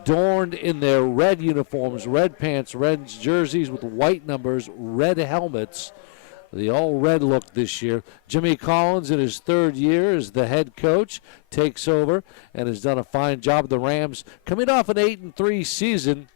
adorned in their red uniforms, red pants, red jerseys with white numbers, red helmets. The all-red look this year. Jimmy Collins, in his third year as the head coach, takes over and has done a fine job. The Rams, coming off an 8-3 season,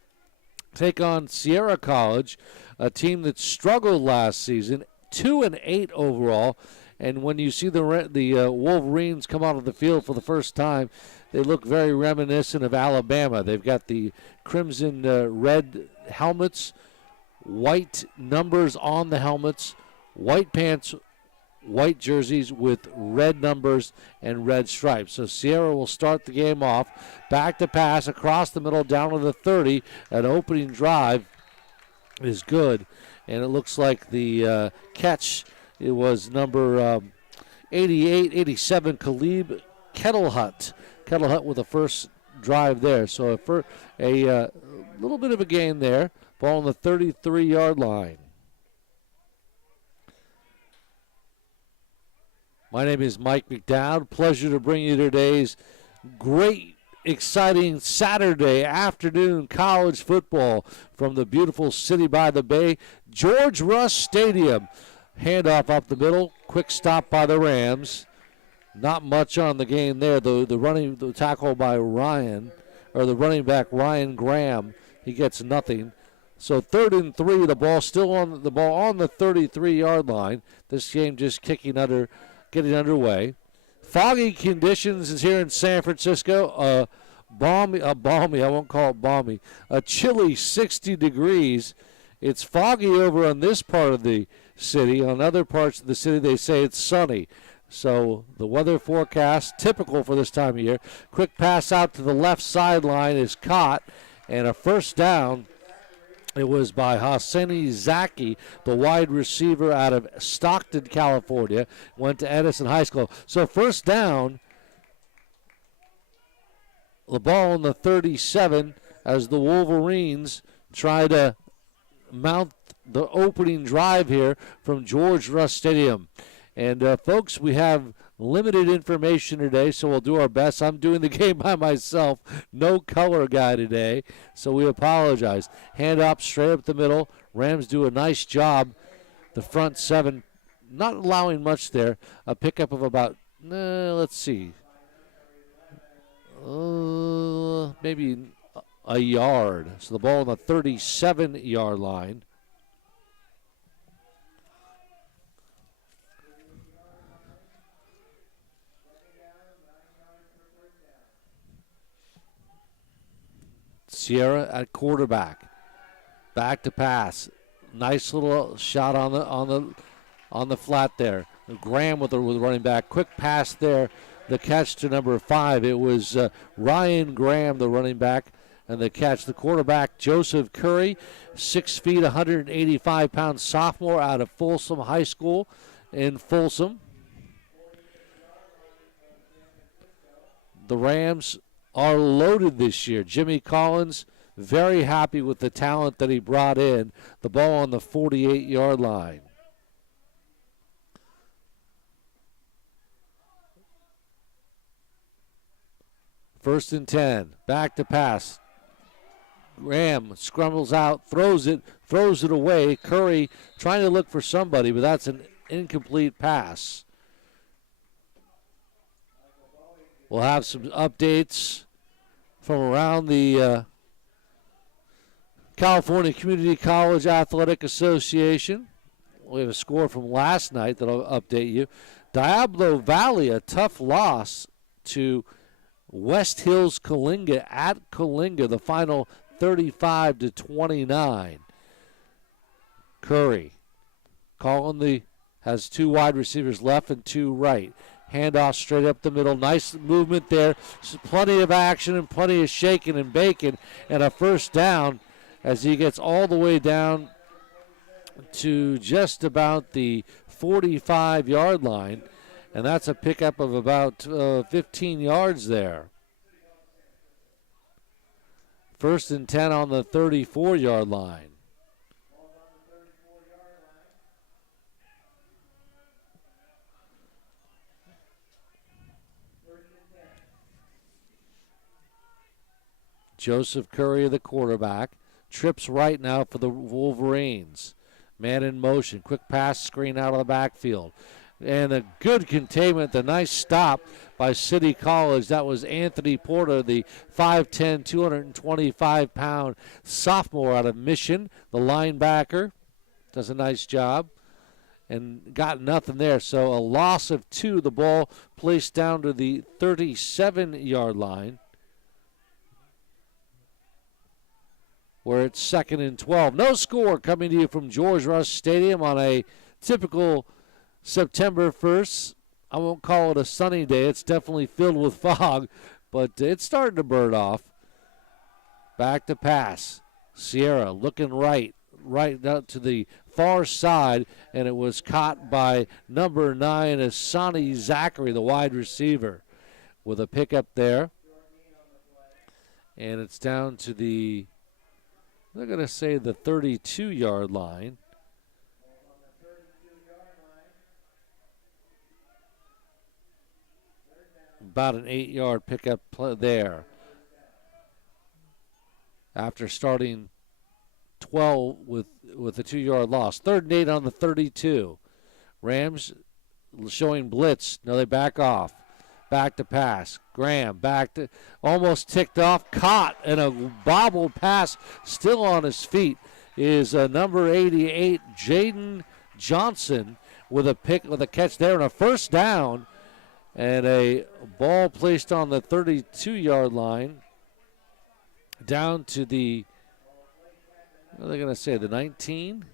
take on Sierra College, a team that struggled last season, 2-8 overall. And when you see the Wolverines come out of the field for the first time, they look very reminiscent of Alabama. They've got the crimson red helmets, white numbers on the helmets, white pants, white jerseys with red numbers and red stripes. So Sierra will start the game off. Back to pass across the middle down to the 30. An opening drive is good. And it looks like the catch, it was number 87, Khalib Kettlehut. Kettlehut with the first drive there. So a little bit of a gain there. Ball on the 33-yard line. My name is Mike McDowd. Pleasure to bring you today's great, exciting Saturday afternoon college football from the beautiful city by the bay, George Rush Stadium. Handoff up the middle, quick stop by the Rams. Not much on the game there. The tackle by Ryan, or the running back Ryan Graham, he gets nothing. So 3rd and 3, the ball still on the 33-yard line. This game just getting underway. Foggy conditions is here in San Francisco. Balmy, I won't call it balmy. A chilly 60 degrees. It's foggy over on this part of the city. On other parts of the city, they say it's sunny. So the weather forecast, typical for this time of year. Quick pass out to the left sideline is caught, and a first down. It was by Hassani Zaki, the wide receiver out of Stockton, California. Went to Edison High School. So first down, the ball on the 37 as the Wolverines try to mount the opening drive here from George Rush Stadium. And, folks, we have limited information today, so we'll do our best. I'm doing the game by myself. No color guy today, so we apologize. Hand up straight up the middle. Rams do a nice job. The front seven not allowing much there. A pickup of about, let's see, maybe a yard. So the ball on the 37-yard line. Sierra at quarterback. Back to pass. Nice little shot on the flat there. Graham with the running back. Quick pass there. The catch to number 5. It was Ryan Graham, the running back, and the catch. The quarterback, Joseph Curry, 6 feet, 185-pound sophomore out of Folsom High School in Folsom. The Rams are loaded this year. Jimmy Collins, very happy with the talent that he brought in. The ball on the 48-yard line. First and 10. Back to pass. Graham scrambles out, throws it away. Curry trying to look for somebody, but that's an incomplete pass. We'll have some updates from around the California Community College Athletic Association. We have a score from last night that I'll update you. Diablo Valley, a tough loss to West Hills Coalinga at Coalinga, the final 35-29. Curry has 2 wide receivers left and 2 right. Handoff straight up the middle. Nice movement there. Plenty of action and plenty of shaking and baking. And a first down as he gets all the way down to just about the 45-yard line. And that's a pickup of about 15 yards there. First and 10 on the 34-yard line. Joseph Curry, the quarterback. Trips right now for the Wolverines. Man in motion. Quick pass screen out of the backfield. And a good containment, the nice stop by City College. That was Anthony Porter, the 5'10", 225-pound sophomore out of Mission, the linebacker. Does a nice job. And got nothing there. So a loss of 2. The ball placed down to the 37-yard line, where it's 2nd and 12. No score coming to you from George Rush Stadium on a typical September 1st. I won't call it a sunny day. It's definitely filled with fog, but it's starting to burn off. Back to pass. Sierra looking right out to the far side, and it was caught by number 9, Asani Zachary, the wide receiver, with a pickup there. And it's down to the, they're going to say the 32-yard line. About an 8-yard pickup there. After starting 12 with a 2-yard loss. 3rd and 8 on the 32. Rams showing blitz. No, they back off. Back to pass. Graham back to, almost ticked off. Caught in a bobbled pass. Still on his feet is number 88, Jaden Johnson, with a catch there and a first down. And a ball placed on the 32-yard line down to the, what are they going to say, the 19?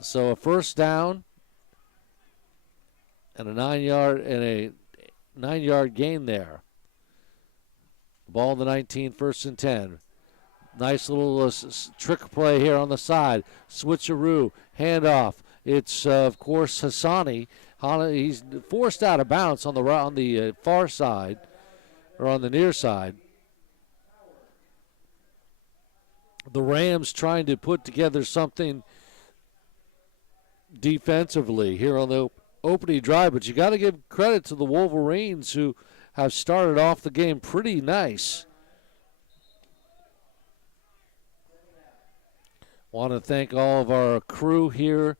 So a first down and a 9-yard gain there. Ball in the 19, 1st and 10. Nice little trick play here on the side. Switcheroo, handoff. It's, of course, Hassani. He's forced out of bounds on the far side, or on the near side. The Rams trying to put together something defensively here on the opening drive, but you got to give credit to the Wolverines, who have started off the game pretty nice. Want to thank all of our crew here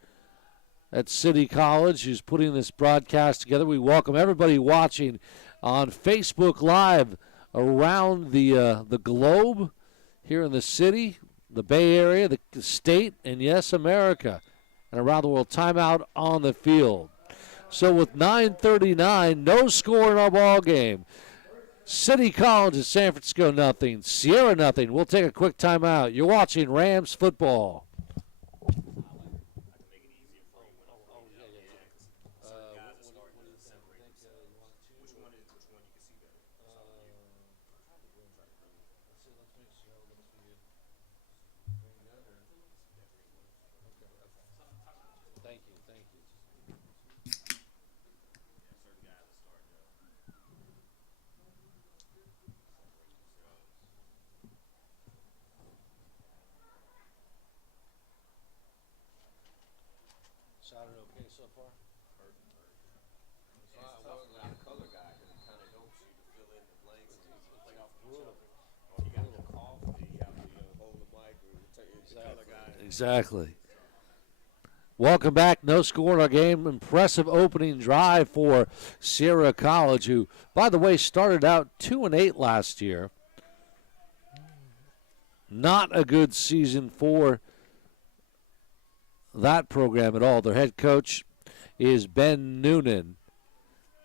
at City College who's putting this broadcast together. We welcome everybody watching on Facebook Live around the globe, here in the city, the Bay Area, the state, and yes, America, and around the world. Timeout on the field. So with 9:39, no score in our ball game. City College is San Francisco nothing. Sierra nothing. We'll take a quick timeout. You're watching Rams football. Sounded okay so far? Perfect. Yeah, it's tough when you're a color guy because it kind of helps you to fill in the blanks and play off each other. Or you got to cough, and you have to hold the mic or take the color guy. Exactly. Welcome back. No score in our game. Impressive opening drive for Sierra College, who, by the way, started out 2-8 last year. Not a good season for that program at all. Their head coach is Ben Newman.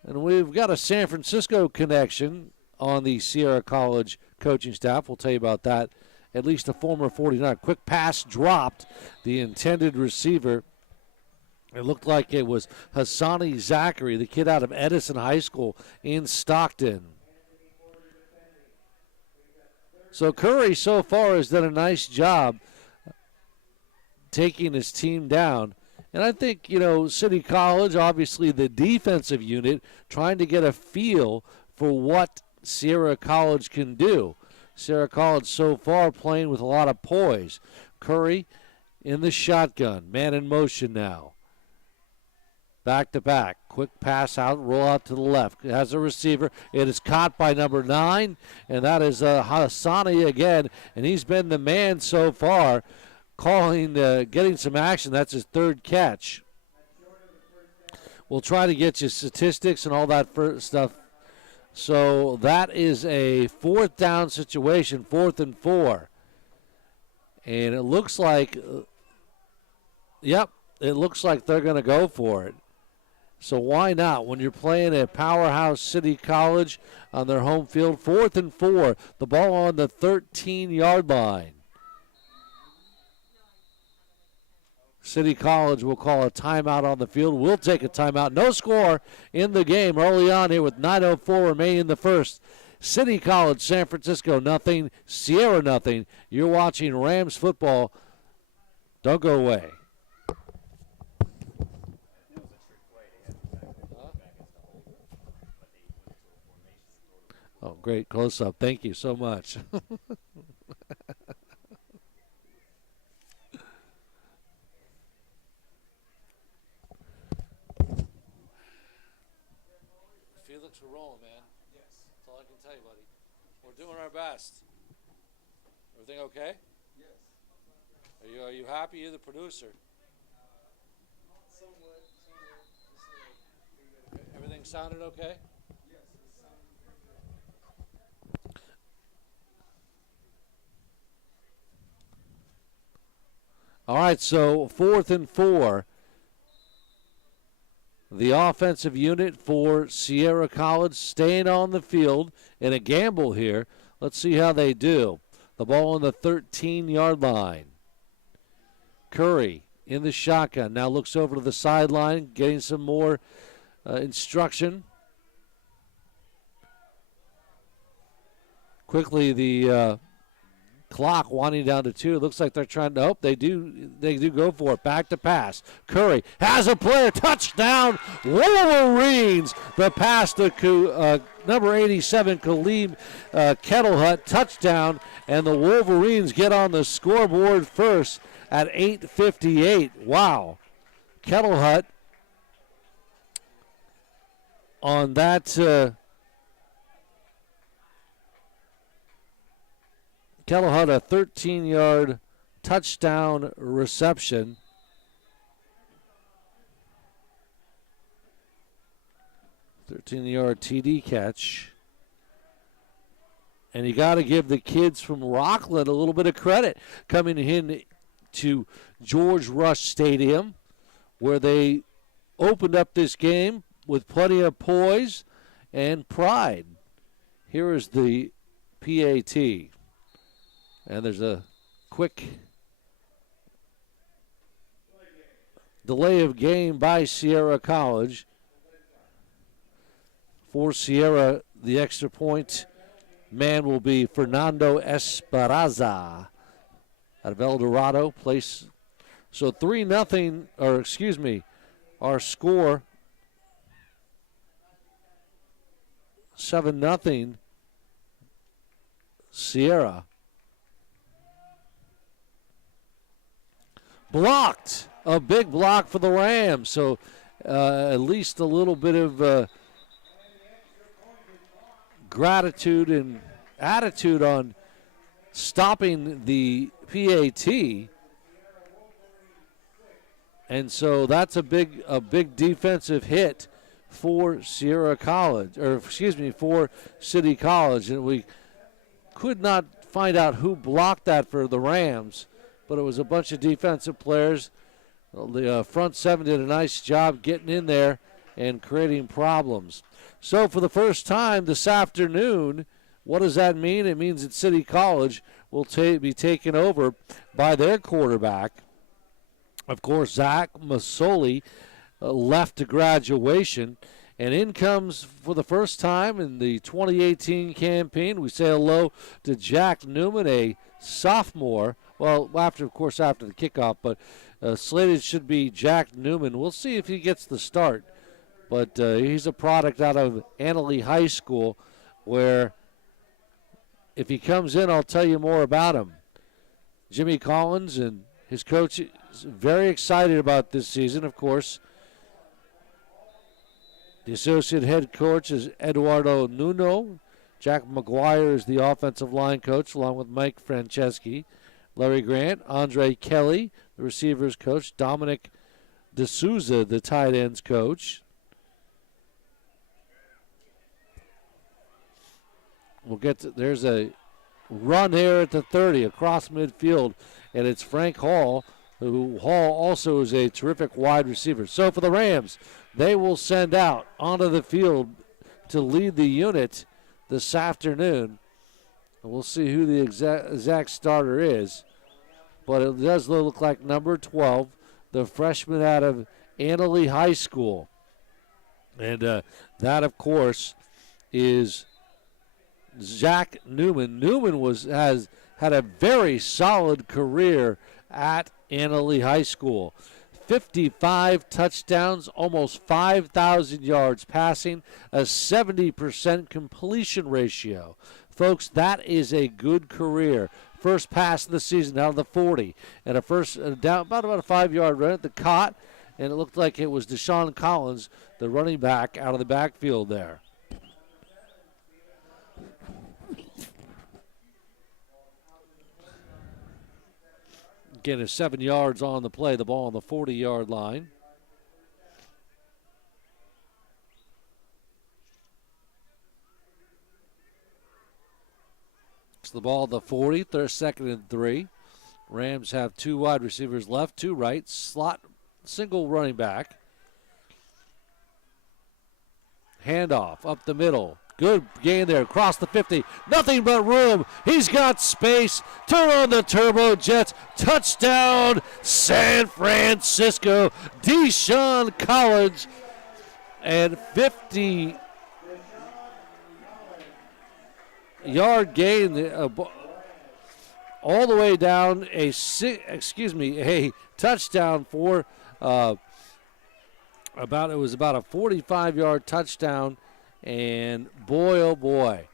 And we've got a San Francisco connection on the Sierra College coaching staff. We'll tell you about that. At least a former 49. Quick pass dropped. The intended receiver, it looked like it was Hassani Zachary, the kid out of Edison High School in Stockton. So Curry so far has done a nice job taking his team down. And I think, City College, obviously the defensive unit, trying to get a feel for what Sierra College can do. Sierra College so far playing with a lot of poise. Curry in the shotgun, man in motion now. Back to back. Quick pass out, roll out to the left. It has a receiver. It is caught by number 9, and that is Hassani again. And he's been the man so far, getting some action. That's his 3rd catch. We'll try to get you statistics and all that stuff. So that is a 4th down situation, 4th and 4. And it looks like, it looks like they're going to go for it. So why not? When you're playing at Powerhouse City College on their home field, 4th and 4, the ball on the 13-yard line. City College will call a timeout on the field. We'll take a timeout. No score in the game early on here with 9:04 remaining in the first. City College, San Francisco, nothing. Sierra, nothing. You're watching Rams football. Don't go away. Oh, great close-up. Thank you so much. Felix, we're rolling, man. Yes. That's all I can tell you, buddy. We're doing our best. Everything okay? Yes. Are you happy? You're the producer. Somewhat. Everything sounded okay? Yes, it sounded good. All right, so 4th and 4. The offensive unit for Sierra College staying on the field in a gamble here. Let's see how they do. The ball on the 13-yard line. Curry in the shotgun. Now looks over to the sideline, getting some more instruction. Quickly, the clock winding down to 2. It looks like they're trying to. Oh, they do go for it. Back to pass. Curry has a player. Touchdown, Wolverines. The pass to number 87, Khalib Kettlehut. Touchdown, and the Wolverines get on the scoreboard first at 8:58. Wow. Kettlehut on that. Kettlehut, a 13-yard touchdown reception. .13-yard TD catch. And you got to give the kids from Rockland a little bit of credit coming in to George Rush Stadium, where they opened up this game with plenty of poise and pride. Here is the PAT. And there's a quick delay of game by Sierra College. For Sierra, the extra point man will be Fernando Esperanza out of El Dorado. Place. So 3-0, or excuse me, our score 7-0 Sierra. Blocked. A big block for the Rams. So at least a little bit of gratitude and attitude on stopping the PAT. And so that's a big defensive hit for Sierra College, or excuse me, for City College. And we could not find out who blocked that for the Rams, but it was a bunch of defensive players. The front seven did a nice job getting in there and creating problems. So for the first time this afternoon, what does that mean? It means that City College will be taken over by their quarterback. Of course, Zach Masoli left to graduation. And in comes, for the first time in the 2018 campaign, we say hello to Jack Newman, a sophomore. Well, after the kickoff, but slated should be Jack Newman. We'll see if he gets the start. But he's a product out of Annalee High School, where if he comes in, I'll tell you more about him. Jimmy Collins and his coach is very excited about this season, of course. The associate head coach is Eduardo Nuno. Jack McGuire is the offensive line coach, along with Mike Franceschi. Larry Grant, Andre Kelly, the receivers coach. Dominic D'Souza, the tight ends coach. We'll get to, there's a run here at the 30 across midfield, and it's Frank Hall, who Hall also is a terrific wide receiver. So for the Rams, they will send out onto the field to lead the unit this afternoon. We'll see who the exact starter is, but it does look like number 12, the freshman out of Annalee High School. And that, of course, is Zach Newman. Newman has had a very solid career at Annalee High School. 55 touchdowns, almost 5,000 yards passing, a 70% completion ratio. Folks, that is a good career. First pass of the season out of the 40, and a first down, about a 5-yard run at the caught, and it looked like it was Deshawn Collins, the running back, out of the backfield there. Again, is 7 yards on the play, the ball on the 40-yard line. It's the ball at the 40, third, second and 3. Rams have 2 wide receivers left, 2 right, slot, single running back. Handoff up the middle. Good gain there, across the 50. Nothing but room. He's got space. Turn on the turbo jets. Touchdown, San Francisco. Desean Collins. And 50-yard gain, all the way down. A touchdown for about a 45-yard touchdown. And boy, oh boy,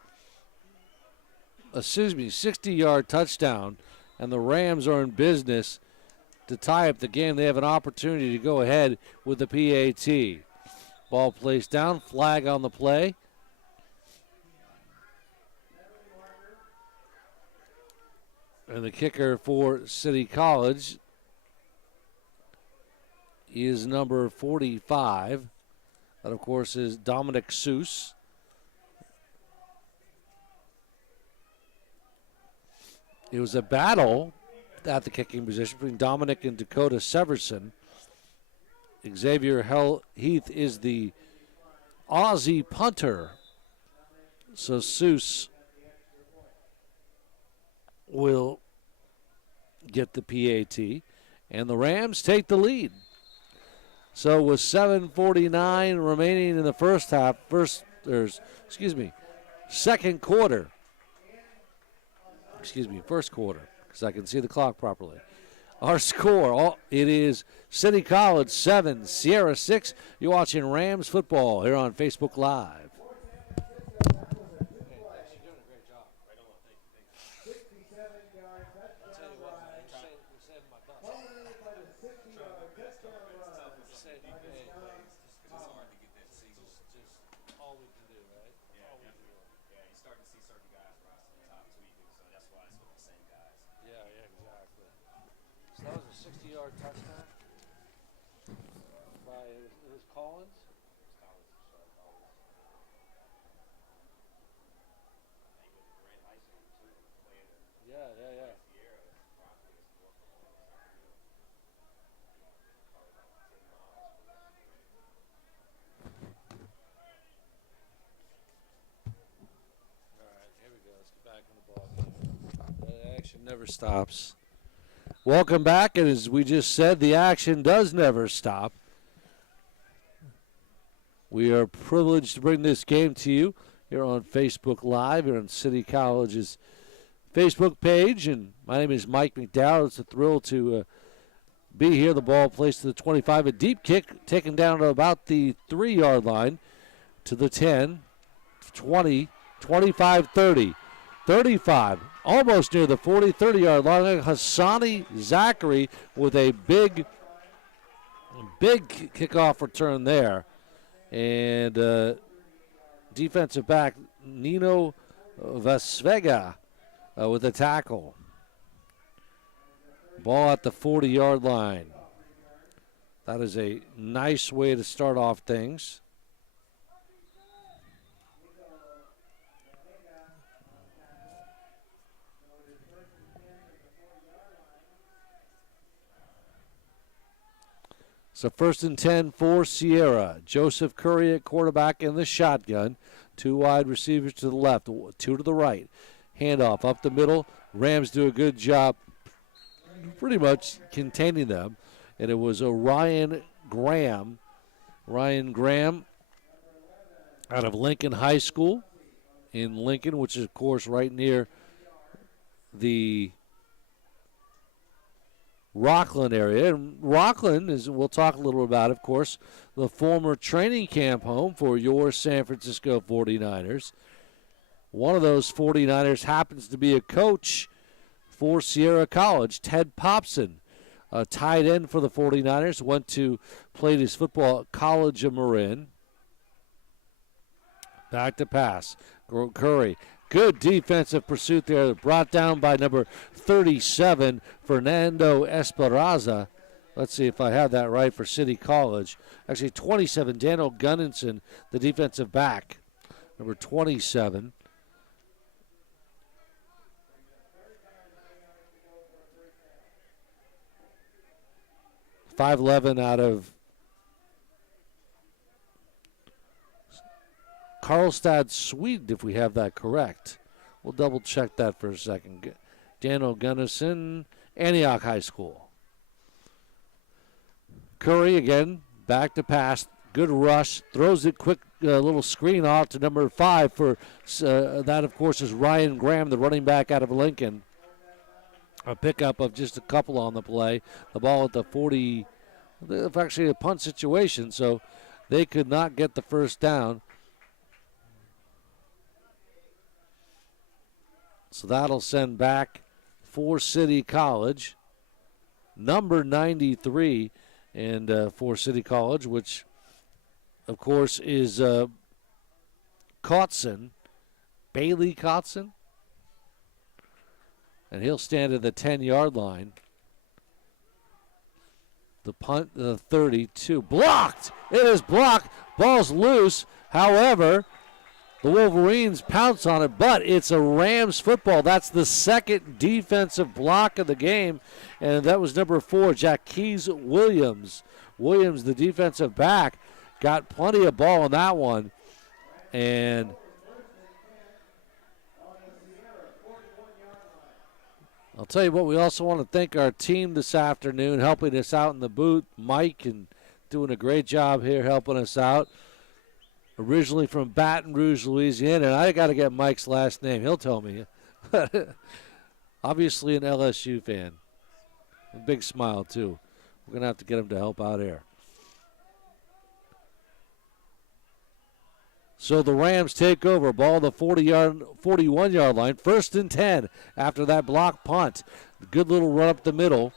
60-yard touchdown, and the Rams are in business to tie up the game. They have an opportunity to go ahead with the PAT. Ball placed down, flag on the play. And the kicker for City College is number 45. That, of course, is Dominic Seuss. It was a battle at the kicking position between Dominic and Dakota Severson. Xavier Heath is the Aussie punter. So Seuss will get the PAT. And the Rams take the lead. So with 7:49 remaining in the first quarter. First quarter, because I can see the clock properly. Our score, it is City College 7, Sierra 6. You're watching Rams football here on Facebook Live. Touchdown by it was Collins. Yeah. All right, here we go. Let's get back on the ball game. The action never stops. Welcome back, and as we just said, the action does never stop. We are privileged to bring this game to you here on Facebook Live, here on City College's Facebook page, and my name is Mike McDowell. It's a thrill to be here. The ball placed to the 25, a deep kick taken down to about the 3-yard line to the 10, 20, 25, 30, 35. Almost near the 40, 30-yard line. Hassani Zachary with a big kickoff return there. And defensive back Nino Vasvega with a tackle. Ball at the 40-yard line. That is a nice way to start off things. So 1st and 10 for Sierra. Joseph Curry at quarterback in the shotgun. 2 wide receivers to the left, 2 to the right. Handoff up the middle. Rams do a good job pretty much containing them. And it was a Ryan Graham out of Lincoln High School in Lincoln, which is, of course, right near the Rockland area. And Rockland is, we'll talk a little about, of course, the former training camp home for your San Francisco 49ers. One of those 49ers happens to be a coach for Sierra College, Ted Popson, a tight end for the 49ers, went to play his football at College of Marin. Back to pass. Curry. Good defensive pursuit there, brought down by number 37, Fernando Esperanza. Let's see if I have that right for City College. Actually, 27, Daniel Gunninson, the defensive back, number 27. .511 out of Karlstad, Sweden, if we have that correct. We'll double check that for a second. Daniel Gunnison, Antioch High School. Curry again, back to pass. Good rush. Throws it quick, little screen off to number 5 for that, of course, is Ryan Graham, the running back out of Lincoln. A pickup of just a couple on the play. The ball at the 40, actually a punt situation, so they could not get the first down. So that'll send back for City College, number 93, and for City College, which, of course, is Kotzen, Bailey Kotzen. And he'll stand at the 10-yard line. The punt, the 32. Blocked! It is blocked. Ball's loose. However, the Wolverines pounce on it, but it's a Rams football. That's the second defensive block of the game, and that was number 4, Jaquez Williams. Williams, the defensive back, got plenty of ball on that one, and I'll tell you what, we also want to thank our team this afternoon helping us out in the booth. Mike, and doing a great job here helping us out. Originally from Baton Rouge, Louisiana, and I got to get Mike's last name. He'll tell me. Obviously an LSU fan. A big smile, too. We're going to have to get him to help out here. So the Rams take over. Ball the 41-yard line. 1st and 10 after that block punt. Good little run up the middle.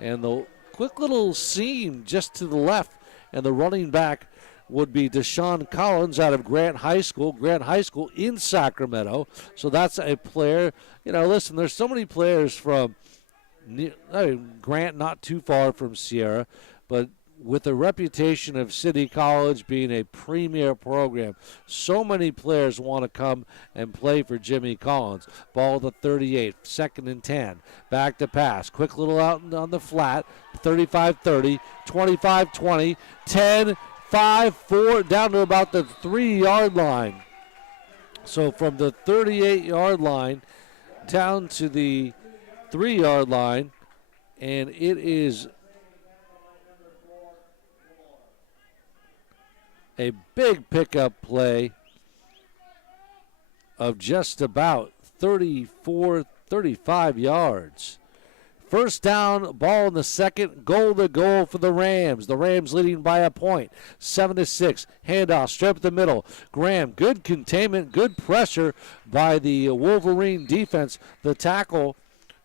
And the quick little seam just to the left. And the running back would be Deshawn Collins out of Grant High School in Sacramento. So that's a player. You know, listen, there's so many players from Grant, not too far from Sierra, but with the reputation of City College being a premier program, so many players want to come and play for Jimmy Collins. Ball to 38, 2nd and 10. Back to pass. Quick little out on the flat. 35-30, 25-20, 10, 5, 4, down to about the 3-yard line. So from the 38-yard line down to the 3-yard line, and it is a big pickup play of just about 34, 35 yards. First down, ball in the second, goal to goal for the Rams. The Rams leading by a point, 7-6. Handoff, straight up the middle. Graham, good containment, good pressure by the Wolverine defense. The tackle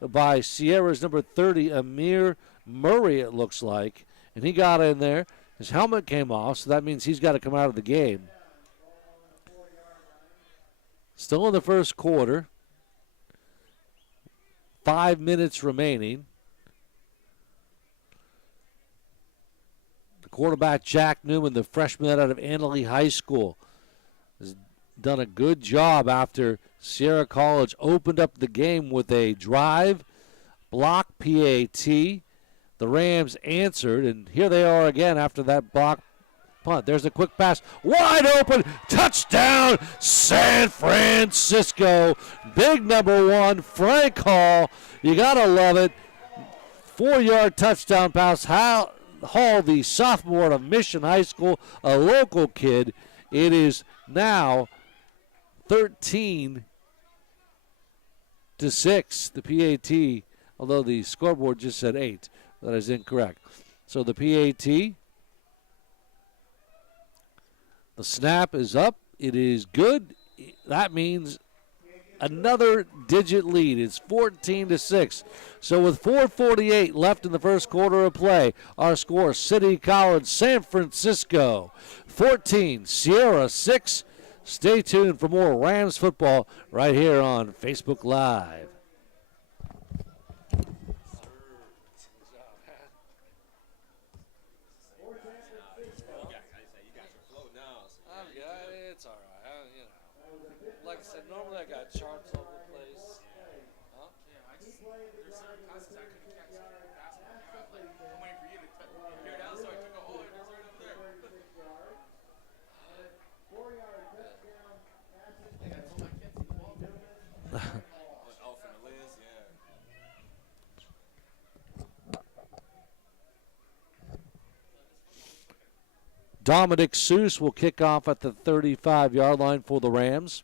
by Sierra's number 30, Amir Murray, it looks like. And he got in there, His helmet came off, so that means he's got to come out of the game. Still in the first quarter. 5 minutes remaining. The quarterback, Jack Newman, the freshman out of Annalee High School, has done a good job after Sierra College opened up the game with a drive, block PAT. The Rams answered, and here they are again after that block punt. There's a quick pass, wide open, touchdown, San Francisco. Big number 1, Frank Hall. You gotta love it. 4-yard touchdown pass. Hall, the sophomore of Mission High School, a local kid. It is now 13-6. The PAT, although the scoreboard just said 8. That is incorrect. So the PAT, the snap is up. It is good. That means another digit lead. It's 14-6. So with 4:48 left in the first quarter of play, our score: City College, San Francisco 14, Sierra 6. Stay tuned for more Rams football right here on Facebook Live. Like I said, normally I got charts all over the place. Huh? Yeah, there's certain passes I couldn't catch. I'm waiting for you to hear it out so I can go, oh, it's right over there. 4-yard touchdown. I told my kids to the ball. Off in the list, yeah. Dominic Seuss will kick off at the 35-yard line for the Rams.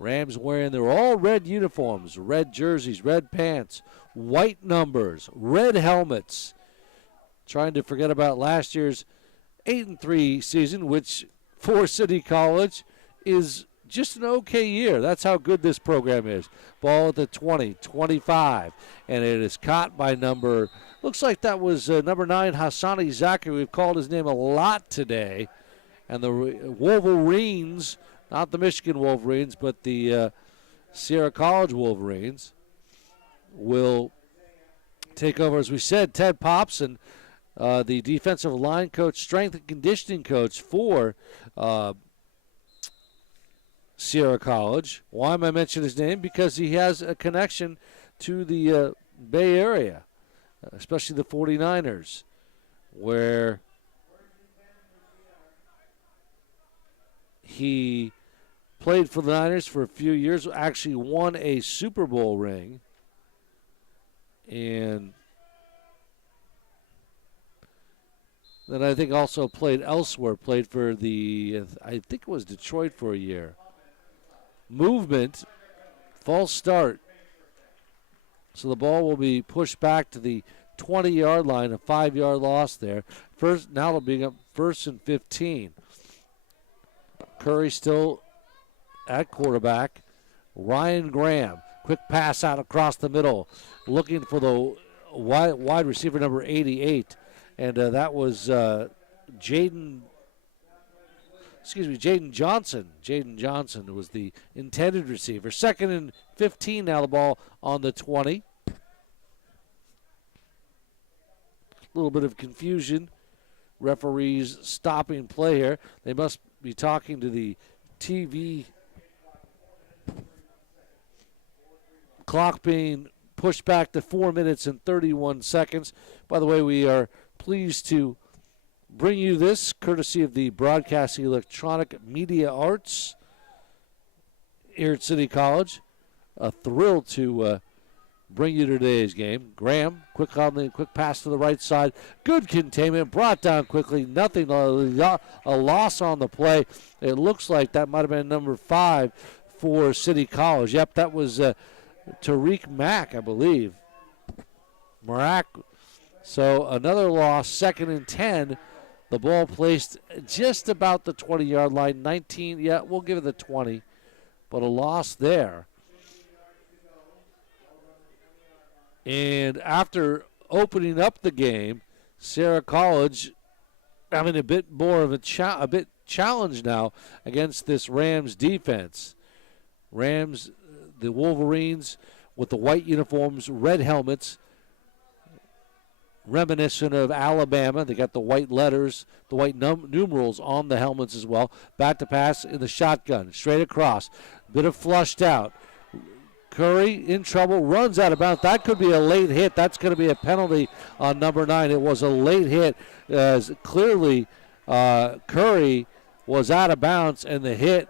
Rams wearing their all red uniforms, red jerseys, red pants, white numbers, red helmets. Trying to forget about last year's 8-3 season, which for City College is just an okay year. That's how good this program is. Ball at the 20, 25, and it is caught by looks like that was number 9, Hassani Zachary. We've called his name a lot today. And the Wolverines, not the Michigan Wolverines, but the Sierra College Wolverines, will take over. As we said, Ted Popson, the defensive line coach, strength and conditioning coach for Sierra College. Why am I mentioning his name? Because he has a connection to the Bay Area, especially the 49ers, where he played for the Niners for a few years, actually won a Super Bowl ring, and then I think also played elsewhere, played for I think it was Detroit for a year. Movement, false start. So the ball will be pushed back to the 20-yard line, a 5-yard loss there. Now it'll be up 1st and 15. Curry still at quarterback. Ryan Graham, quick pass out across the middle, looking for the wide receiver number 88. And that was Jaden Johnson. Jaden Johnson was the intended receiver. 2nd and 15 now, the ball on the 20. A little bit of confusion. Referees stopping play here. They must be talking to the TV. Clock being pushed back to 4 minutes and 31 seconds. By the way, we are pleased to bring you this courtesy of the Broadcasting Electronic Media Arts here at City College. A thrill to bring you today's game. Graham, quick pass to the right side. Good containment, brought down quickly. Nothing, a loss on the play. It looks like that might have been number 5 for City College. Yep, that was Tariq Mack, I believe. Marak. So another loss, 2nd and 10. The ball placed just about the 20-yard line. 19, yeah, we'll give it the 20. But a loss there. And after opening up the game, Sierra College having a bit more of a challenge now against this Rams defense. Rams, the Wolverines with the white uniforms, red helmets, reminiscent of Alabama. They got the white letters, the white numerals on the helmets as well. Back to pass in the shotgun, straight across. Bit of flushed out. Curry in trouble, runs out of bounds. That could be a late hit. That's going to be a penalty on number 9. It was a late hit, as clearly Curry was out of bounds, and the hit,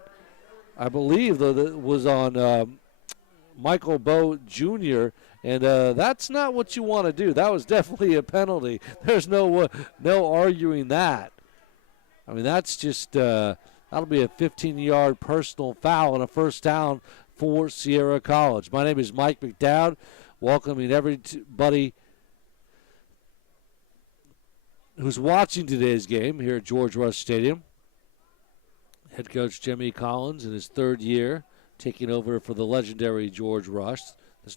I believe, was on Michael Bowe Jr., and that's not what you want to do. That was definitely a penalty. There's no arguing that. I mean, that's just that'll be a 15-yard personal foul and a first down for Sierra College. My name is Mike McDowd, welcoming everybody who's watching today's game here at George Rush Stadium. Head coach Jimmy Collins in his third year, taking over for the legendary George Rush. This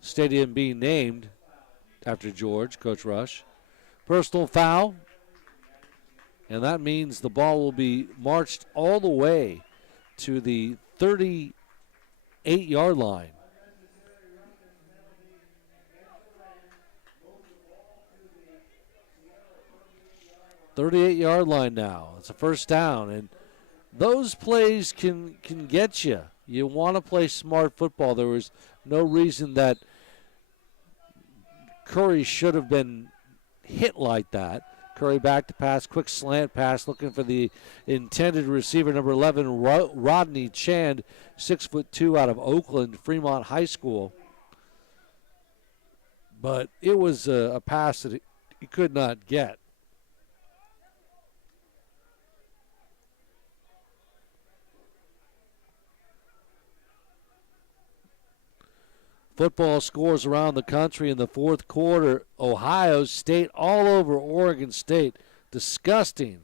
stadium being named after Coach Rush. Personal foul, and that means the ball will be marched all the way to the 38-yard line. .38-yard line now. It's a first down, and those plays can get you. You want to play smart football. There was no reason that Curry should have been hit like that. Curry back to pass, quick slant pass, looking for the intended receiver, number 11, Rodney Chand, 6'2" out of Oakland, Fremont High School. But it was a pass that he could not get. Football scores around the country in the fourth quarter. Ohio State all over Oregon State. Disgusting.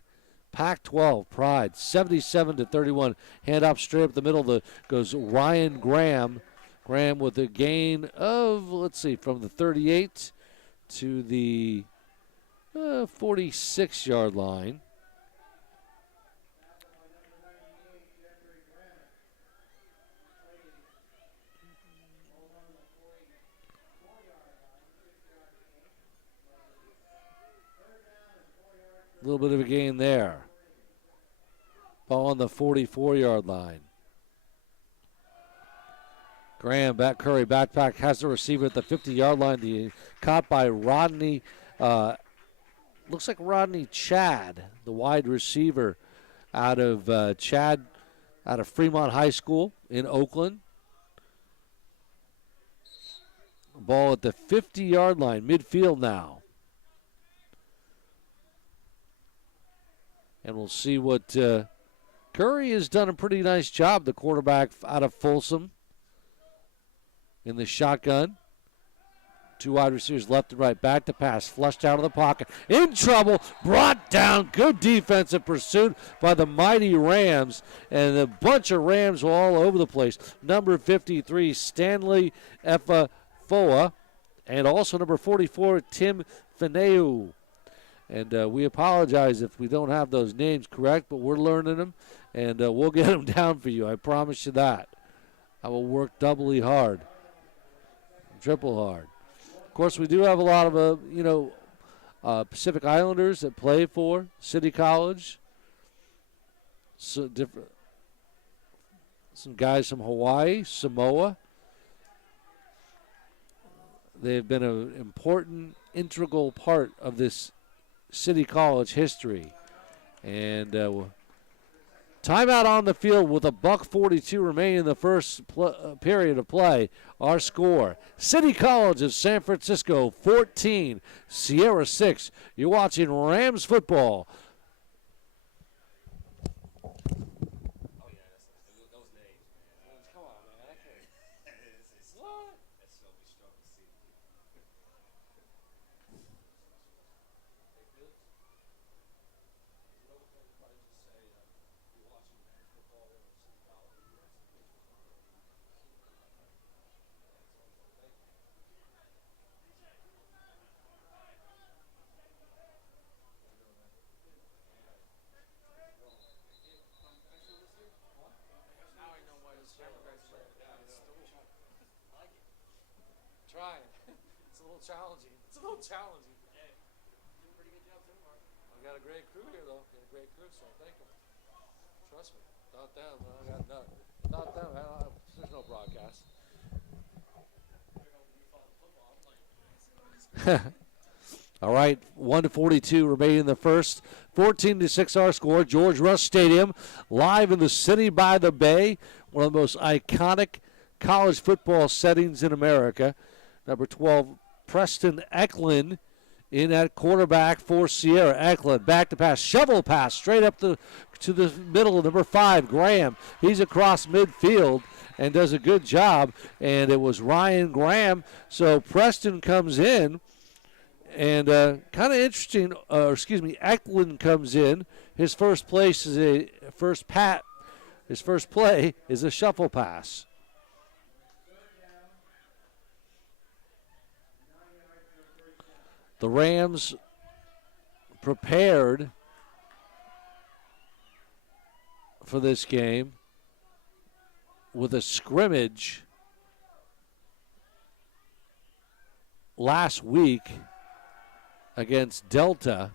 Pac-12 pride. 77-31. Hand up straight up the middle goes Ryan Graham. Graham with a gain of, from the 38 to the 46-yard line. A little bit of a gain there. Ball on the 44-yard line. Graham, Curry, backpack, has the receiver at the 50-yard line. Caught by Rodney, looks like Rodney Chad, the wide receiver out of Fremont High School in Oakland. Ball at the 50-yard line, midfield now. And we'll see what Curry has done a pretty nice job, the quarterback out of Folsom, in the shotgun. Two wide receivers left and right, back to pass, flushed out of the pocket. In trouble, brought down, good defensive pursuit by the mighty Rams, and a bunch of Rams were all over the place. Number 53, Stanley Efafoa, and also number 44, Tim Fineu. And we apologize if we don't have those names correct, but we're learning them, and we'll get them down for you. I promise you that. I will work doubly hard, triple hard. Of course, we do have a lot of, Pacific Islanders that play for City College. Some guys from Hawaii, Samoa. They've been an important, integral part of this City College history. And timeout on the field with $1:42 remaining in the first period of play. Our score, City College of San Francisco 14, Sierra 6. You're watching Rams football. Trying. It's a little challenging. It's a little challenging. Hey, doing a pretty good job so far. I got a great crew here, though. Got a great crew, so thank them. Trust me. Not them. Not them. There's no broadcast. All right, 1:42 remaining in the first. 14-6 our score. George Rush Stadium, live in the city by the bay, one of the most iconic college football settings in America. Number 12, Preston Eklund in at quarterback for Sierra. Eklund back to pass, shovel pass straight up to the middle of number 5, Graham. He's across midfield and does a good job, and it was Ryan Graham. So Preston comes in, and kind of interesting, Eklund comes in. His first play is a shuffle pass. The Rams prepared for this game with a scrimmage last week against Delta.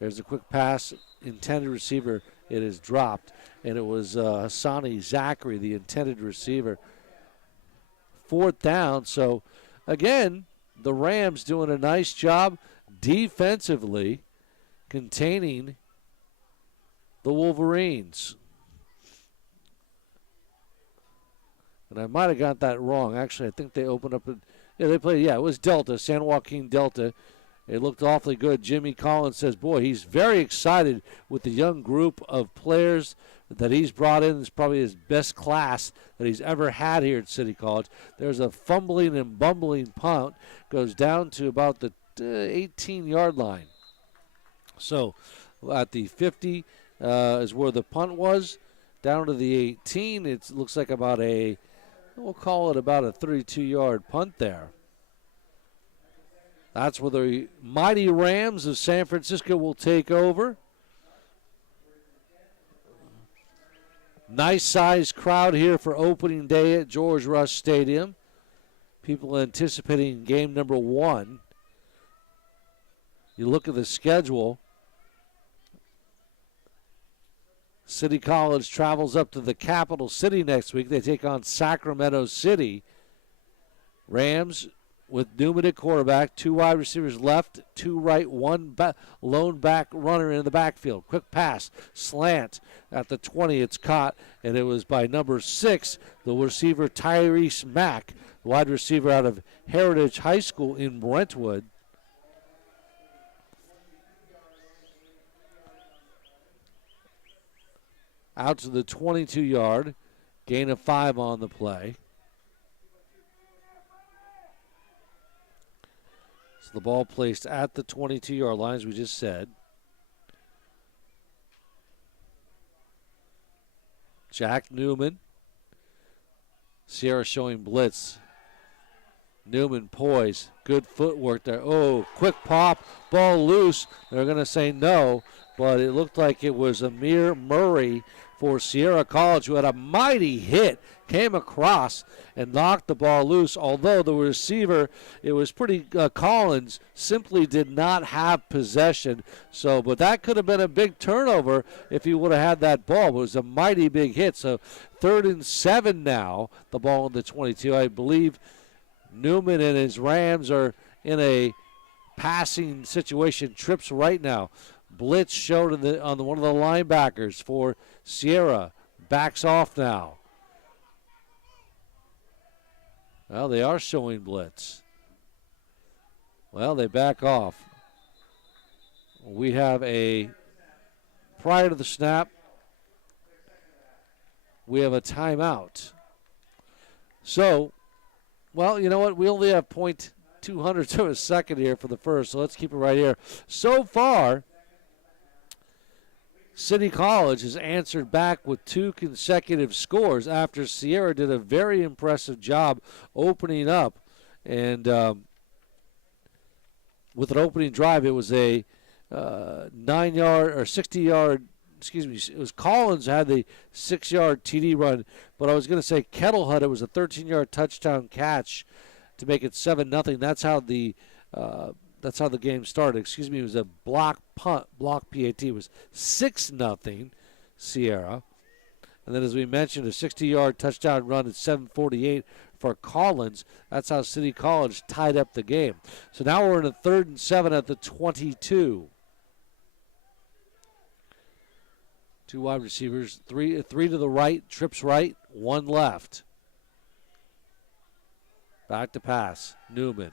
There's a quick pass, intended receiver. It is dropped, and it was Hassani Zachary, the intended receiver. 4th down, so again, the Rams doing a nice job defensively containing the Wolverines. And I might have got that wrong. Actually, I think they opened up it was Delta, San Joaquin Delta. It looked awfully good. Jimmy Collins says, boy, he's very excited with the young group of players that he's brought in. It's probably his best class that he's ever had here at City College. There's a fumbling and bumbling punt. Goes down to about the 18-yard line. So at the 50 is where the punt was. Down to the 18, it looks like we'll call it about a 32-yard punt there. That's where the mighty Rams of San Francisco will take over. Nice sized crowd here for opening day at George Rush Stadium. People anticipating game number 1. You look at the schedule. City College travels up to the capital city next week. They take on Sacramento City. Rams with Newman at quarterback, 2 wide receivers left, 2 right, 1 lone back runner in the backfield. Quick pass, slant at the 20. It's caught, and it was by number 6, the receiver Tyrese Mack, wide receiver out of Heritage High School in Brentwood. Out to the 22-yard, gain of 5 on the play. So the ball placed at the 22-yard line, as we just said. Jack Newman. Sierra showing blitz. Newman poise. Good footwork there. Oh, quick pop. Ball loose. They're going to say no, but it looked like it was Amir Murray for Sierra College, who had a mighty hit, came across and knocked the ball loose. Although the receiver, it was Collins, simply did not have possession. So, but that could have been a big turnover if he would have had that ball. It was a mighty big hit. So 3rd and 7 now, the ball in the 22. I believe Newman and his Rams are in a passing situation, trips right now. Blitz showed on one of the linebackers for Sierra. Backs off now. Well, they are showing blitz. Well, they back off. We have prior to the snap, we have a timeout. So, well, you know what? We only have 0.200 of a second here for the first, so let's keep it right here. So far, City College has answered back with 2 consecutive scores after Sierra did a very impressive job opening up. And with an opening drive, it was a 9-yard or 60-yard it was Collins who had the 6-yard TD run, but I was going to say Kettlehut, it was a 13-yard touchdown catch to make it 7-0. That's how the game started. Excuse me, it was a block PAT. It was 6-0 Sierra. And then, as we mentioned, a 60-yard touchdown run at 7:48 for Collins. That's how City College tied up the game. So now we're in a 3rd and 7 at the 22. 2 wide receivers, three to the right, trips right, 1 left. Back to pass, Newman.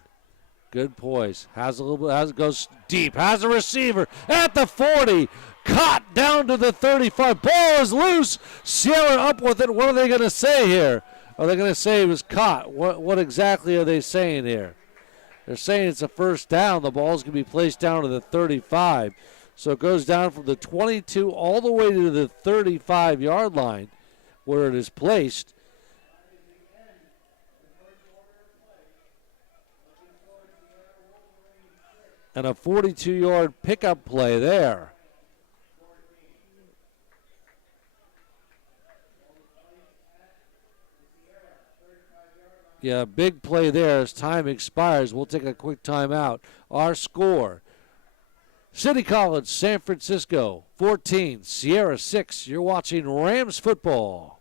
Good poise. Goes deep. Has a receiver at the 40. Caught down to the 35. Ball is loose. Sierra up with it. What are they going to say here? Are they going to say he was caught? What exactly are they saying here? They're saying it's a first down. The ball's going to be placed down to the 35. So it goes down from the 22 all the way to the 35-yard line where it is placed. And a 42-yard pickup play there. Yeah, big play there as time expires. We'll take a quick timeout. Our score, City College, San Francisco, 14, Sierra 6. You're watching Rams football.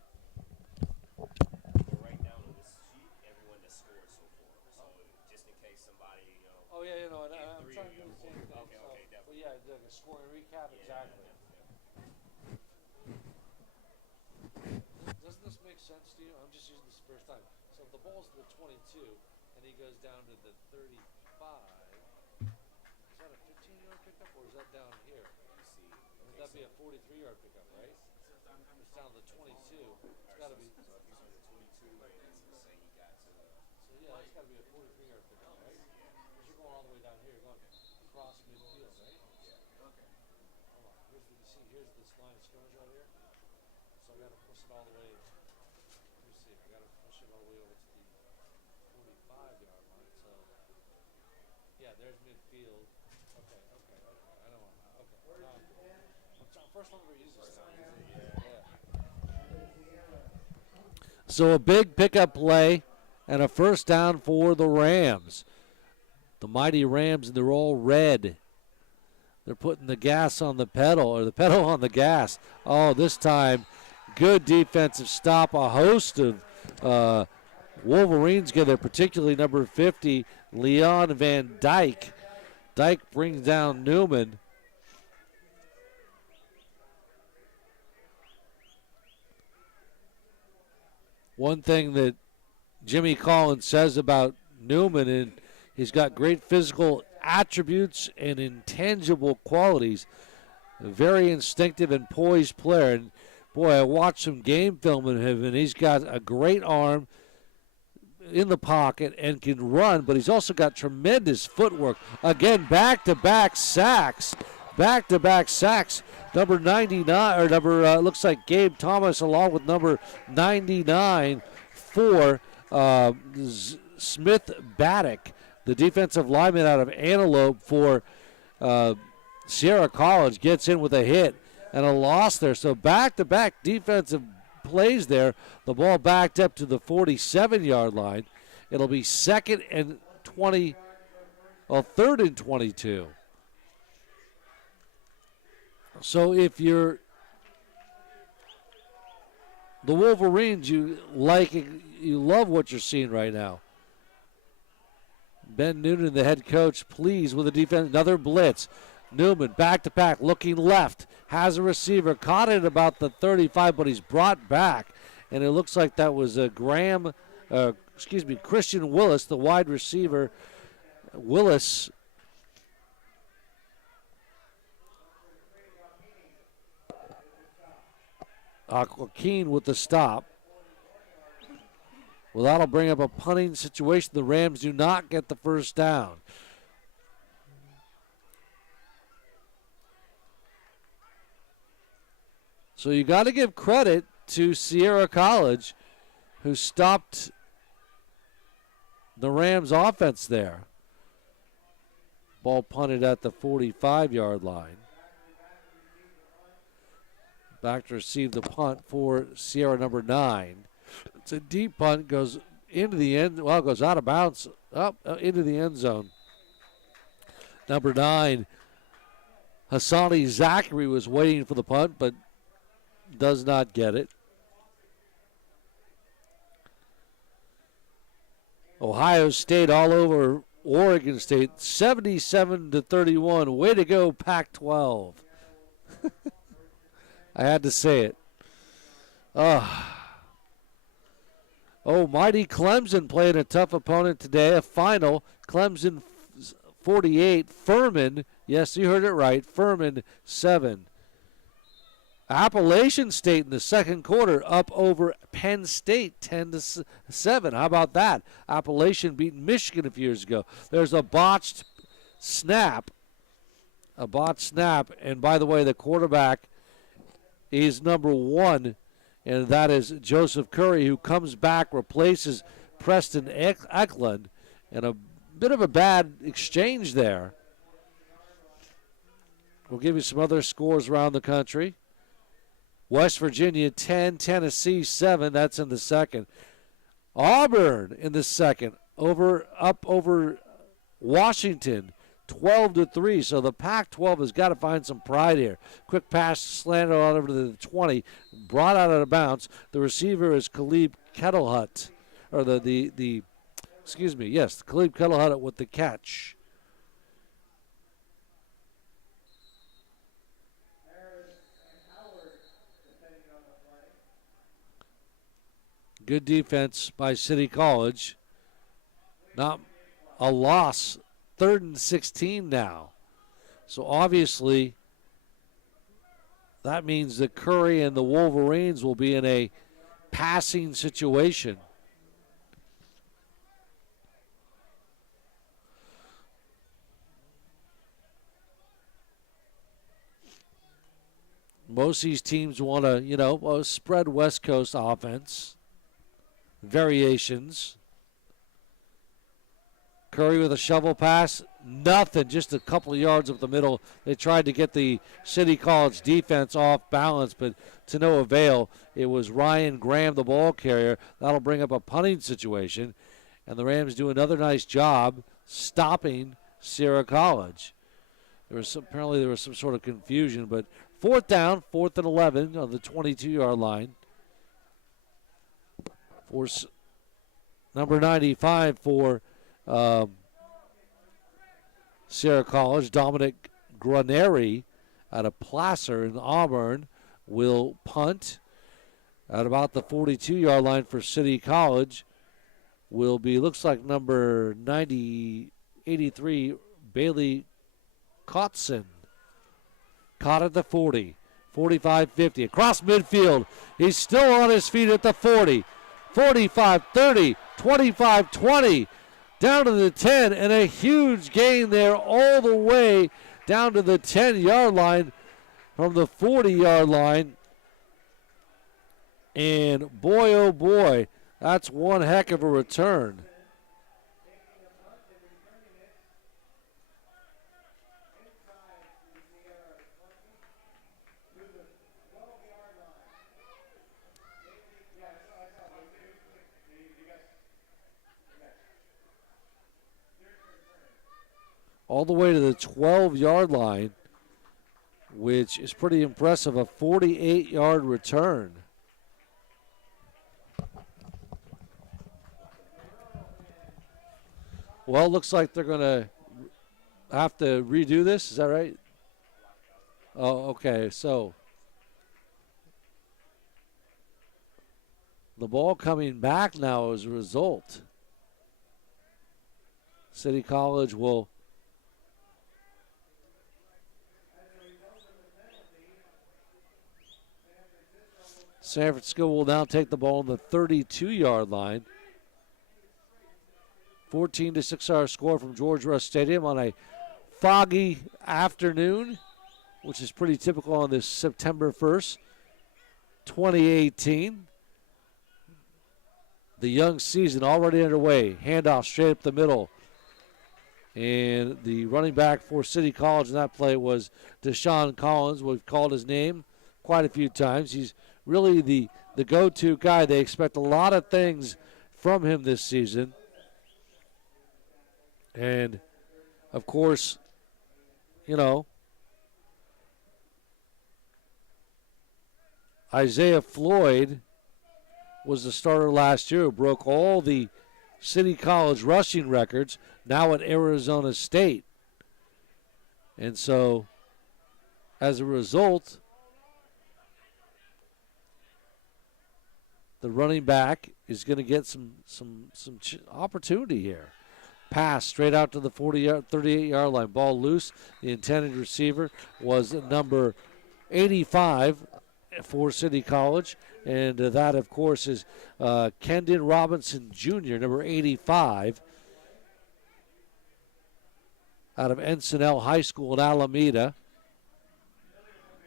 Sense to you? I'm just using this first time. So if the ball's to the 22 and he goes down to the 35, is that a 15-yard pickup or is that down here? Would that be a 43-yard pickup, right? It's down to the 22. It's got to be. So if he's on the 22 and say he got to. So yeah, it's got to be a 43-yard pickup, right? Because you're going all the way down here. You're going across midfield, right? Yeah. Okay. Hold on. Here's this line of scrimmage right here. So I got to push it all the way. I got to push it all the way over to the 45-yard line. So, yeah, there's midfield. Okay. I don't want to. Okay. I'm first one to use this time. Yeah. So a big pickup play and a first down for the Rams. The mighty Rams, and they're all red. They're putting the gas on the pedal, or the pedal on the gas. Oh, this time, good defensive stop. A host of Wolverines get there, particularly number 50, Leon Van Dyke. Dyke brings down Newman. One thing that Jimmy Collins says about Newman, and he's got great physical attributes and intangible qualities. A very instinctive and poised player. And boy, I watched some game film of him, and he's got a great arm in the pocket and can run, but he's also got tremendous footwork. Again, back-to-back sacks. Back-to-back sacks. Number 99, or looks like Gabe Thomas along with number 99 for Smith Baddock, the defensive lineman out of Antelope for Sierra College, gets in with a hit and a loss there. So back-to-back defensive plays there. The ball backed up to the 47-yard line. It'll be 2nd and 20, well, 3rd and 22. So if you're the Wolverines, you love what you're seeing right now. Ben Newman, the head coach, pleased with the defense. Another blitz. Newman back to back, looking left, has a receiver, caught it about the 35, but he's brought back, and it looks like that was a Christian Willis, the wide receiver. Willis. Joaquin with the stop. Well, that'll bring up a punting situation. The Rams do not get the first down. So you got to give credit to Sierra College, who stopped the Rams offense there. Ball punted at the 45-yard line. back to receive the punt for Sierra number 9. It's a deep punt, goes into the end, well, it goes out of bounds, up into the end zone. Number 9, Hassani Zachary was waiting for the punt, but does not get it. Ohio State all over Oregon State, 77-31. Way to go, Pac-12. I had to say it. Mighty Clemson playing a tough opponent today. A final, Clemson 48, Furman, yes, you heard it right, Furman 7. Appalachian State in the second quarter up over Penn State 10-7. How about that? Appalachian beating Michigan a few years ago. There's a botched snap. And by the way, the quarterback is number 1, and that is Joseph Curry, who comes back, replaces Preston Eklund, and a bit of a bad exchange there. We'll give you some other scores around the country. West Virginia 10, Tennessee 7. That's in the second. Auburn in the second, up over Washington 12-3. So the Pac-12 has got to find some pride here. Quick pass slanted on over to the 20, brought out of bounds. The receiver is Khalib Kettlehut, or Khalib Kettlehut with the catch. Good defense by City College. Not a loss. 3rd and 16 now. So obviously that means that Curry and the Wolverines will be in a passing situation. Most of these teams want to, spread West Coast offense. Variations. Curry with a shovel pass. Nothing, just a couple of yards up the middle. They tried to get the City College defense off balance, but to no avail. It was Ryan Graham, the ball carrier. That'll bring up a punting situation. And the Rams do another nice job stopping Sierra College. Apparently there was some sort of confusion, but 4th down, 4th and 11 on the 22-yard line. For number 95 for Sierra College, Dominic Graneri out of Placer in Auburn will punt at about the 42-yard line for City College. Will be, looks like number 83, Bailey Kotson. Caught at the 40, 45-50, across midfield. He's still on his feet at the 40. 45-30, 25-20, down to the 10, and a huge gain there all the way down to the 10-yard line from the 40-yard line. And boy, oh boy, that's one heck of a return. All the way to the 12-yard line, which is pretty impressive, a 48-yard return. Well, looks like they're going to have to redo this. Is that right? Oh, okay. So the ball coming back now as a result. City College will San Francisco will now take the ball on the 32-yard line. 14-6 our score from George Rush Stadium on a foggy afternoon, which is pretty typical on this September 1st, 2018. The young season already underway. Handoff straight up the middle. And the running back for City College in that play was Deshawn Collins. We've called his name quite a few times. He's really the go-to guy. They expect a lot of things from him this season. And, of course, you know, Isaiah Floyd was the starter last year who broke all the City College rushing records, now at Arizona State. And so, as a result, the running back is going to get some opportunity here. Pass straight out to the 38-yard line. Ball loose. The intended receiver was number 85 for City College. And that, of course, is Kendon Robinson Jr., number 85, out of Encinel High School in Alameda.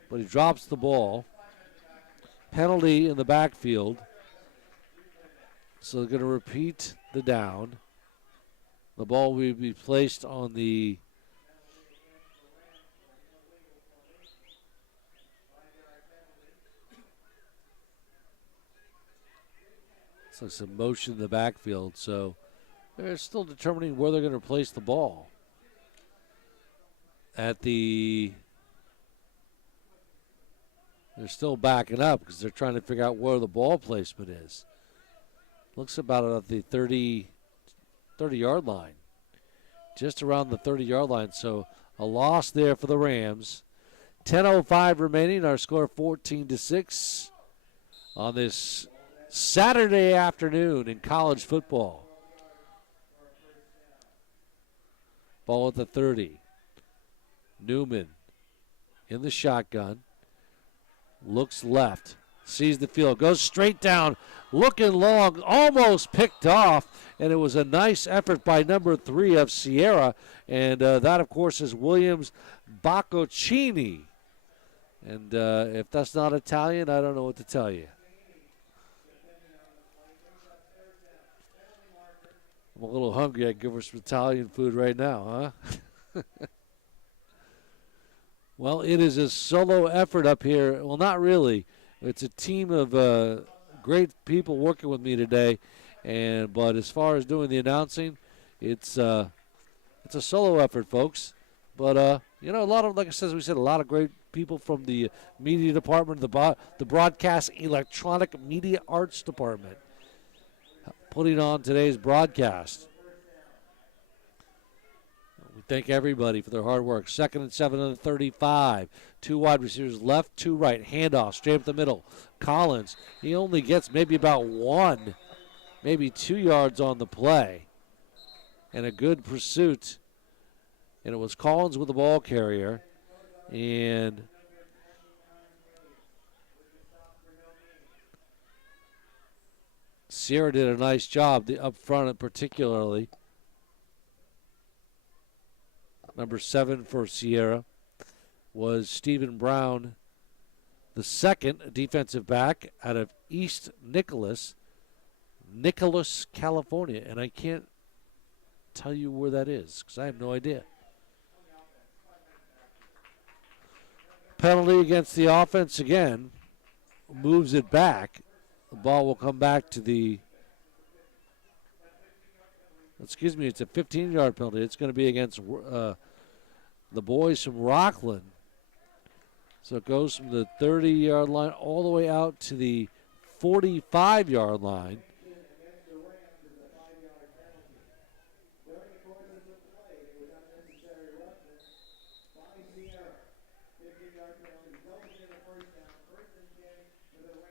But he drops the ball. Penalty in the backfield. So they're going to repeat the down. The ball will be placed on the so some motion in the backfield. So they're still determining where they're going to place the ball. They're still backing up because they're trying to figure out where the ball placement is. Looks about at the 30-yard line. Just around the 30-yard line. So a loss there for the Rams. 10:05 remaining. Our score 14-6 on this Saturday afternoon in college football. Ball at the 30. Newman in the shotgun. Looks left. Sees the field. Goes straight down. Looking long. Almost picked off. And it was a nice effort by number 3 of Sierra. And that, of course, is Williams Bocconcini. And if that's not Italian, I don't know what to tell you. I'm a little hungry. I could give her some Italian food right now, huh? Well, it is a solo effort up here. Well, not really. It's a team of great people working with me today. But as far as doing the announcing, it's a solo effort, folks. But a lot of, like I said, we said, a lot of great people from the media department, the broadcast electronic media arts department, putting on today's broadcast. We thank everybody for their hard work. 2nd and 7 on the 35. 2 wide receivers left, 2 right. Handoff straight up the middle. Collins, he only gets maybe about 1, maybe 2 yards on the play. And a good pursuit. And it was Collins with the ball carrier. And Sierra did a nice job up front, particularly. Number 7 for Sierra was Stephen Brown, the second defensive back out of East Nicholas, California. And I can't tell you where that is because I have no idea. Penalty against the offense again. Moves it back. The ball will come back to it's a 15-yard penalty. It's going to be against the boys from Rockland. So it goes from the 30-yard line all the way out to the 45-yard line.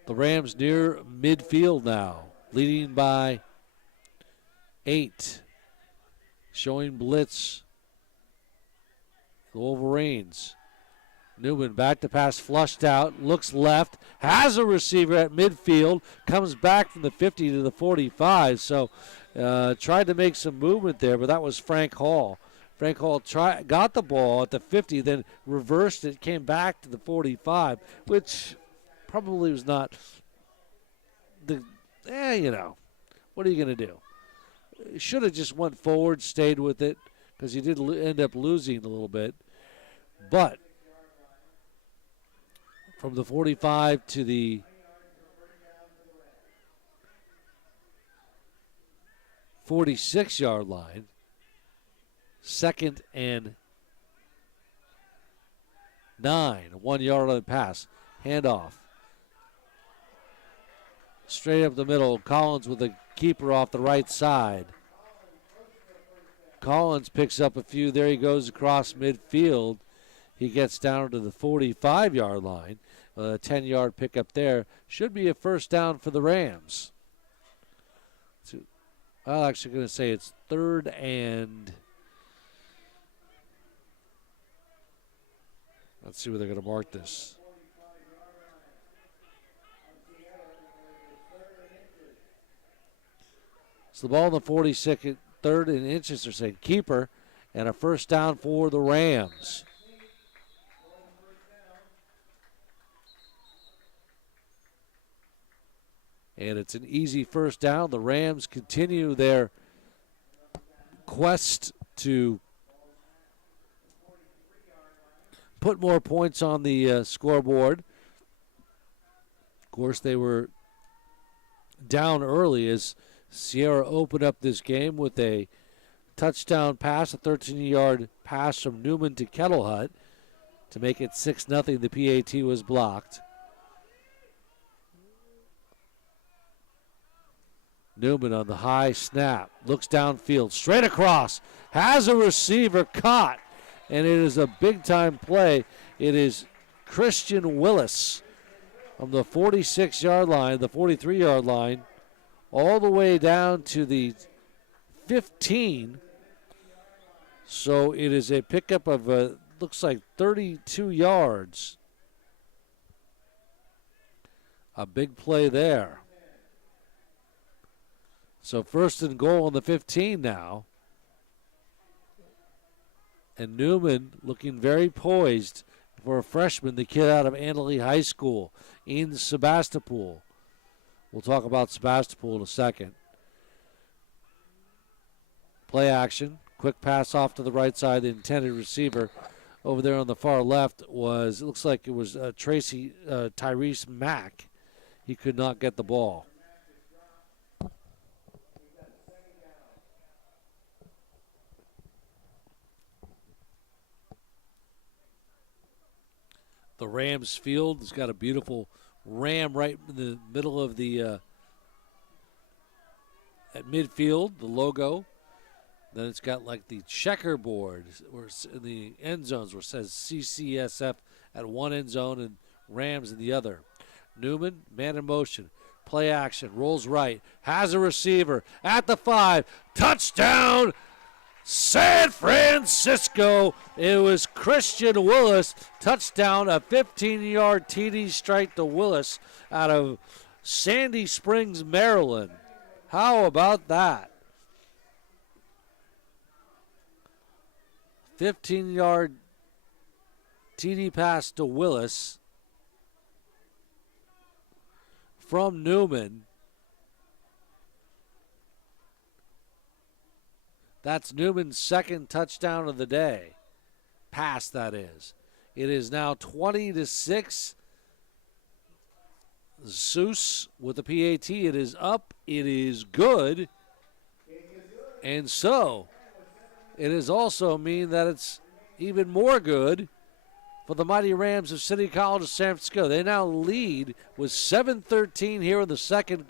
The Rams near midfield now, leading by 8. Showing blitz. The Wolverines. Newman back to pass, flushed out, looks left, has a receiver at midfield, comes back from the 50 to the 45. So tried to make some movement there, but that was Frank Hall. Frank Hall got the ball at the 50, then reversed it, came back to the 45, which probably was not what are you going to do? Should have just went forward, stayed with it, because he did end up losing a little bit. But from the 45 to the 46-yard line. 2nd and 9. 1 yard on the pass. Handoff. Straight up the middle. Collins with a keeper off the right side. Collins picks up a few. There he goes across midfield. He gets down to the 45-yard line. A 10-yard pickup there. Should be a first down for the Rams. I'm actually going to say it's 3rd and... Let's see where they're going to mark this. So the ball in the 42nd, 3rd and inches, they're saying keeper, and a first down for the Rams. And it's an easy first down. The Rams continue their quest to put more points on the scoreboard. Of course, they were down early as Sierra opened up this game with a touchdown pass, a 13-yard pass from Newman to Kettlehut to make it 6-0. The PAT was blocked. Newman on the high snap, looks downfield, straight across, has a receiver caught, and it is a big-time play. It is Christian Willis from the 46-yard line, the 43-yard line, all the way down to the 15. So it is a pickup of, looks like 32 yards. A big play there. So 1st and goal on the 15 now. And Newman looking very poised for a freshman, the kid out of Andaley High School in Sebastopol. We'll talk about Sebastopol in a second. Play action. Quick pass off to the right side. The intended receiver over there on the far left was, it looks like it was Tyrese Mack. He could not get the ball. The Rams field has got a beautiful ram right in the middle of the at midfield, the logo. Then it's got like the checkerboard where in the end zones where it says CCSF at one end zone and Rams in the other. Newman, man in motion, play action, rolls right, has a receiver at the 5, touchdown San Francisco. It was Christian Willis, touchdown, a 15-yard TD strike to Willis out of Sandy Springs, Maryland. How about that? 15-yard TD pass to Willis from Newman. That's Newman's second touchdown of the day. Pass, that is. It is now 20-6. Zeus with the PAT. It is up. It is good. And so, it is also mean that it's even more good for the mighty Rams of City College of San Francisco. They now lead with 7:13 here in the second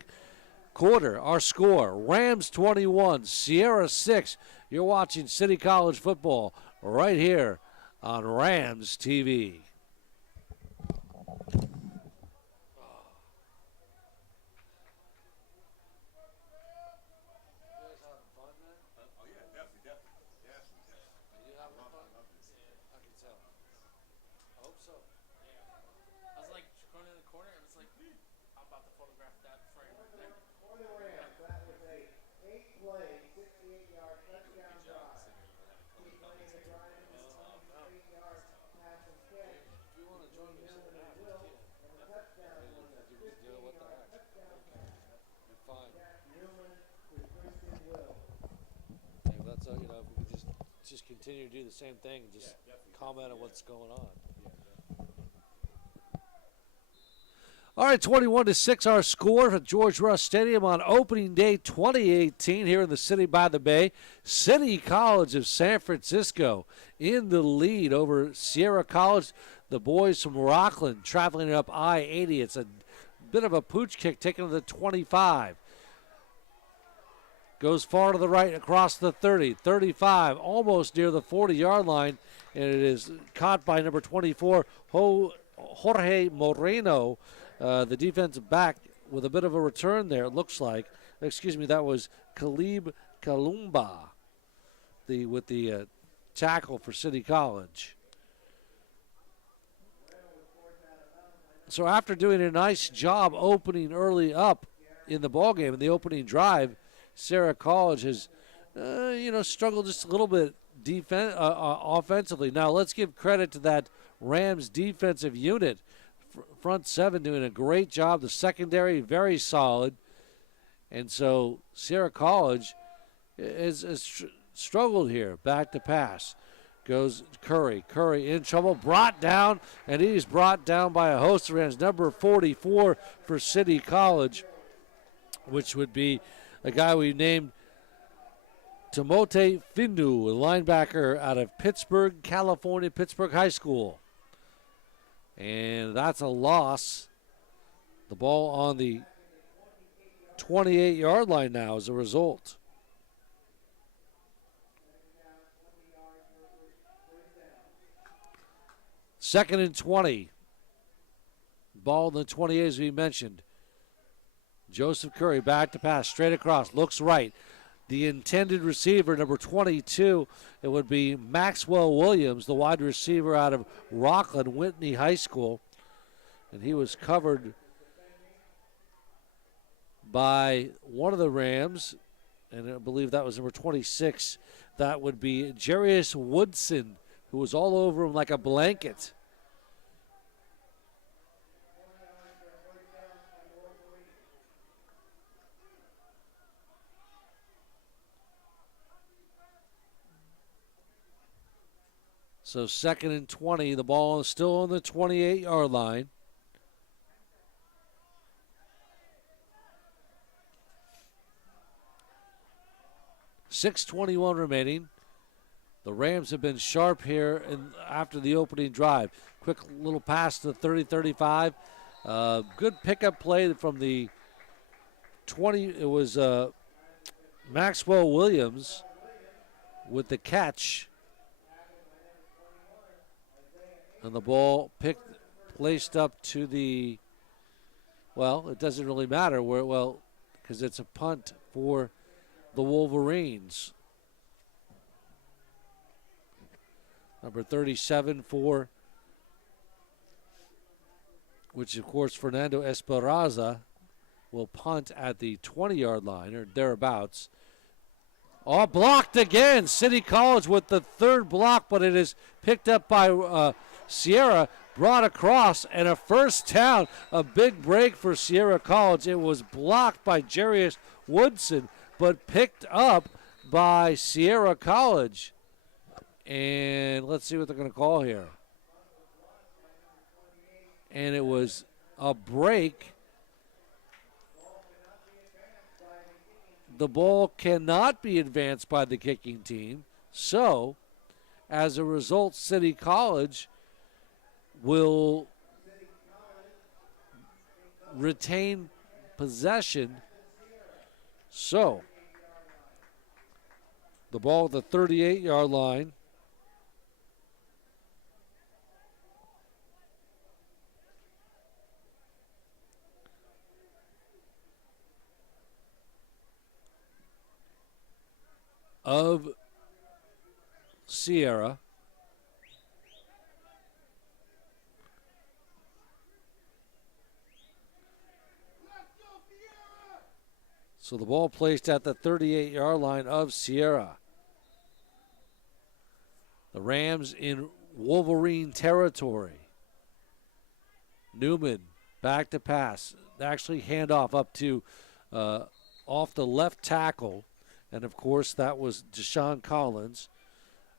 quarter. Our score, Rams 21, Sierra 6. You're watching City College football right here on Rams TV. Just continue to do the same thing, just comment on what's going on. All right, 21-6 our score at George Rush Stadium on opening day 2018 here in the city by the bay. City College of San Francisco in the lead over Sierra College. The boys from Rockland traveling up I-80. It's a bit of a pooch kick taken to the 25. Goes far to the right across the 30, 35, almost near the 40-yard line, and it is caught by number 24, Jorge Moreno, the defensive back, with a bit of a return there, it looks like. Excuse me, that was Khalib Kalumba with the tackle for City College. So after doing a nice job opening early up in the ballgame, in the opening drive, Sierra College has, struggled just a little bit offensively. Now let's give credit to that Rams defensive unit. Front seven doing a great job. The secondary very solid. And so Sierra College has struggled here. Back to pass. Goes Curry. Curry in trouble. Brought down. And he's brought down by a host of Rams. Number 44 for City College, which would be a guy we named Timote Findu, a linebacker out of Pittsburgh, California, Pittsburgh High School. And that's a loss. The ball on the 28-yard line now as a result. Second and 20. Ball in the 28 as we mentioned. Joseph Curry back to pass, straight across, looks right. The intended receiver, number 22, it would be Maxwell Williams, the wide receiver out of Rockland Whitney High School. And he was covered by one of the Rams, and I believe that was number 26. That would be Jarius Woodson, who was all over him like a blanket. So second and 20. The ball is still on the 28-yard line. .6:21 remaining. The Rams have been sharp here after the opening drive. Quick little pass to the 30-35. Good pickup play from the 20. It was Maxwell Williams with the catch. And the ball placed up to the, well, it doesn't really matter because it's a punt for the Wolverines. Number 37 for, which of course Fernando Esperanza will punt at the 20-yard line or thereabouts. Oh, blocked again. City College with the third block, but it is picked up by Sierra, brought across, and a first down. A big break for Sierra College. It was blocked by Jarius Woodson, but picked up by Sierra College. And let's see what they're going to call here. And it was a break. The ball cannot be advanced by the kicking team. So, as a result, City College will retain possession. So, the ball at the 38-yard line. Of Sierra. So the ball placed at the 38-yard line of Sierra. The Rams in Wolverine territory. Newman back to pass. Actually handoff up to off the left tackle. And, of course, that was Deshawn Collins.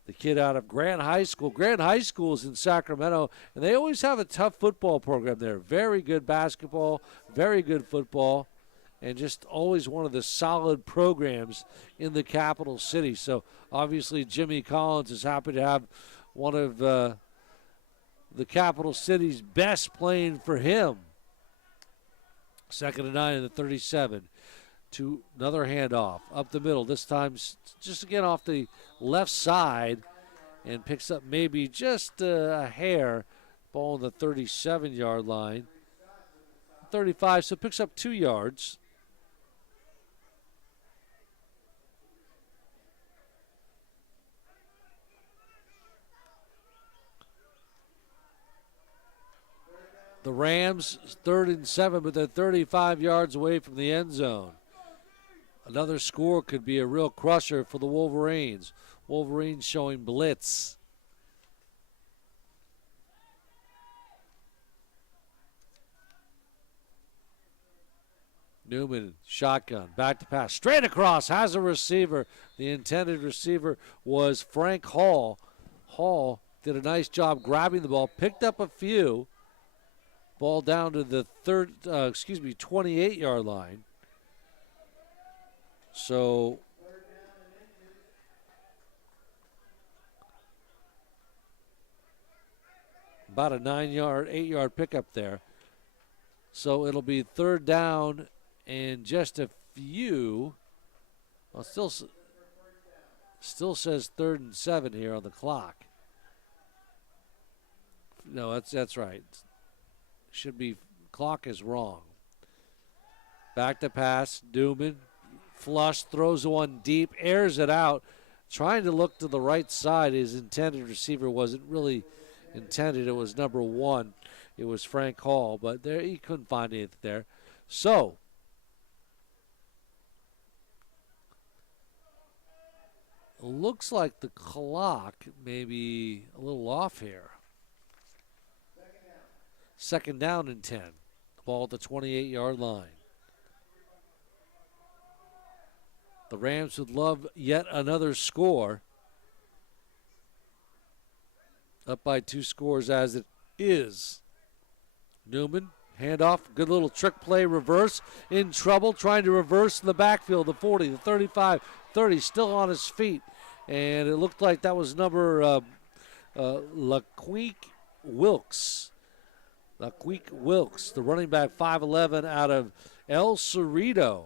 the kid out of Grant High School. Grant High School is in Sacramento, and they always have a tough football program there. Very good basketball, very good football, and just always one of the solid programs in the capital city. So obviously Jimmy Collins is happy to have one of the capital city's best playing for him. 2nd and 9 in the 37. To another handoff up the middle. This time just again off the left side, and picks up maybe just a hair. Ball on the 37-yard line. 35, so picks up 2 yards. The Rams 3rd and 7, but they're 35 yards away from the end zone. Another score could be a real crusher for the Wolverines. Wolverines showing blitz. Newman, shotgun, back to pass, straight across, has a receiver. The intended receiver was Frank Hall. Hall did a nice job grabbing the ball, picked up a few. Ball down to the 28-yard line. So about a 8-yard pickup there. So it'll be 3rd down and just a few. Well, still says 3rd and 7 here on the clock. No, that's right. Should be, clock is wrong. Back to pass, Newman. Flush, throws one deep, airs it out, trying to look to the right side. His intended receiver wasn't really intended. It was number 1. It was Frank Hall, but there he couldn't find anything there. So, looks like the clock may be a little off here. 2nd down and 10. The ball at the 28-yard line. The Rams would love yet another score. Up by 2 scores as it is. Newman, handoff, good little trick play, reverse, in trouble, trying to reverse in the backfield, the 40, the 35, 30, still on his feet. And it looked like that was number Laqueek Wilkes. Laqueek Wilkes, the running back, 5'11", out of El Cerrito.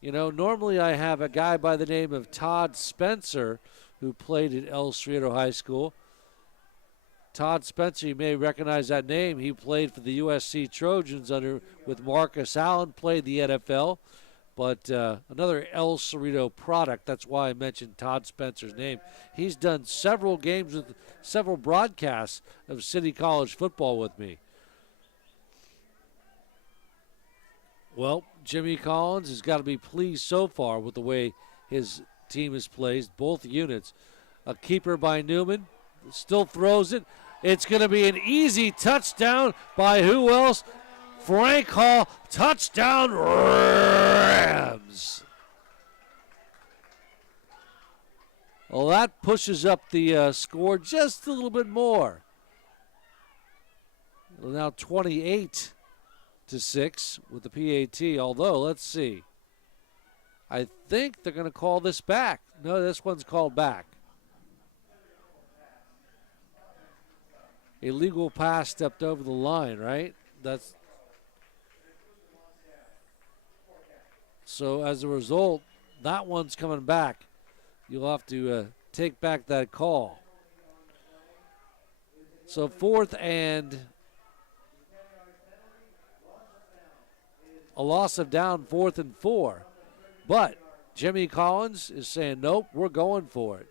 You know, normally I have a guy by the name of Todd Spencer who played at El Cerrito High School. Todd Spencer, you may recognize that name. He played for the USC Trojans with Marcus Allen, played the NFL. But another El Cerrito product, that's why I mentioned Todd Spencer's name. He's done several games with several broadcasts of City College football with me. Well, Jimmy Collins has got to be pleased so far with the way his team has played, both units. A keeper by Newman, still throws it. It's going to be an easy touchdown by who else? Frank Hall, touchdown Rams. Well, that pushes up the score just a little bit more. Well, now 28-6 with the PAT, although, let's see. I think they're going to call this back. No, this one's called back. A legal pass stepped over the line, right? So as a result, that one's coming back. You'll have to take back that call. So 4th and a loss of down, 4th and 4. But Jimmy Collins is saying, nope, we're going for it.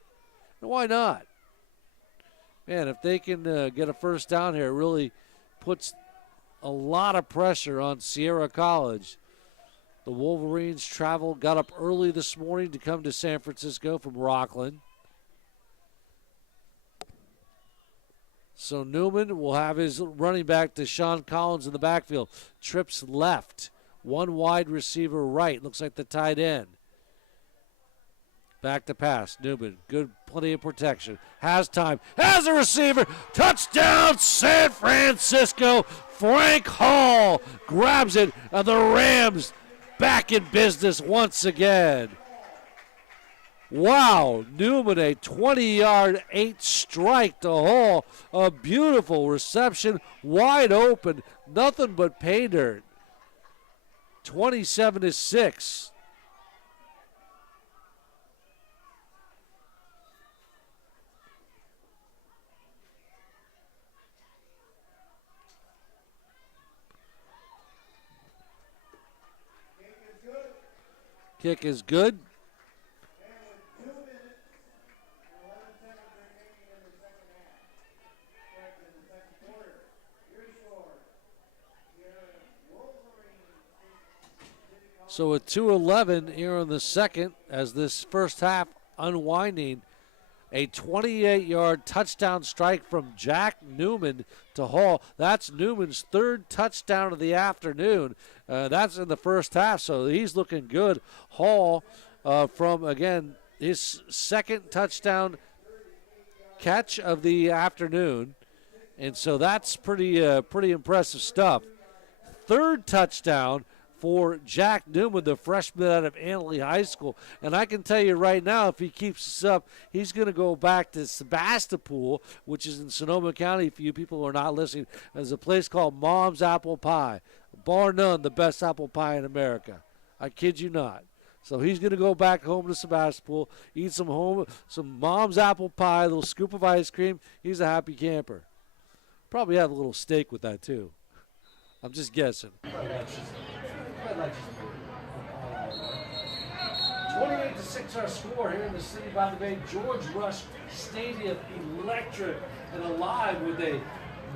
And why not? Man, if they can get a first down here, it really puts a lot of pressure on Sierra College. The Wolverines got up early this morning to come to San Francisco from Rockland. So Newman will have his running back Deshawn Collins in the backfield. Trips left. One wide receiver right. Looks like the tight end. Back to pass. Newman, good, plenty of protection. Has time. Has a receiver. Touchdown, San Francisco. Frank Hall grabs it, and the Rams back in business once again. Wow, Newman, a 20-yard 8-strike to Hall. A beautiful reception, wide open, nothing but pay dirt. 27-6. Kick is good. So with 2:11 here in the second, as this first half unwinding, a 28-yard touchdown strike from Jack Newman to Hall. That's Newman's third touchdown of the afternoon. That's in the first half, so he's looking good. Hall from, again, his second touchdown catch of the afternoon, and so that's pretty impressive stuff. Third touchdown for Jack Newman, the freshman out of Antley High School. And I can tell you right now, if he keeps this up, he's going to go back to Sebastopol, which is in Sonoma County. For you people who are not listening, there's a place called Mom's Apple Pie. Bar none, the best apple pie in America. I kid you not. So he's going to go back home to Sebastopol, eat some Mom's Apple Pie, a little scoop of ice cream. He's a happy camper. Probably have a little steak with that, too. I'm just guessing. 28-6 our score here in the city by the Bay. George Rush Stadium electric and alive with a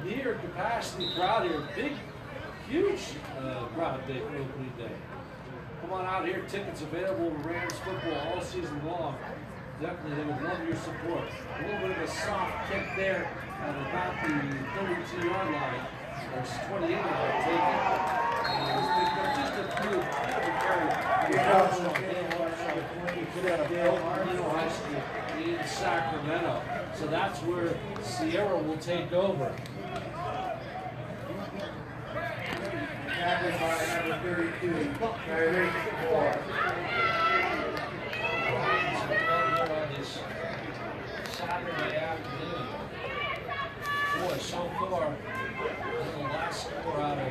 near capacity crowd here. Big, huge crowd day for opening day. Come on out here. Tickets available to Rams football all season long. Definitely, they would love your support. A little bit of a soft kick there at about the 32-yard line. There's 28 on it. Take it. Just a few High School in Sacramento. So that's where Sierra will take over. Captain by number 32, Gary Ford. Saturday afternoon. Boy, so far, the last score out of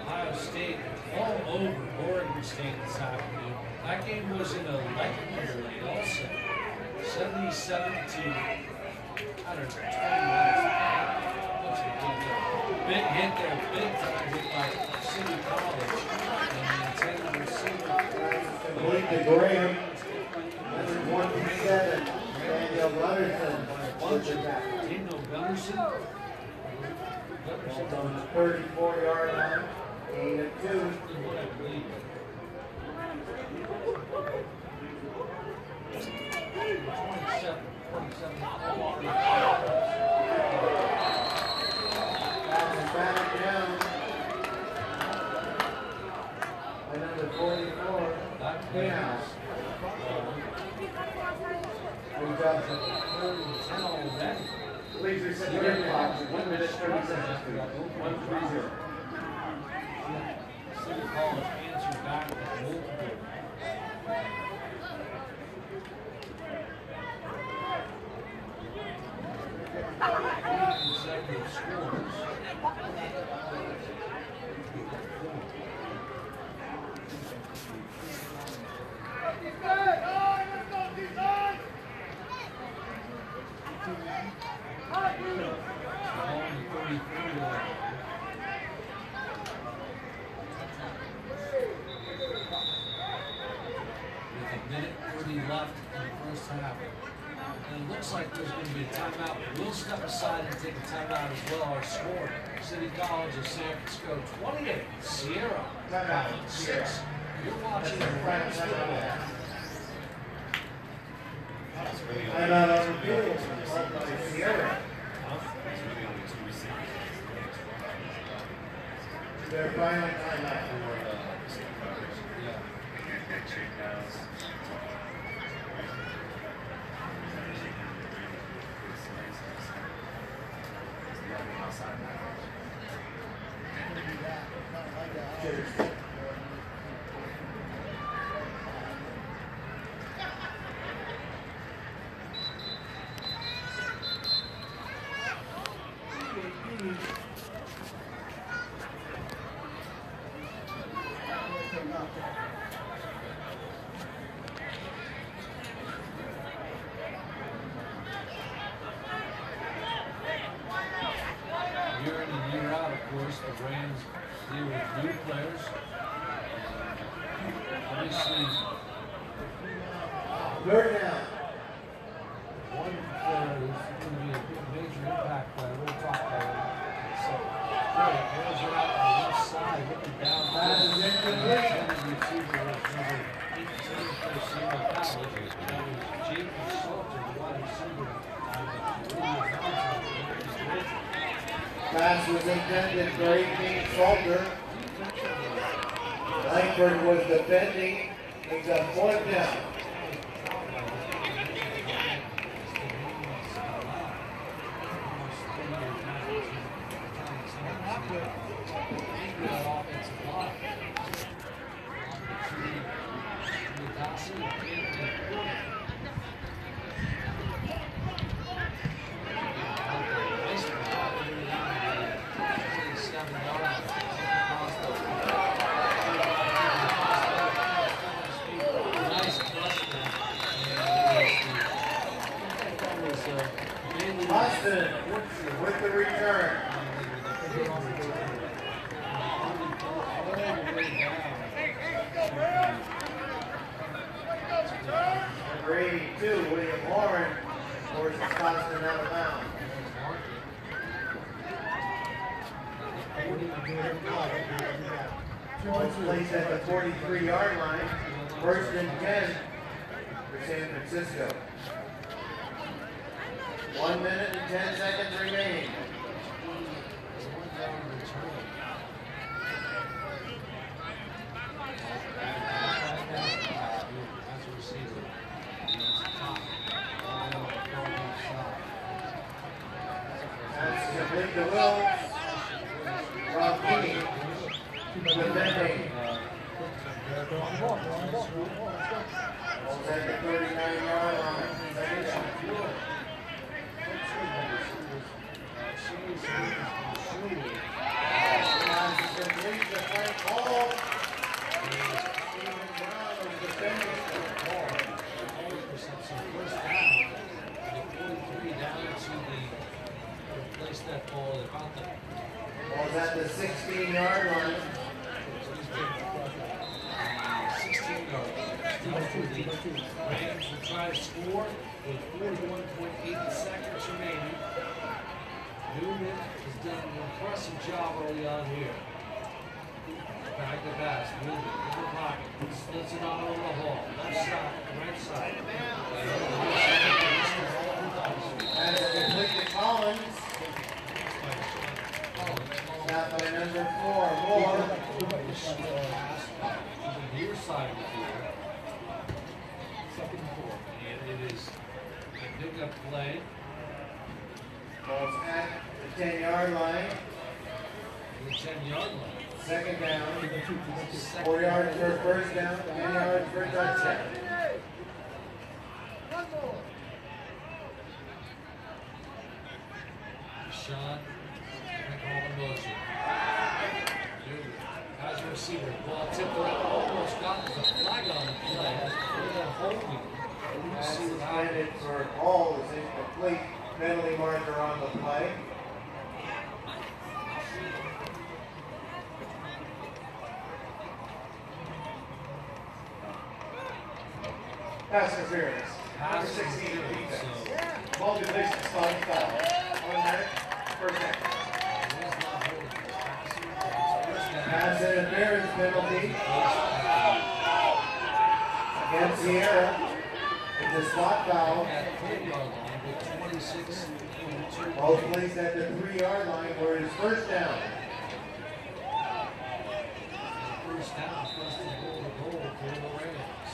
Ohio State all over Oregon State this afternoon. That game was in a lightning lead also. 77 to, I don't know, 21. Big hit there, big time hit by City College. And the intended receiver. Going to Graham, number 107, Daniel Gunderson. Daniel Gunderson. On the 34-yard line, 8 of 2. What I believe. 27. Back down by number 44. That Yeah. Good job, sir. 10 already. Please reset your clock. 1 minute, 30 seconds. 1:30. City College answers back with multiple. Consecutive scores. With a minute 30 left in the first half. And it looks like there's going to be a timeout. We'll step aside and take a timeout as well. Our score, City College of San Francisco 28, Sierra College 6. You're watching Rams football. And on the field, Sierra. They're finally timeout. Year in and year out, of course, the Rams deal with new players. Every season. Third down. One player who's going to be a big major impact player. We'll talk about it. So, great. There's her out on the left side, looking down. Pass is incomplete. The receiver was number 18 for Sierra Collins. That was Jacob Salter, the wide receiver. Pass was intended for 18 Salter. Langford was defending. He's got 4th down. Austin with the return. Number 82, William Warren, forces Austin out of bounds. Ball's placed at the 43-yard line. 1st and 10 for San Francisco. 1 minute and 10 seconds remaining. That's complete to Wills. Rob Keeney defending. Ball's at the 39-yard line. 2nd down. Ball's at the 16-yard line. 16-yard line. Rams will try to score with 41.8 seconds remaining. Newman has done an impressive job early on here. Back to pass, Newman in the pocket, splits it out over the hall. Left side, right side. That's complete to Collins. Got by number 4, Moore. Near side of the field. 2nd and 4. And it is a pickup play. Ball's at the 10-yard line. The 10-yard line. 2nd down. 4 yards for 1st down. 10 yards for touchdown. Deshawn in motion. Newman has a receiver. Ball tipped around. Almost got the flag on the play. Holding. Pass is intended for Hall is incomplete. Penalty marker on the play. Pass interference. Number 16 defense. Ball completion, sliding foul. Automatic, 1st down. Pass interference penalty against Sierra. It's a spot foul. Ball's placed at the 3-yard line where it is 1st down. First down, first and goal for the Rams.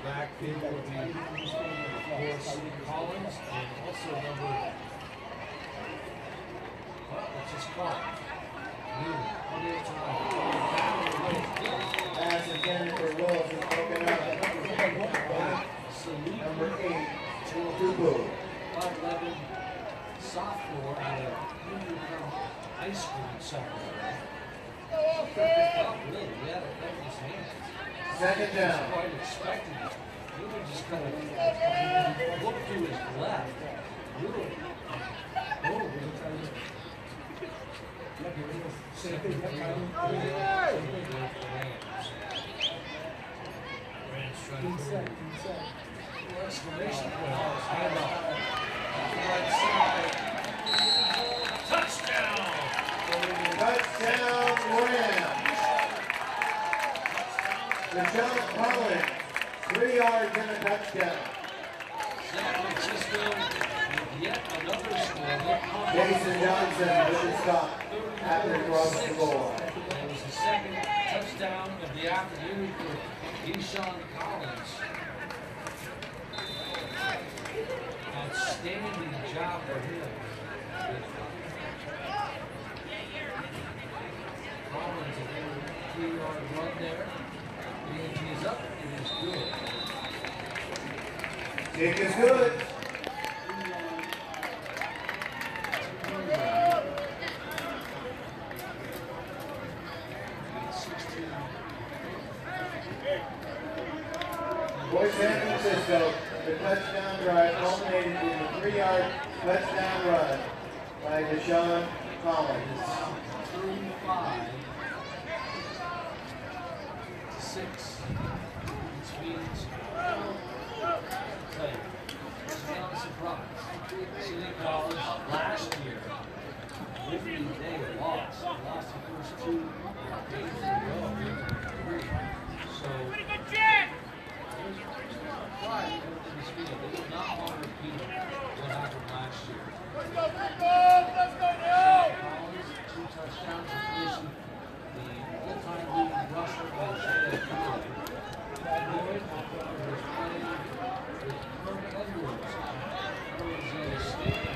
the backfield would be, of course, Collins, and also number, what's his call? Newman. Pass intended for Wilson, broken up. Number 8, Tubu. 5'11" sophomore out of Newman High School in Sacramento. Really, he had it in his hands. Second down. Quite expecting it. Newman just kind of looked to his left. Really. Rams trying to put exclamation point on his hand up. Right side. Touchdown! Touchdown, Rams. Deshawn Collins, 3 yards and a touchdown. San Francisco with yet another score. Jason Johnson with the stop after across the goal. That was the second touchdown of the afternoon for Deshawn Collins. Outstanding job for him. Collins, a 3-yard run there. And he's up. It is good. Kick is good. For San Francisco, the touchdown drive culminated in a 3-yard touchdown run by Deshawn Collins. 35-6. Which means, it's not a surprise. City College last year, they lost. They lost the first 2 games in a row. So, they did not want to repeat what happened last year. Collins, 2 touchdowns, including the all-time leading rusher by Sierra Wolverines. Lloyd was playing with Kirk Edwards at Arizona State.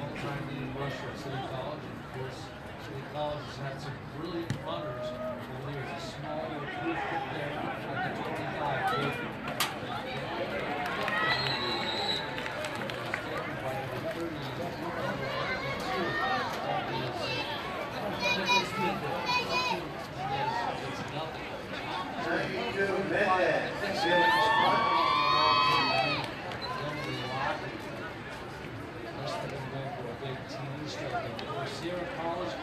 All-time leading rusher at City College, and of course, City College has had some brilliant runners. And there's a small little proof there at the 25. Sierra College,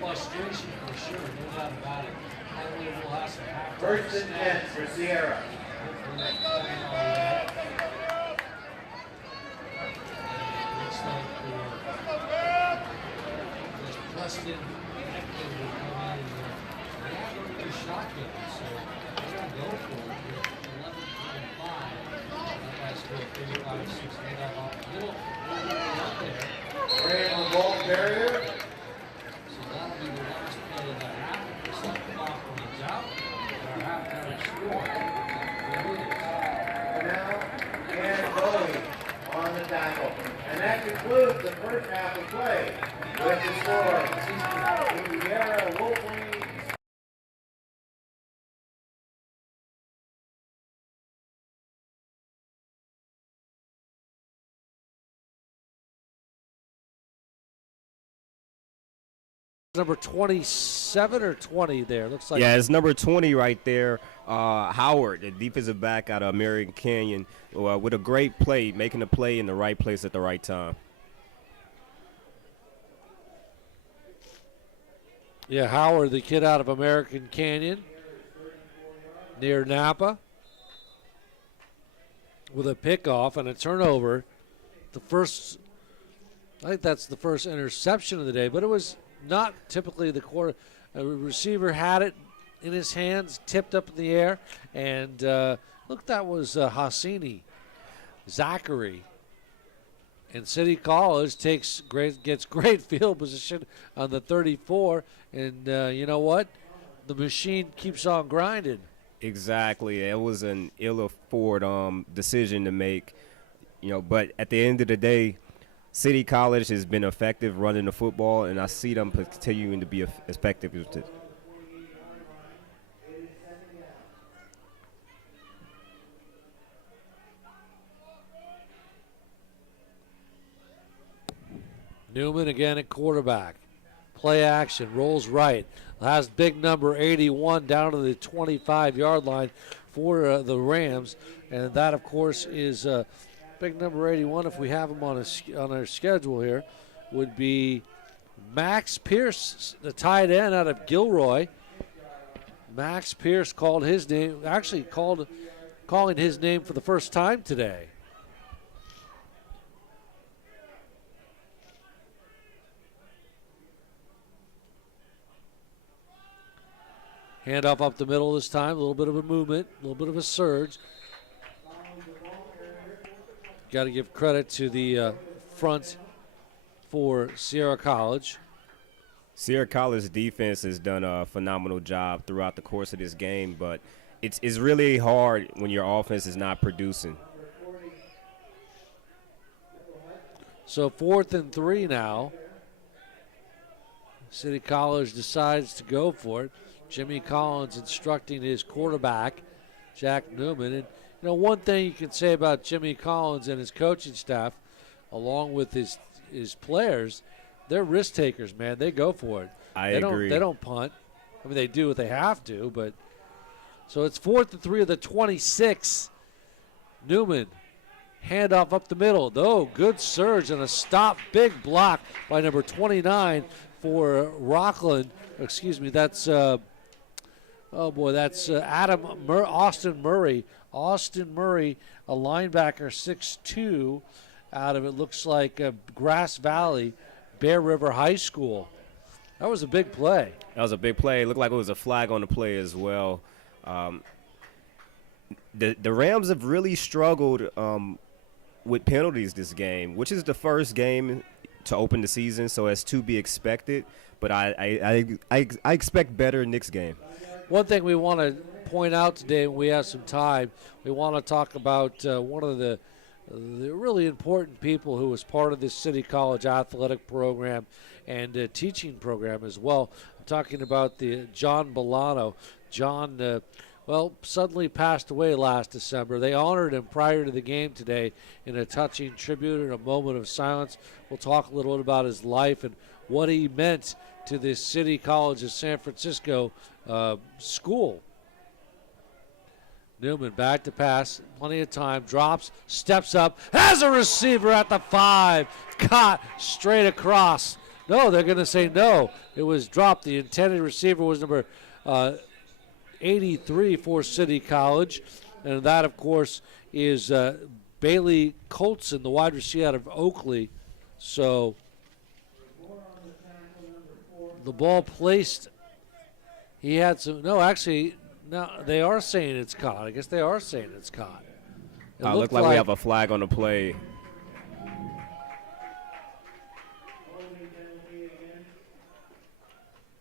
frustration for sure, no doubt about it. Hopefully we'll have some halftime First and 10 for Sierra. Hopefully that's coming all that. Looks like this Preston Eckler will come in and they have a shotgun, so they're going to go for it with 11:25. That guy's scored 35-6. They got a little up there. Bring on ball carrier. So that'll be the last play of the half. The second clock runs out. Our halftime score. Now, and Bowie on the tackle. And that concludes the first half of play with the score. Sierra Wolverines. Number 27 or 20 there. Looks like. Yeah, it's number 20 right there. Howard, the defensive back out of American Canyon, with a great play, making the play in the right place at the right time. Yeah, Howard, the kid out of American Canyon, near Napa, with a pickoff and a turnover. The first, I think that's the first interception of the day, but it was not typically the quarter. A receiver had it in his hands, tipped up in the air, and look, that was Hassini, Zachary, And City College gets great field position on the 34, and you know what? The machine keeps on grinding. Exactly. It was an ill-afforded decision to make, but at the end of the day, City College has been effective running the football, and I see them continuing to be effective with it. Newman again at quarterback. Play action, rolls right. Has big number 81 down to the 25-yard line for the Rams. And that, of course, is big number 81, if we have him on our schedule here, would be Max Pierce, the tight end out of Gilroy. Max Pierce called his name, actually calling his name for the first time today. Handoff up the middle this time. A little bit of a movement, a little bit of a surge. Got to give credit to the front for Sierra College. Sierra College defense has done a phenomenal job throughout the course of this game, but it's really hard when your offense is not producing. So 4th and 3 now. City College decides to go for it. Jimmy Collins instructing his quarterback, Jack Newman. And, one thing you can say about Jimmy Collins and his coaching staff, along with his players, they're risk takers, man. They go for it. I agree. They don't punt. I mean, they do what they have to, but so it's 4th and 3 of the 26. Newman, handoff up the middle. Good surge and a stop. Big block by number 29 for Rockland. Excuse me, that's Austin Murray. Austin Murray, a linebacker, 6'2", out of it looks like Grass Valley, Bear River High School. That was a big play. That was a big play. It looked like it was a flag on the play as well. The Rams have really struggled with penalties this game, which is the first game to open the season, so as to be expected. But I expect better next game. One thing we want to point out today, when we have some time, we want to talk about one of the really important people who was part of this City College athletic program and teaching program as well. I'm talking about the John Bolano. John, suddenly passed away last December. They honored him prior to the game today in a touching tribute and a moment of silence. We'll talk a little bit about his life and what he meant to this City College of San Francisco school. Newman back to pass, plenty of time, drops, steps up, has a receiver at the 5, caught straight across. No, they're going to say no. It was dropped. The intended receiver was number 83 for City College, and that, of course, is Bailey Colson, the wide receiver out of Oakley. So the ball placed. He had some. No, actually, no. They are saying it's caught. I guess they are saying it's caught. It looked like we have a flag on the play.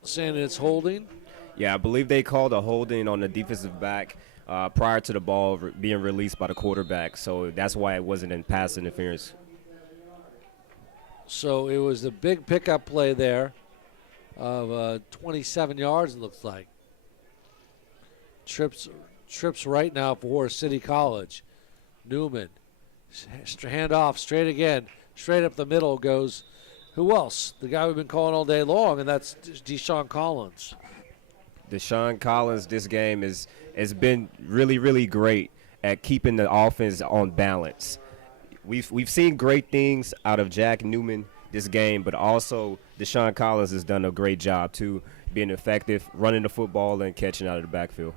Saying it's holding. Yeah, I believe they called a holding on the defensive back prior to the ball being released by the quarterback. So that's why it wasn't in pass interference. So it was a big pickup play there of 27 yards, it looks like. Trips right now for City College. Newman, hand off, straight again. Straight up the middle goes, who else? The guy we've been calling all day long, and that's Deshawn Collins. Deshawn Collins, this game has been really, really great at keeping the offense on balance. We've seen great things out of Jack Newman this game, but also Deshawn Collins has done a great job too, being effective, running the football and catching out of the backfield.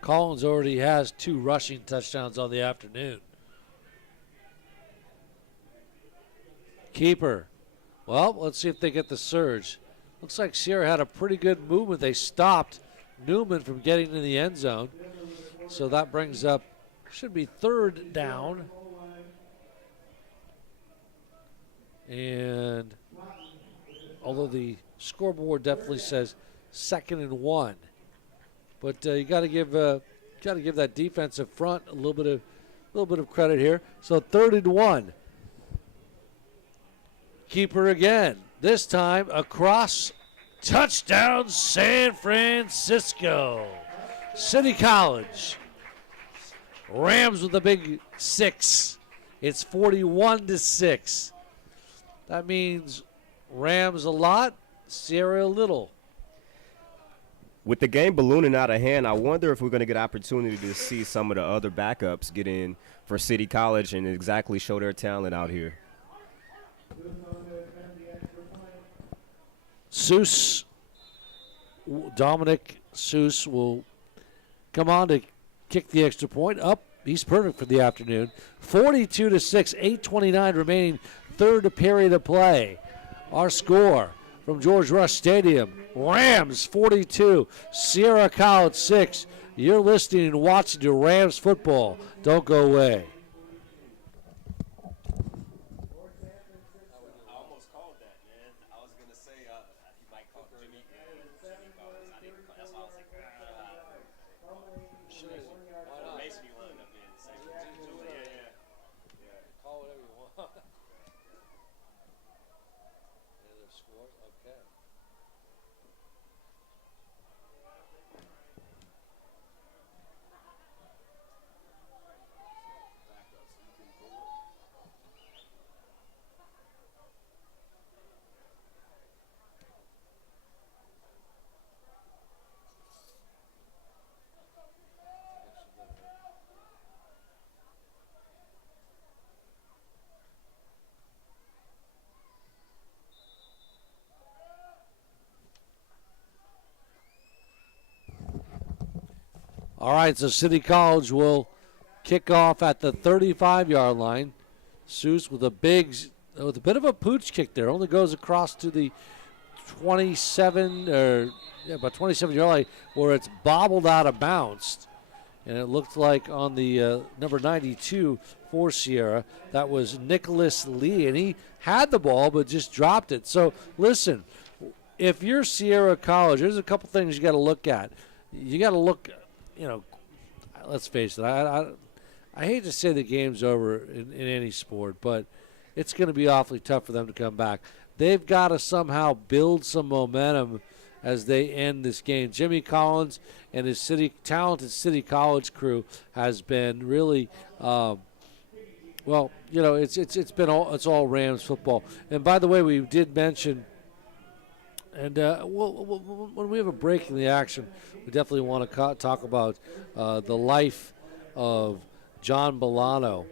Collins already has 2 rushing touchdowns on the afternoon. Keeper. Well, let's see if they get the surge. Looks like Sierra had a pretty good movement. They stopped Newman from getting in the end zone. So that brings up, should be 3rd down. And although the scoreboard definitely says 2nd and 1, but you got to give that defensive front a little bit of credit here. So 3rd and 1. Keeper again. This time across. Touchdown San Francisco. City College. Rams with a big 6. It's 41-6. That means Rams a lot, Sierra a little. With the game ballooning out of hand, I wonder if we're going to get an opportunity to see some of the other backups get in for City College and exactly show their talent out here. Seuss, Dominic Seuss will come on to kick the extra point. Up, he's perfect for the afternoon. 42-6, 8:29 remaining, third period of play. Our score from George Rush Stadium: Rams 42, Sierra College 6. You're listening and watching to Rams football. Don't go away. All right, so City College will kick off at the 35-yard line. Seuss with a bit of a pooch kick there. Only goes across to the 27 about 27-yard line where it's bobbled out of bounds. And it looked like on the number 92 for Sierra, that was Nicholas Lee, and he had the ball but just dropped it. So listen, if you're Sierra College, there's a couple things you got to look at. You got to look. Let's face it, I hate to say the game's over in any sport, but it's going to be awfully tough for them to come back. They've got to somehow build some momentum as they end this game. Jimmy Collins and his talented City College crew has been really, it's all Rams football. And by the way, we did mention, and when we have a break in the action, we definitely want to talk about the life of John Bolano.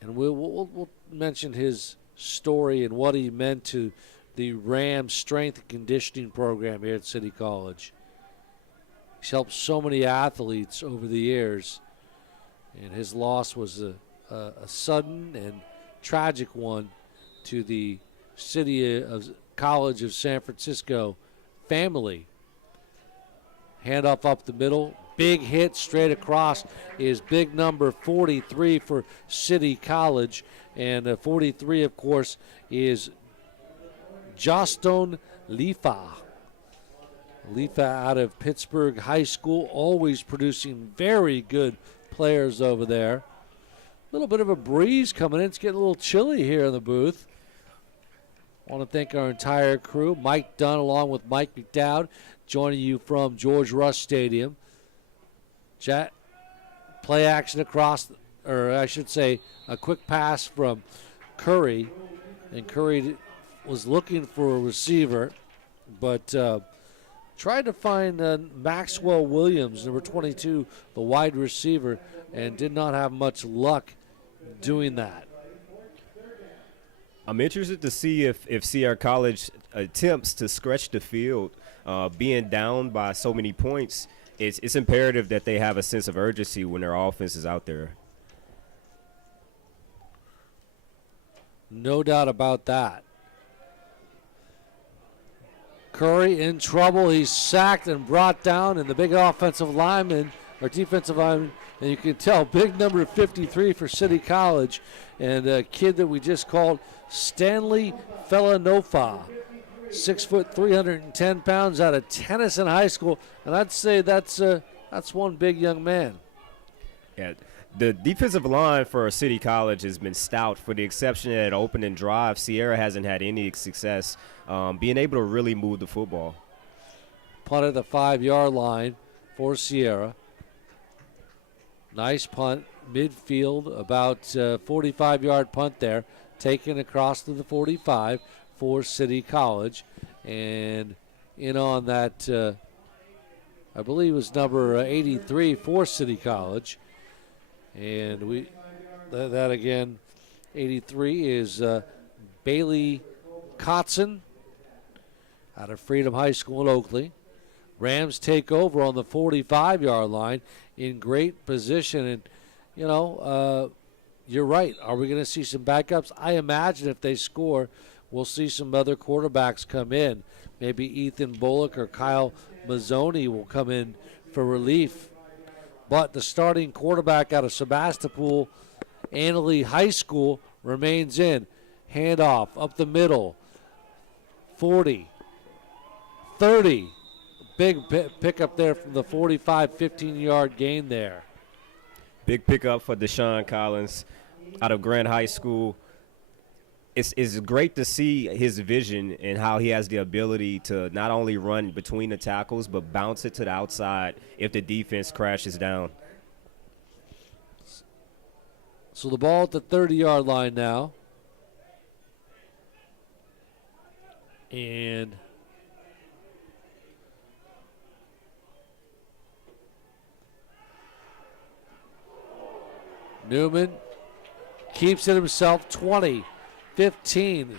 And we'll mention his story and what he meant to the Rams strength and conditioning program here at City College. He's helped so many athletes over the years, and his loss was a sudden and tragic one to the City of College of San Francisco family. Handoff up the middle. Big hit straight across is big number 43 for City College. And 43, of course, is Justin Lifa. Lifa out of Pittsburgh High School, always producing very good players over there. A little bit of a breeze coming in. It's getting a little chilly here in the booth. I want to thank our entire crew. Mike Dunn along with Mike McDowd joining you from George Rush Stadium. Play action across, or I should say a quick pass from Curry. And Curry was looking for a receiver, but tried to find Maxwell Williams, number 22, the wide receiver, and did not have much luck doing that. I'm interested to see if Sierra College attempts to stretch the field. Being down by so many points, it's imperative that they have a sense of urgency when their offense is out there. No doubt about that. Curry in trouble. He's sacked and brought down, and the big offensive lineman or defensive lineman And you can tell, big number 53 for City College. And a kid that we just called Stanley Felanofa. 6 foot, 310 pounds, out of Tennyson High School. And I'd say that's one big young man. Yeah, the defensive line for City College has been stout. For the exception of that opening drive, Sierra hasn't had any success being able to really move the football. Punt at the 5-yard line for Sierra. Nice punt, midfield, about 45-yard punt there, taken across to the 45 for City College. And in on that, I believe it was number 83 for City College. And that again, 83 is Bailey Kotzen out of Freedom High School in Oakley. Rams take over on the 45-yard line in great position. And, you know, you're right. Are we going to see some backups? I imagine if they score, we'll see some other quarterbacks come in. Maybe Ethan Bullock or Kyle Mazzoni will come in for relief. But the starting quarterback out of Sebastopol, Annalee High School, remains in. Handoff up the middle. 40, 30. Big pickup there from the 45, 15-yard gain there. Big pickup for Deshawn Collins out of Grant High School. It's great to see his vision and how he has the ability to not only run between the tackles but bounce it to the outside if the defense crashes down. So the ball at the 30-yard line now. And Newman keeps it himself, 20, 15,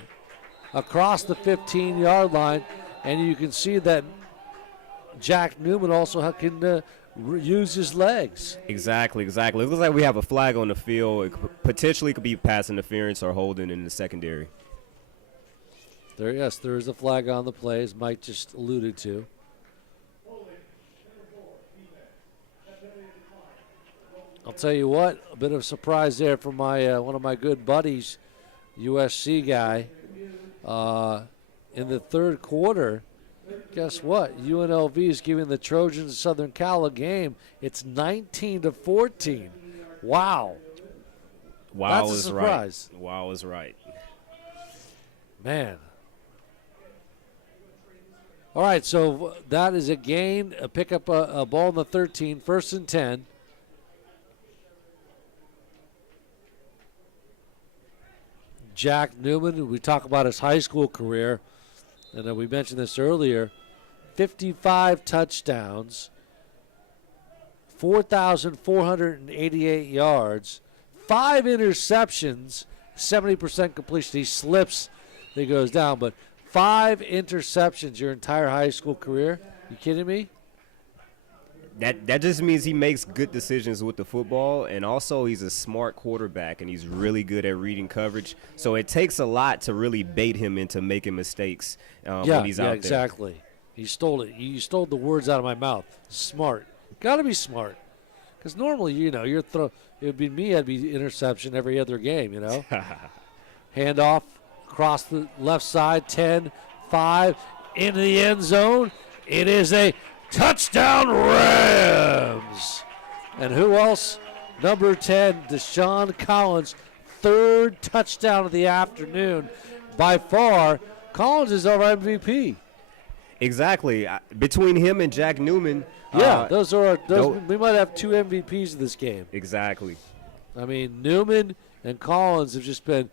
across the 15-yard line. And you can see that Jack Newman also can use his legs. Exactly. It looks like we have a flag on the field. It potentially could be pass interference or holding in the secondary. There is a flag on the play, as Mike just alluded to. I'll tell you what, a bit of a surprise there for my one of my good buddies, USC guy. In the third quarter, guess what? UNLV is giving the Trojans Southern Cal a game. It's 19-14. Wow. Wow, that's a surprise. Right. Wow is right. Man. All right, so that is a gain. Pick up a ball in the 13, 1st and 10. Jack Newman, we talk about his high school career, and we mentioned this earlier, 55 touchdowns, 4,488 yards, 5 interceptions, 70% completion. He slips, he goes down, but 5 interceptions your entire high school career? You kidding me? That just means he makes good decisions with the football, and also he's a smart quarterback, and he's really good at reading coverage. So it takes a lot to really bait him into making mistakes when he's out there. Exactly. He stole it. You stole the words out of my mouth. Smart. Got to be smart. Because normally, it would be me, I'd be interception every other game, Handoff across the left side, 10, 5, into the end zone. It is a touchdown, Rams! And who else? Number 10, Deshawn Collins, 3rd touchdown of the afternoon. By far, Collins is our MVP. Exactly. Between him and Jack Newman. Those we might have 2 MVPs of this game. Exactly. I mean, Newman and Collins have just been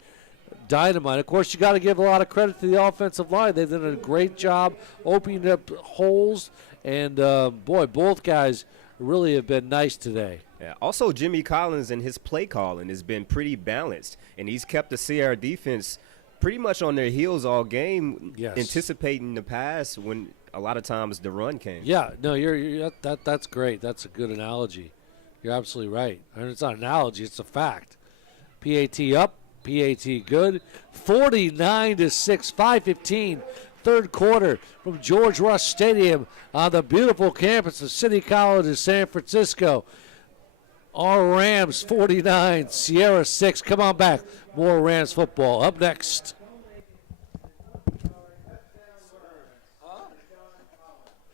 dynamite. Of course, you got to give a lot of credit to the offensive line. They've done a great job opening up holes. And, both guys really have been nice today. Yeah. Also, Jimmy Collins and his play calling has been pretty balanced, and he's kept the Sierra defense pretty much on their heels all game, anticipating the pass when a lot of times the run came. Yeah, no, that's great. That's a good analogy. You're absolutely right. I mean, it's not an analogy; it's a fact. PAT up, PAT good, 49-6, 5:15. Third quarter from George Rush Stadium on the beautiful campus of City College of San Francisco. Our Rams 49, Sierra 6. Come on back. More Rams football up next.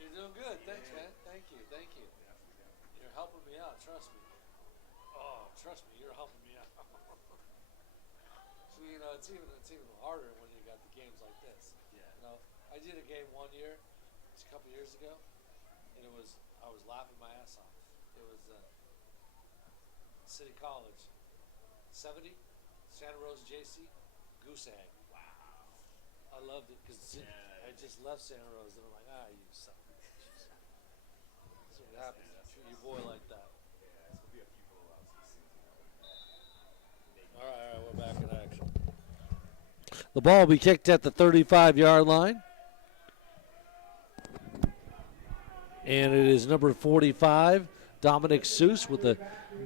You're doing good. Thanks, man. Thank you. You're helping me out. Trust me. Oh, trust me. You're helping me out. So, it's even harder when you got the games like this. Yeah. I did a game one year, just a couple years ago, and I was laughing my ass off. It was City College, 70, Santa Rosa JC, Goose Egg. Wow. I loved it because I just left Santa Rosa and I'm like, you son of a bitch. That's what happens. Treat your boy like that. All right, we're back in action. The ball will be kicked at the 35-yard line. And it is number 45, Dominic Seuss, with a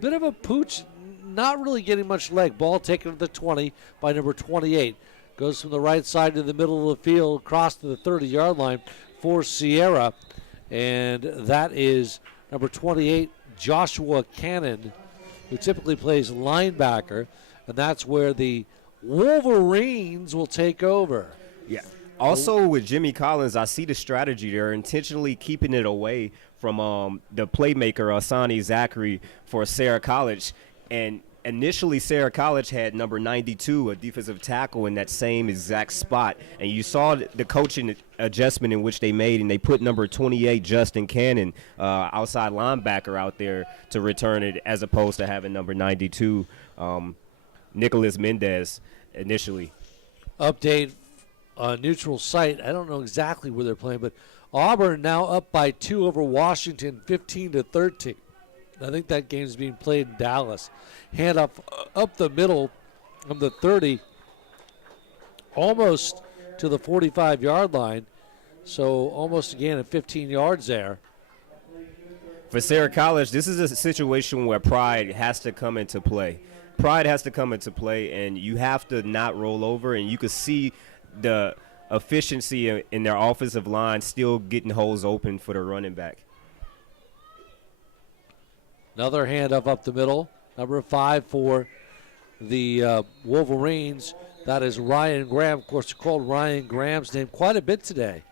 bit of a pooch, not really getting much leg. Ball taken to the 20 by number 28. Goes from the right side to the middle of the field, across to the 30-yard line for Sierra. And that is number 28, Joshua Cannon, who typically plays linebacker. And that's where the Wolverines will take over. Yeah. Also, with Jimmy Collins, I see the strategy. They're intentionally keeping it away from the playmaker, Asani Zachary, for Sierra College. And initially, Sierra College had number 92, a defensive tackle, in that same exact spot. And you saw the coaching adjustment in which they made, and they put number 28, Justin Cannon, outside linebacker, out there to return it, as opposed to having number 92, Nicholas Mendez, initially. Update neutral site. I don't know exactly where they're playing, but Auburn now up by 2 over Washington, 15-13. I think that game is being played in Dallas. Hand up the middle from the 30, almost to the 45-yard line. So almost again at 15 yards there. For Sierra College, this is a situation where pride has to come into play. Pride has to come into play, and you have to not roll over, and you can see the efficiency in their offensive line still getting holes open for the running back. Another hand up the middle. Number 5 for the Wolverines. That is Ryan Graham. Of course, you called Ryan Graham's name quite a bit today.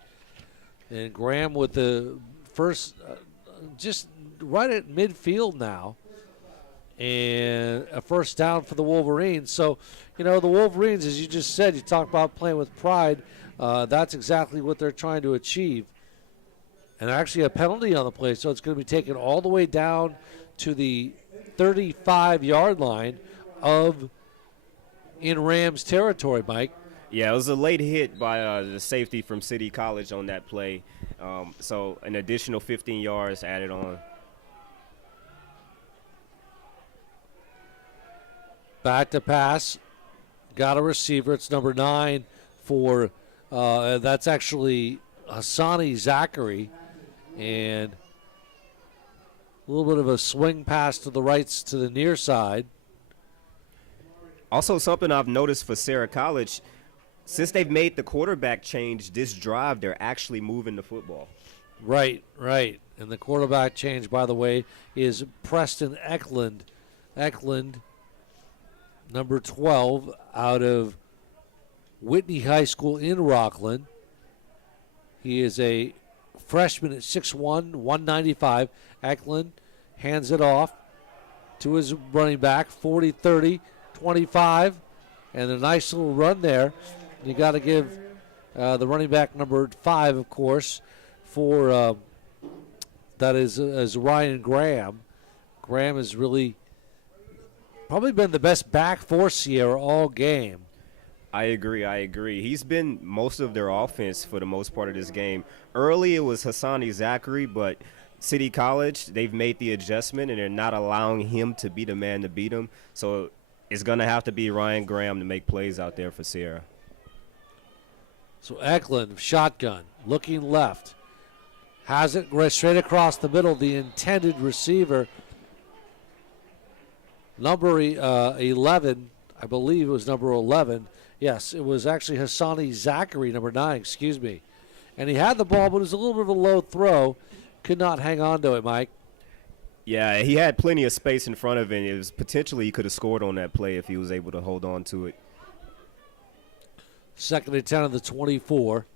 And Graham with the first, just right at midfield now. And a first down for the Wolverines. So, the Wolverines, as you just said, you talk about playing with pride. That's exactly what they're trying to achieve. And actually a penalty on the play, so it's going to be taken all the way down to the 35-yard line in Rams territory, Mike. Yeah, it was a late hit by the safety from City College on that play. So an additional 15 yards added on. Back to pass. Got a receiver. It's number 9 for, that's actually Hassani Zachary. And a little bit of a swing pass to the right, to the near side. Also, something I've noticed for Sierra College, since they've made the quarterback change this drive, they're actually moving the football. Right. And the quarterback change, by the way, is Preston Eklund. Number 12, out of Whitney High School in Rockland. He is a freshman at 6'1", 195. Eklund hands it off to his running back, 40, 30, 25. And a nice little run there. You got to give the running back number 5, of course, for that is Ryan Graham. Graham has really probably been the best back for Sierra all game. I agree. He's been most of their offense for the most part of this game. Early it was Hassani Zachary, but City College, they've made the adjustment, and they're not allowing him to be the man to beat him. So it's going to have to be Ryan Graham to make plays out there for Sierra. So Eklund, shotgun, looking left. Has it straight across the middle, the intended receiver. Number 11, I believe it was number 11. Yes, it was actually Hassani Zachary, number 9, excuse me. And he had the ball, but it was a little bit of a low throw. Could not hang on to it, Mike. Yeah, he had plenty of space in front of him. It was potentially he could have scored on that play if he was able to hold on to it. 2nd and 10 of the 24.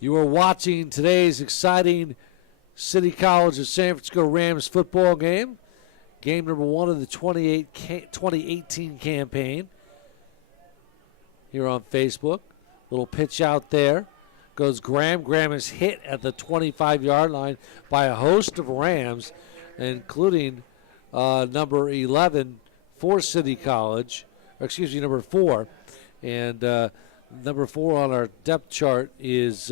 You are watching today's exciting City College of San Francisco Rams football game. Game number 1 of the 2018 campaign. Here on Facebook. Little pitch out there. Goes Graham. Graham is hit at the 25-yard line by a host of Rams, including number 11 for City College. Or excuse me, number 4. And number 4 on our depth chart is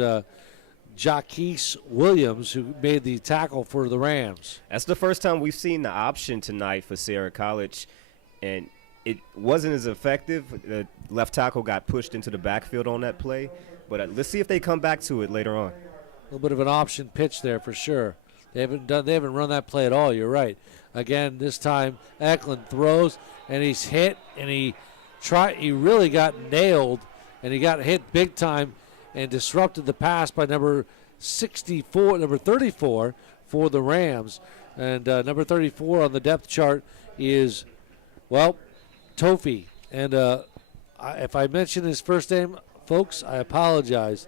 Jaquise Williams, who made the tackle for the Rams. That's the first time we've seen the option tonight for Sierra College, and it wasn't as effective. The left tackle got pushed into the backfield on that play. But let's see if they come back to it later on. A little bit of an option pitch there for sure. They haven't run that play at all. You're right. Again, this time Eklund throws and he's hit and he really got nailed and he got hit big time and disrupted the pass by number 34 for the Rams. And number 34 on the depth chart is, well, Tofi. And if I mention his first name, folks, I apologize.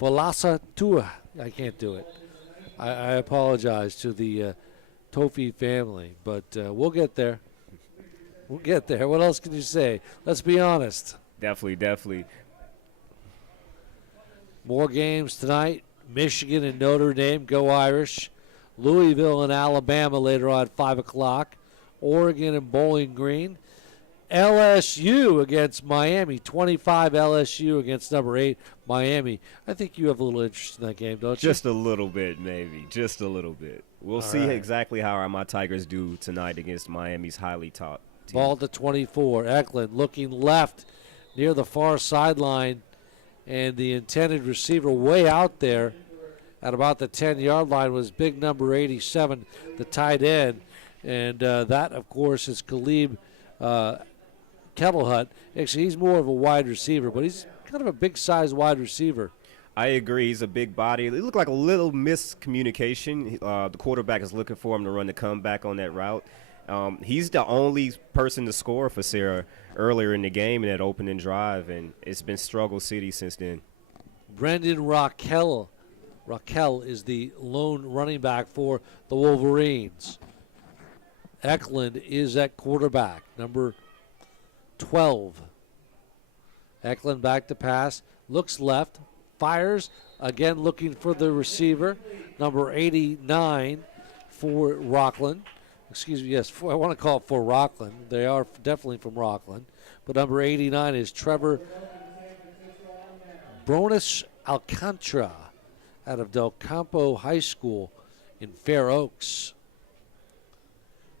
Falasa Tua. I can't do it. I apologize to the Tofi family, but we'll get there. We'll get there. What else can you say? Let's be honest. Definitely. More games tonight. Michigan and Notre Dame. Go Irish. Louisville and Alabama later on at 5 o'clock. Oregon and Bowling Green. LSU against Miami, 25 LSU against number 8 Miami. I think you have a little interest in that game, don't you? Just a little bit, maybe. Just a little bit. We'll see exactly how my Tigers do tonight against Miami's highly taught team. Ball to 24. Eklund looking left near the far sideline, and the intended receiver way out there at about the 10-yard line was big number 87, the tight end. And that, of course, is Khalib Kettlehut. Actually, he's more of a wide receiver, but he's kind of a big-sized wide receiver. I agree. He's a big body. It looked like a little miscommunication. The quarterback is looking for him to run the comeback on that route. He's the only person to score for Sierra earlier in the game in that opening drive, and it's been struggle city since then. Brendan Raquel is the lone running back for the Wolverines. Eklund is at quarterback, number 12. Eklund back to pass, looks left, fires, again looking for the receiver, number 89 for Rockland. Excuse me, yes, I want to call it for Rockland. They are definitely from Rockland. But number 89 is Trevor Bronis Alcantara out of Del Campo High School in Fair Oaks.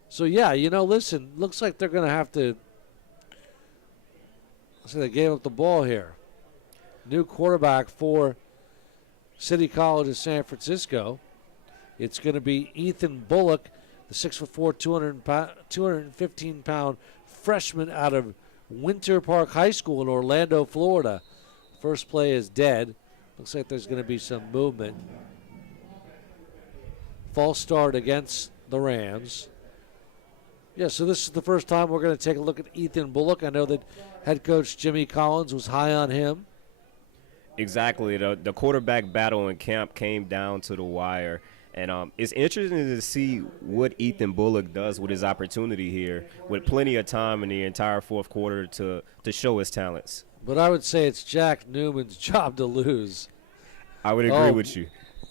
So, yeah, listen, looks like they're going to have to. So they gave up the ball here. New quarterback for City College of San Francisco. It's going to be Ethan Bullock, the 6'4", 215-pound freshman out of Winter Park High School in Orlando, Florida. First play is dead. Looks like there's going to be some movement. False start against the Rams. Yeah, so this is the first time we're going to take a look at Ethan Bullock. I know that head coach Jimmy Collins was high on him. Exactly. The quarterback battle in camp came down to the wire. And it's interesting to see what Ethan Bullock does with his opportunity here, with plenty of time in the entire fourth quarter to show his talents. But I would say it's Jack Newman's job to lose. I would agree with you.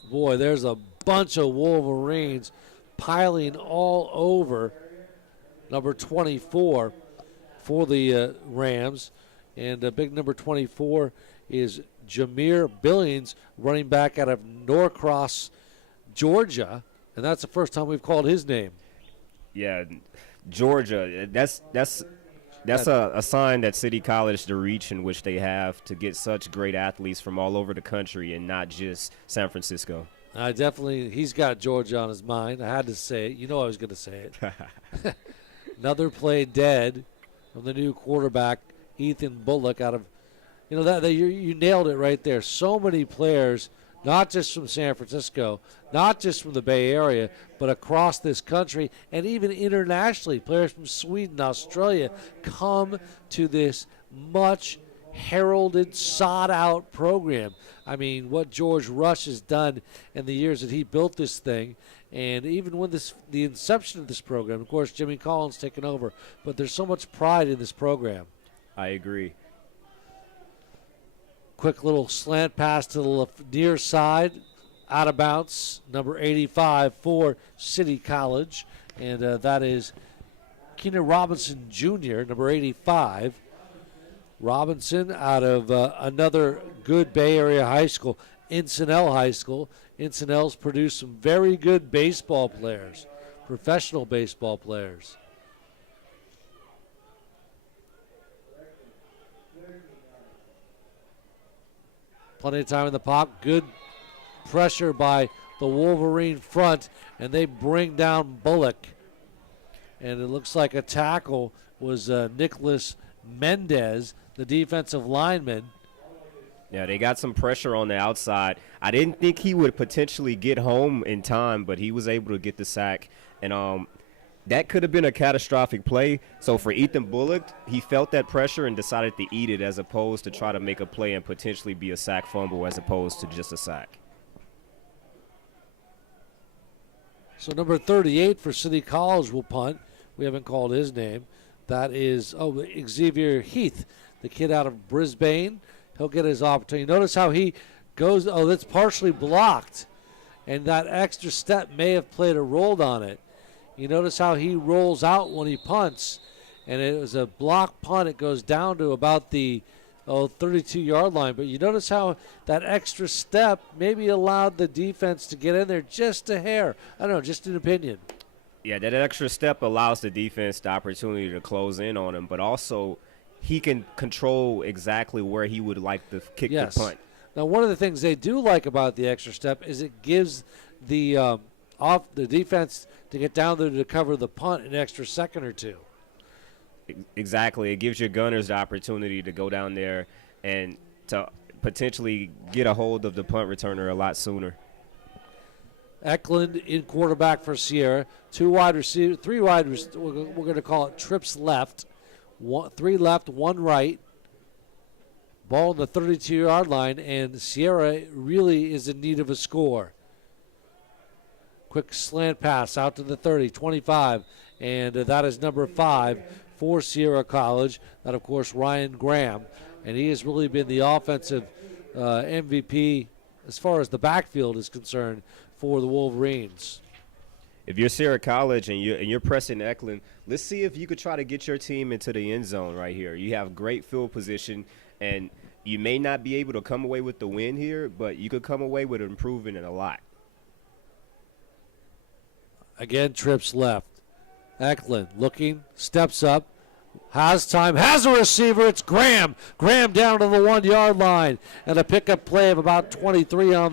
Boy, there's a bunch of Wolverines piling all over number 24 for the Rams. And big number 24 is Jameer Billings, running back out of Norcross, Georgia, and that's the first time we've called his name. Yeah, Georgia. That's a sign that City College, the reach in which they have to get such great athletes from all over the country and not just San Francisco. He's got Georgia on his mind. I had to say it. I was going to say it. Another play dead from the new quarterback, Ethan Bullock, out of, you nailed it right there. So many players not just from San Francisco, not just from the Bay Area, but across this country and even internationally. Players from Sweden, Australia come to this much heralded, sought-out program. I mean, what George Rush has done in the years that he built this thing, and even when the inception of this program, of course, Jimmy Collins taken over, but there's so much pride in this program. I agree. Quick little slant pass to the near side, out of bounds, number 85 for City College, and that is Keenan Robinson Jr., number 85. Robinson out of another good Bay Area high school, Encinal High School. Encinal's produced some very good baseball players, professional baseball players. Plenty of time in the pop. Good pressure by the Wolverine front, and they bring down Bullock. And it looks like a tackle was Nicholas Mendez, the defensive lineman. Yeah, they got some pressure on the outside. I didn't think he would potentially get home in time, but he was able to get the sack. And that could have been a catastrophic play. So for Ethan Bullock, he felt that pressure and decided to eat it as opposed to try to make a play and potentially be a sack fumble as opposed to just a sack. So number 38 for City College will punt. We haven't called his name. That is Xavier Heath, the kid out of Brisbane. He'll get his opportunity. Notice how he goes. Oh, that's partially blocked. And that extra step may have played a role on it. You notice how he rolls out when he punts. And it was a block punt. It goes down to about the 32-yard line. But you notice how that extra step maybe allowed the defense to get in there just a hair. I don't know, just an opinion. Yeah, that extra step allows the defense the opportunity to close in on him, but also he can control exactly where he would like to kick the punt. Now, one of the things they do like about the extra step is it gives the defense to get down there to cover the punt an extra second or two. Exactly. It gives your gunners the opportunity to go down there and to potentially get a hold of the punt returner a lot sooner. Eklund in quarterback for Sierra. 2 wide receivers, 3 wide receivers. We're going to call it trips left. 3 left, 1 right. Ball on the 32-yard line, and Sierra really is in need of a score. Quick slant pass out to the 30, 25, and that is number 5 for Sierra College. That, of course, Ryan Graham, and he has really been the offensive MVP as far as the backfield is concerned for the Wolverines. If you're Sierra College and you're pressing Eklund, let's see if you could try to get your team into the end zone right here. You have great field position, and you may not be able to come away with the win here, but you could come away with improving it a lot. Again, trips left. Eklund looking, steps up, has time, has a receiver. It's Graham. Graham down to the 1-yard line, and a pickup play of about 23 on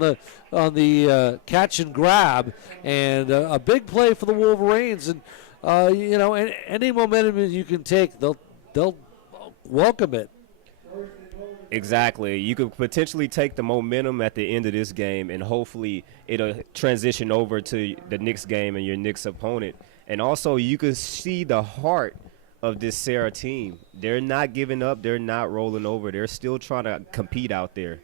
the catch and grab, and a big play for the Wolverines. And any momentum you can take, they'll welcome it. Exactly. You could potentially take the momentum at the end of this game, and hopefully it'll transition over to the next game and your next opponent. And also, you could see the heart of this Sierra team. They're not giving up. They're not rolling over. They're still trying to compete out there.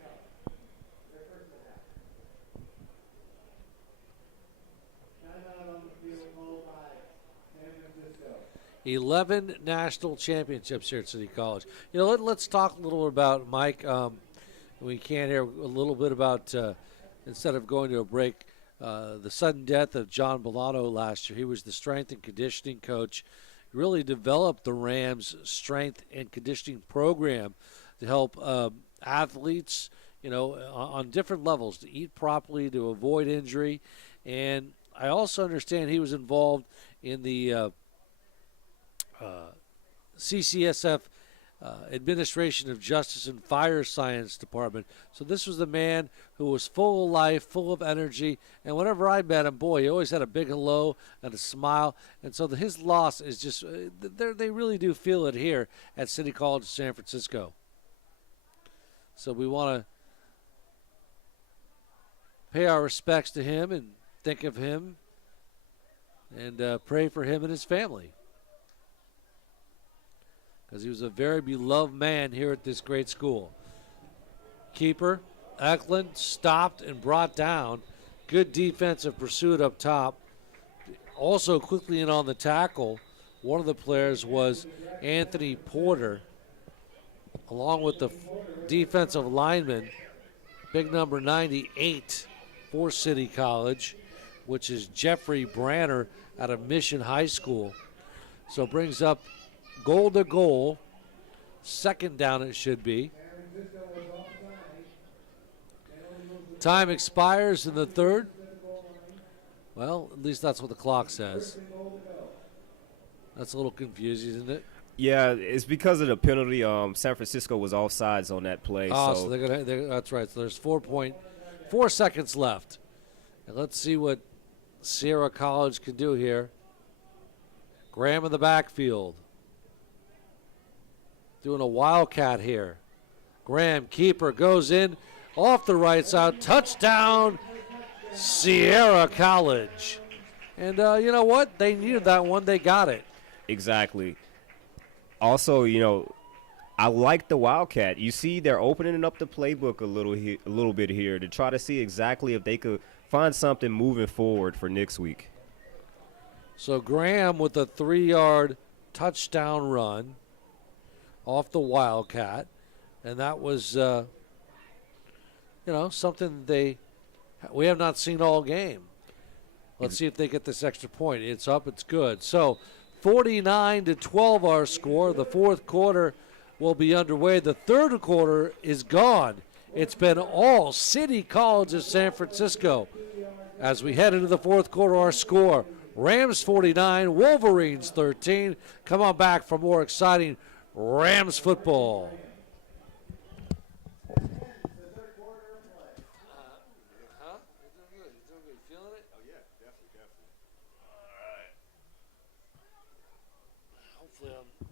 "11 national championships here at City College." Let's talk a little bit about Mike. We can hear a little bit about, instead of going to a break, the sudden death of John Bolano last year. He was the strength and conditioning coach. He really developed the Rams' strength and conditioning program to help athletes, on different levels, to eat properly, to avoid injury. And I also understand he was involved in the CCSF Administration of Justice and Fire Science Department. So this was the man who was full of life, full of energy, and whenever I met him, boy, he always had a big hello and a smile. And so his loss is just, they really do feel it here at City College of San Francisco. So we want to pay our respects to him and think of him and pray for him and his family, because he was a very beloved man here at this great school. Keeper, Eklund, stopped and brought down. Good defensive pursuit up top. Also quickly in on the tackle, one of the players was Anthony Porter, along with the defensive lineman, big number 98 for City College, which is Jeffrey Branner out of Mission High School. So it brings up goal to goal. Second down it should be. Time expires in the third. Well, at least that's what the clock says. That's a little confusing, isn't it? Yeah, it's because of the penalty. San Francisco was offsides on that play. Oh, so that's right. So there's 4.4 seconds left. And let's see what Sierra College can do here. Graham in the backfield. Doing a wildcat here. Graham, keeper, goes in off the right side. Touchdown, Sierra College. And you know what? They needed that one. They got it. Exactly. Also, I like the Wildcat. You see, they're opening up the playbook a little bit here to try to see exactly if they could find something moving forward for next week. So Graham with a 3-yard touchdown run off the Wildcat, and that was, something we have not seen all game. Let's see if they get this extra point. It's up. It's good. So 49-12 our score. The fourth quarter will be underway. The third quarter is gone. It's been all City College of San Francisco. As we head into the fourth quarter, our score, Rams 49, Wolverines 13. Come on back for more exciting Rams football.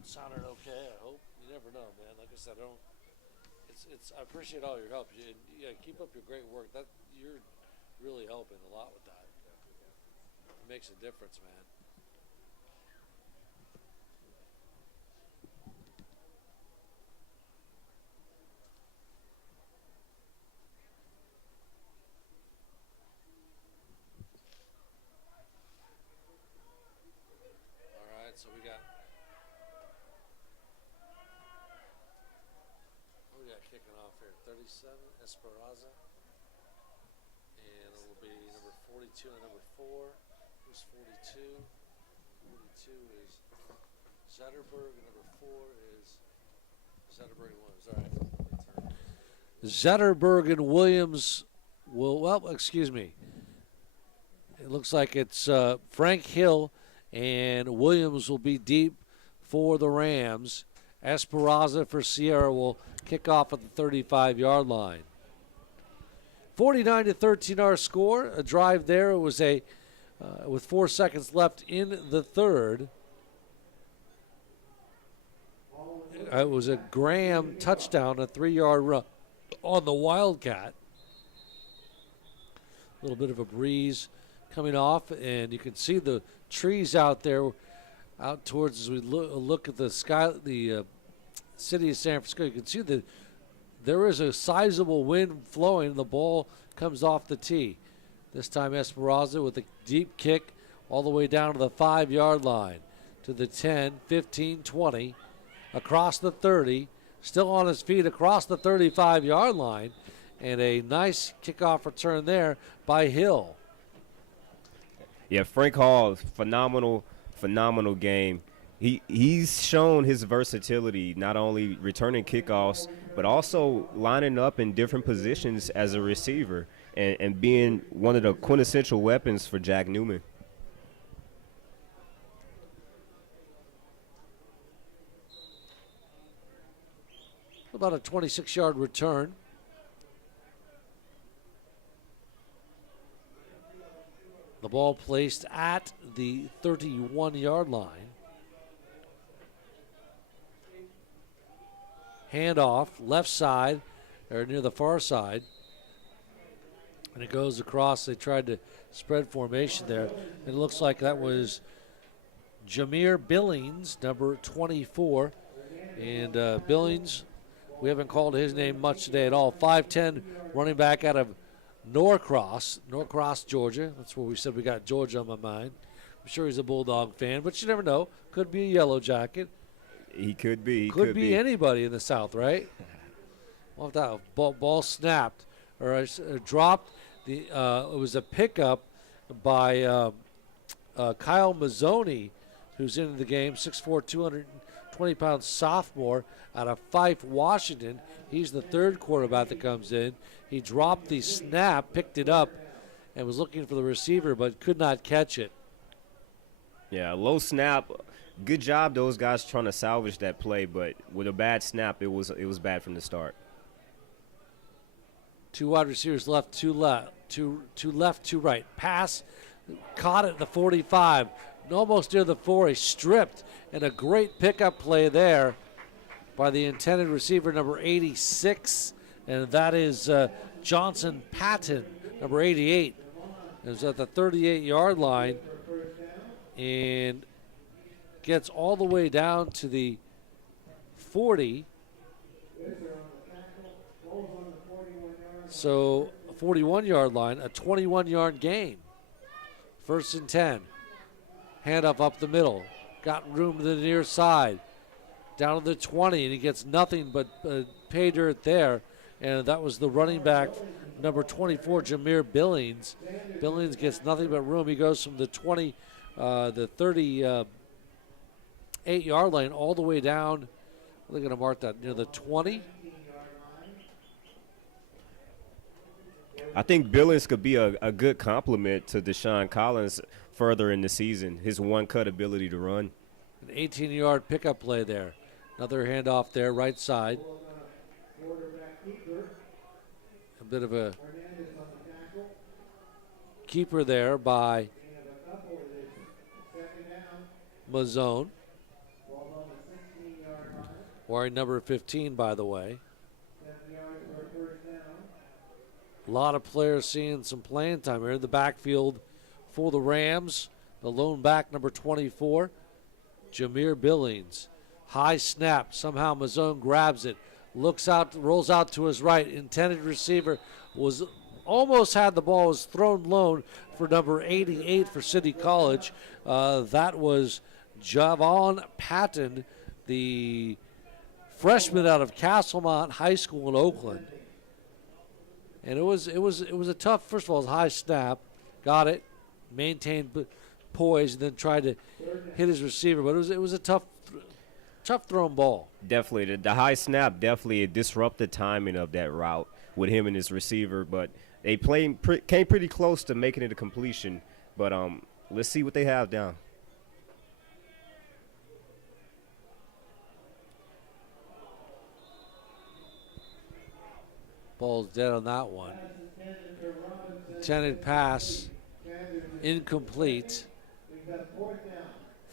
Sounded okay. I hope. You never know, man. Like I said, I appreciate all your help. Keep up your great work. That you're really helping a lot with that. It makes a difference, man. All right, so we got kicking off here, 37, Esperanza, and it'll be number 42 and number 4. Who's 42? 42 is Zetterberg, and number 4 is Zetterberg and Williams. All right. Zetterberg and Williams excuse me. It looks like it's Frank Hill and Williams will be deep for the Rams. Esperanza for Sierra will kick off at the 35-yard line. 49-13 our score. A drive there. It was with 4 seconds left in the third. It was a Graham touchdown, a 3-yard run on the Wildcat. A little bit of a breeze coming off, and you can see the trees out there, out towards as we look at the sky, the city of San Francisco. You can see that there is a sizable wind flowing. The ball comes off the tee. This time Esperanza with a deep kick all the way down to the 5-yard line, to the 10, 15, 20, across the 30, still on his feet across the 35-yard line, and a nice kickoff return there by Hill. Yeah, Frank Hall, phenomenal game. He's shown his versatility, not only returning kickoffs, but also lining up in different positions as a receiver and being one of the quintessential weapons for Jack Newman. About a 26-yard return. The ball placed at the 31-yard line. Handoff, left side, or near the far side. And it goes across. They tried to spread formation there. It looks like that was Jameer Billings, number 24. And Billings, we haven't called his name much today at all. 5'10", running back out of Norcross, Georgia. That's where we said we got Georgia on my mind. I'm sure he's a Bulldog fan, but you never know. Could be a Yellow Jacket. He could be. Could be anybody in the South, right? Well, that ball snapped or dropped. It was a pickup by Kyle Mazzoni, who's into the game, 6'4", 220-pound sophomore out of Fife, Washington. He's the third quarterback that comes in. He dropped the snap, picked it up, and was looking for the receiver, but could not catch it. Yeah, low snap. Good job, those guys trying to salvage that play, but with a bad snap, it was bad from the start. Two wide receivers left, two left, two right. Pass, caught it at the 45, almost near the 4. He stripped, and a great pickup play there by the intended receiver, number 86, and that is Johnson Patton, number 88. It was at the 38-yard line and gets all the way down to the 40. So, a 41-yard line, a 21-yard gain. 1st and 10. Handoff up the middle. Got room to the near side. Down to the 20, and he gets nothing but pay dirt there. And that was the running back, number 24, Jameer Billings. Billings gets nothing but room. He goes from the 20, the 38-yard line all the way down. They're going to mark that near the 20. I think Billings could be a good complement to Deshawn Collins further in the season. His one-cut ability to run. An 18-yard pickup play there. Another handoff there, right side. A bit of a keeper there by Mazzone. Wearing number 15, by the way. A lot of players seeing some playing time here in the backfield for the Rams. The lone back, number 24, Jameer Billings. High snap. Somehow Mazzone grabs it. Looks out, rolls out to his right. Intended receiver was almost had the ball, was thrown low for number 88 for City College. That was Javon Patton, the freshman out of Castlemont High School in Oakland. And it was a tough. First of all, it was a high snap, got it, maintained poise, and then tried to hit his receiver. But it was a tough thrown ball. Definitely, the high snap definitely disrupted the timing of that route with him and his receiver. But they came pretty close to making it a completion. But let's see what they have down. Ball's dead on that one. Intended pass, incomplete.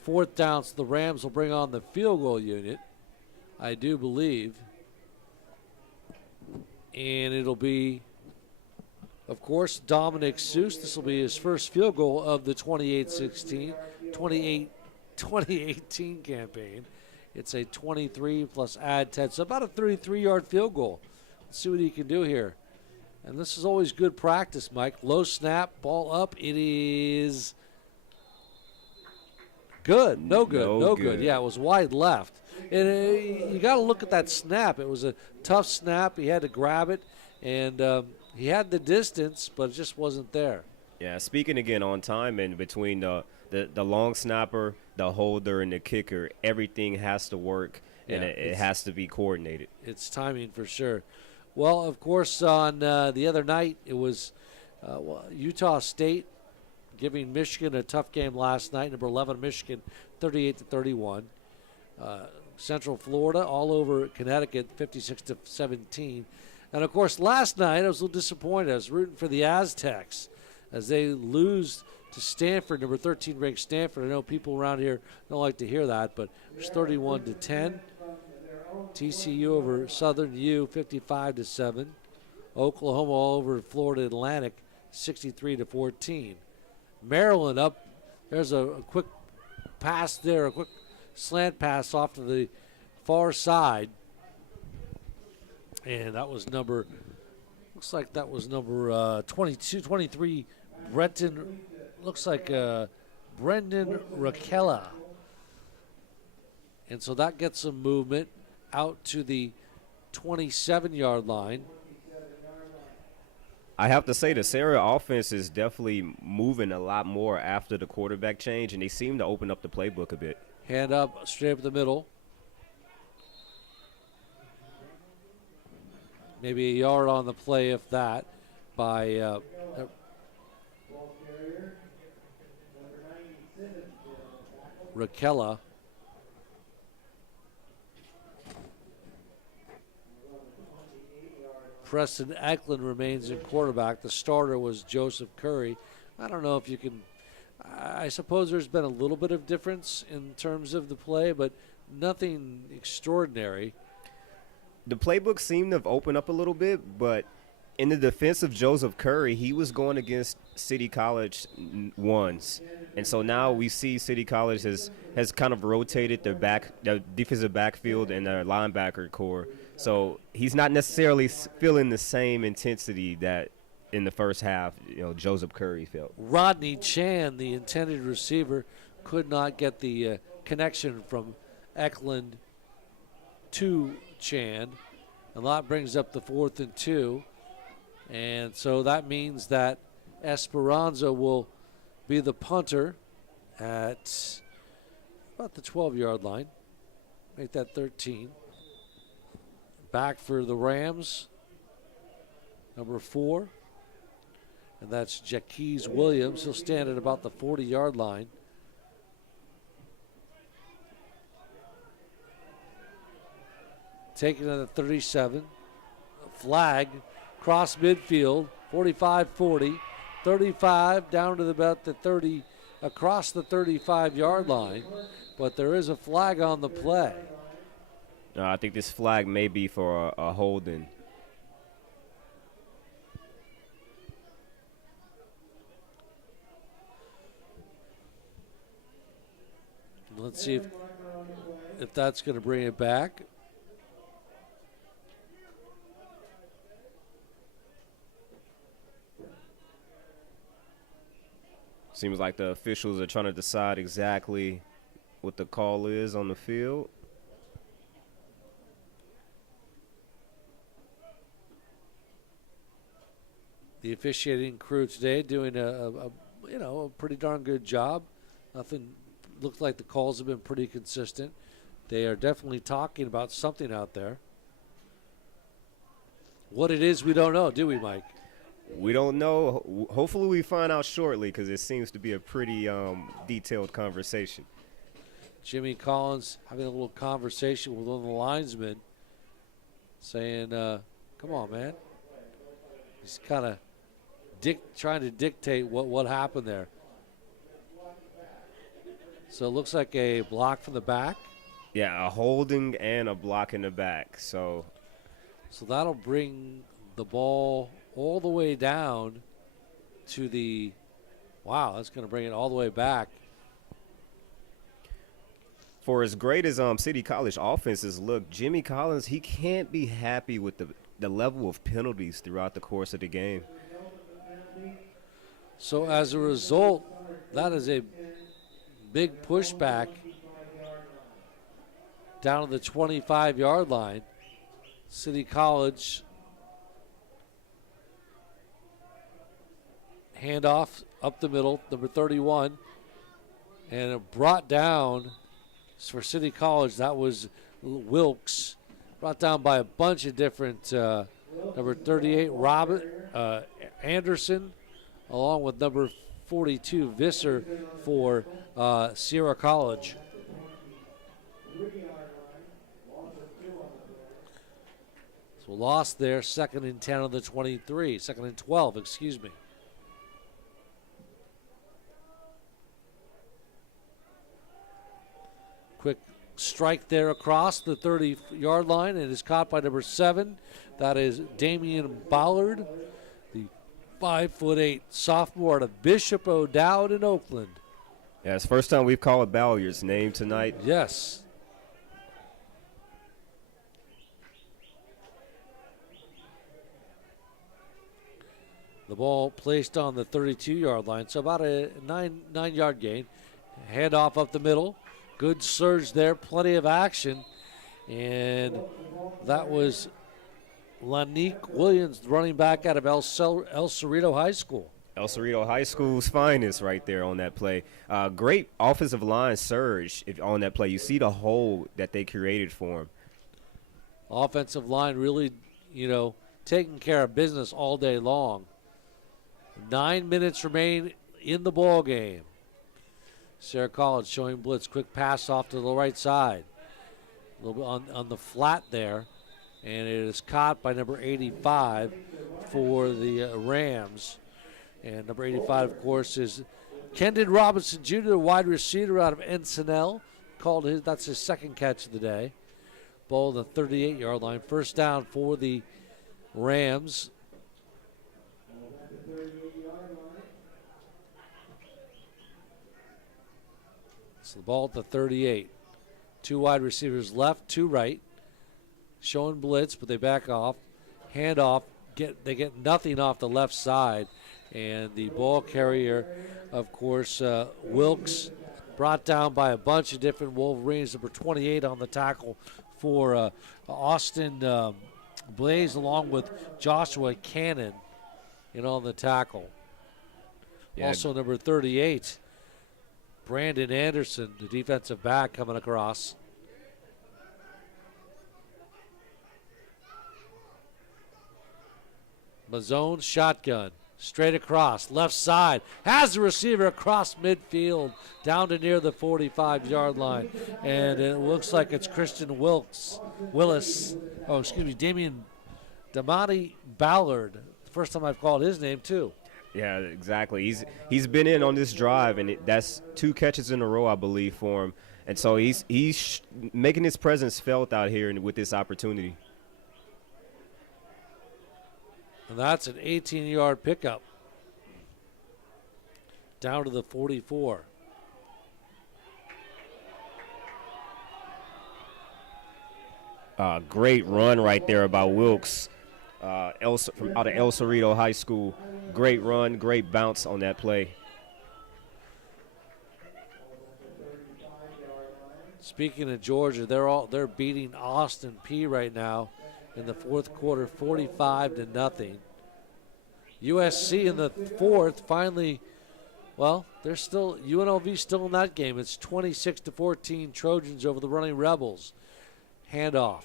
4th down, so the Rams will bring on the field goal unit, I do believe. And it'll be, of course, Dominic Seuss. This will be his first field goal of the 2018 campaign. It's a 23 plus add 10, so about a 33-yard field goal. Let's see what he can do here. And this is always good practice, Mike. Low snap, ball up. It is good. No good. Yeah, it was wide left. And you got to look at that snap. It was a tough snap. He had to grab it, and he had the distance, but it just wasn't there. Yeah, speaking again on time, and between the long snapper, the holder, and the kicker, everything has to work, and it has to be coordinated. It's timing for sure. Well, of course, on the other night, it was Utah State giving Michigan a tough game last night. Number 11, Michigan, 38-31. Central Florida all over Connecticut, 56-17. And, of course, last night I was a little disappointed. I was rooting for the Aztecs as they lose to Stanford, number 13 ranked Stanford. I know people around here don't like to hear that, but it was 31-10. TCU over Southern U, 55-7. Oklahoma all over Florida Atlantic, 63-14. Maryland up. There's a quick pass there, a quick slant pass off to the far side. And that was number 22, 23, Brendan, looks like Brendan Rakella. And so that gets some movement out to the 27-yard line. I have to say the Sierra offense is definitely moving a lot more after the quarterback change, and they seem to open up the playbook a bit. Hand up, straight up the middle. Maybe a yard on the play, if that, by Rakella. Preston Eklund remains in quarterback. The starter was Joseph Curry. I don't know if you can. I suppose there's been a little bit of difference in terms of the play, but nothing extraordinary. The playbook seemed to have opened up a little bit, but in the defense of Joseph Curry, he was going against City College once. And so now we see City College has kind of rotated their defensive backfield and their linebacker core. So he's not necessarily feeling the same intensity that in the first half, Joseph Curry felt. Rodney Chan, the intended receiver, could not get the connection from Eklund to Chan. And that brings up the 4th and 2. And so that means that Esperanza will be the punter at about the 12-yard line. Make that 13. Back for the Rams, number 4. And that's Jaquez Williams. He'll stand at about the 40-yard line. Taken at the 37. Flag, cross midfield, 45-40. 35 down to about the 30, across the 35-yard line. But there is a flag on the play. I think this flag may be for a holding. Let's see if that's going to bring it back. Seems like the officials are trying to decide exactly what the call is on the field. The officiating crew today doing a pretty darn good job. Nothing looked like the calls have been pretty consistent. They are definitely talking about something out there. What it is, we don't know, do we, Mike? We don't know. Hopefully we find out shortly because it seems to be a pretty detailed conversation. Jimmy Collins having a little conversation with one of the linesmen saying, come on, man. He's kind of trying to dictate what happened there. So it looks like a block from the back. Yeah, a holding and a block in the back. So that'll bring the ball all the way down to the – wow, that's going to bring it all the way back. For as great as City College offenses look, Jimmy Collins, he can't be happy with the level of penalties throughout the course of the game. So as a result, that is a big pushback down to the 25-yard line. City College handoff up the middle, number 31, and it brought down for City College. That was Wilkes, brought down by a bunch of different. Number 38, Robert Anderson, along with number 42, Visser for Sierra College. So lost there, 2nd and 10 on the 23, 2nd and 12, excuse me. Quick strike there across the 30-yard line, and is caught by number 7. That is Damian Ballard, the 5'8" sophomore out of Bishop O'Dowd in Oakland. Yeah, it's the first time we've called Ballard's name tonight. Yes. The ball placed on the 32-yard line, so about a nine-yard gain. Handoff up the middle. Good surge there, plenty of action. And that was Lanique Williams, running back out of El Cerrito High School. El Cerrito High School's finest right there on that play. Great offensive line surge on that play. You see the hole that they created for him. Offensive line really, taking care of business all day long. 9 minutes remain in the ball game. Sierra Collins showing blitz. Quick pass off to the right side. A little bit on the flat there. And it is caught by number 85 for the Rams. And number 85, of course, is Kendon Robinson Jr., the wide receiver out of Encinal. That's his second catch of the day. Ball on the 38-yard line. First down for the Rams. So the ball at the 38. Two wide receivers left, two right. Showing blitz, but they back off. Hand off. They get nothing off the left side. And the ball carrier, of course, Wilkes, brought down by a bunch of different Wolverines. Number 28 on the tackle for Austin Blaze, along with Joshua Cannon, on the tackle. Yeah. Also number 38, Brandon Anderson, the defensive back, coming across. Mazzone shotgun. Straight across, left side, has the receiver across midfield, down to near the 45-yard line. And it looks like it's Damian Ballard. The first time I've called his name, too. Yeah, exactly. He's been in on this drive, and that's 2 catches in a row, I believe, for him. And so he's making his presence felt out here with this opportunity. And that's an 18-yard pickup. Down to the 44. Great run right there by Wilkes out of El Cerrito High School. Great run, great bounce on that play. Speaking of Georgia, they're beating Austin P right now in the fourth quarter, 45-0. USC in the fourth finally, they're still, UNLV still in that game. It's 26-14 Trojans over the running Rebels. Handoff.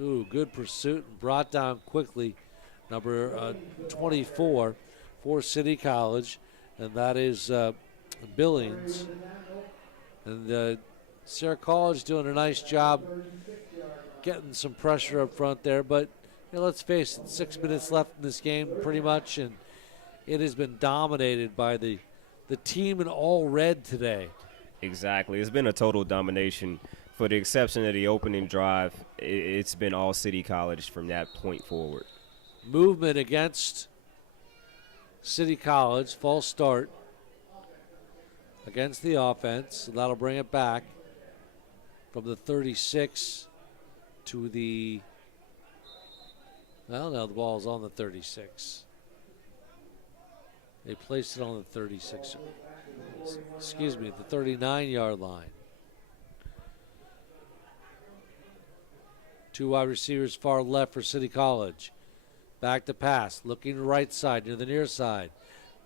Ooh, good pursuit and brought down quickly. Number 24 for City College, and that is Billings. And Sierra College doing a nice job getting some pressure up front there, but let's face it, 6 minutes left in this game pretty much, and it has been dominated by the team in all red today. Exactly. It's been a total domination. For the exception of the opening drive, it's been all City College from that point forward. Movement against City College, false start against the offense, so that'll bring it back from the 36 to the, now the ball's on the 36. They placed it on the 36, excuse me, the 39-yard line. Two wide receivers far left for City College. Back to pass, looking right side, near the near side.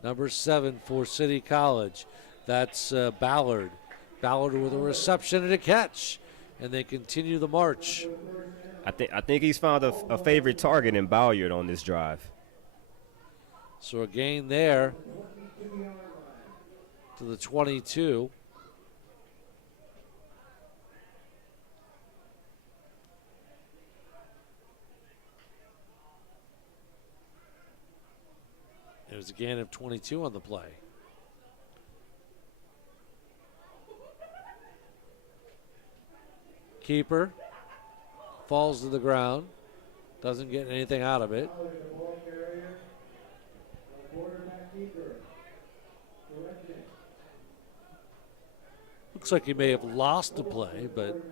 Number 7 for City College. That's Ballard. Ballard with a reception and a catch. And they continue the march. I think he's found a favorite target in Ballard on this drive. So a gain there to the 22. It was a gain of 22 on the play. Keeper falls to the ground, doesn't get anything out of it. Looks like he may have lost the play, but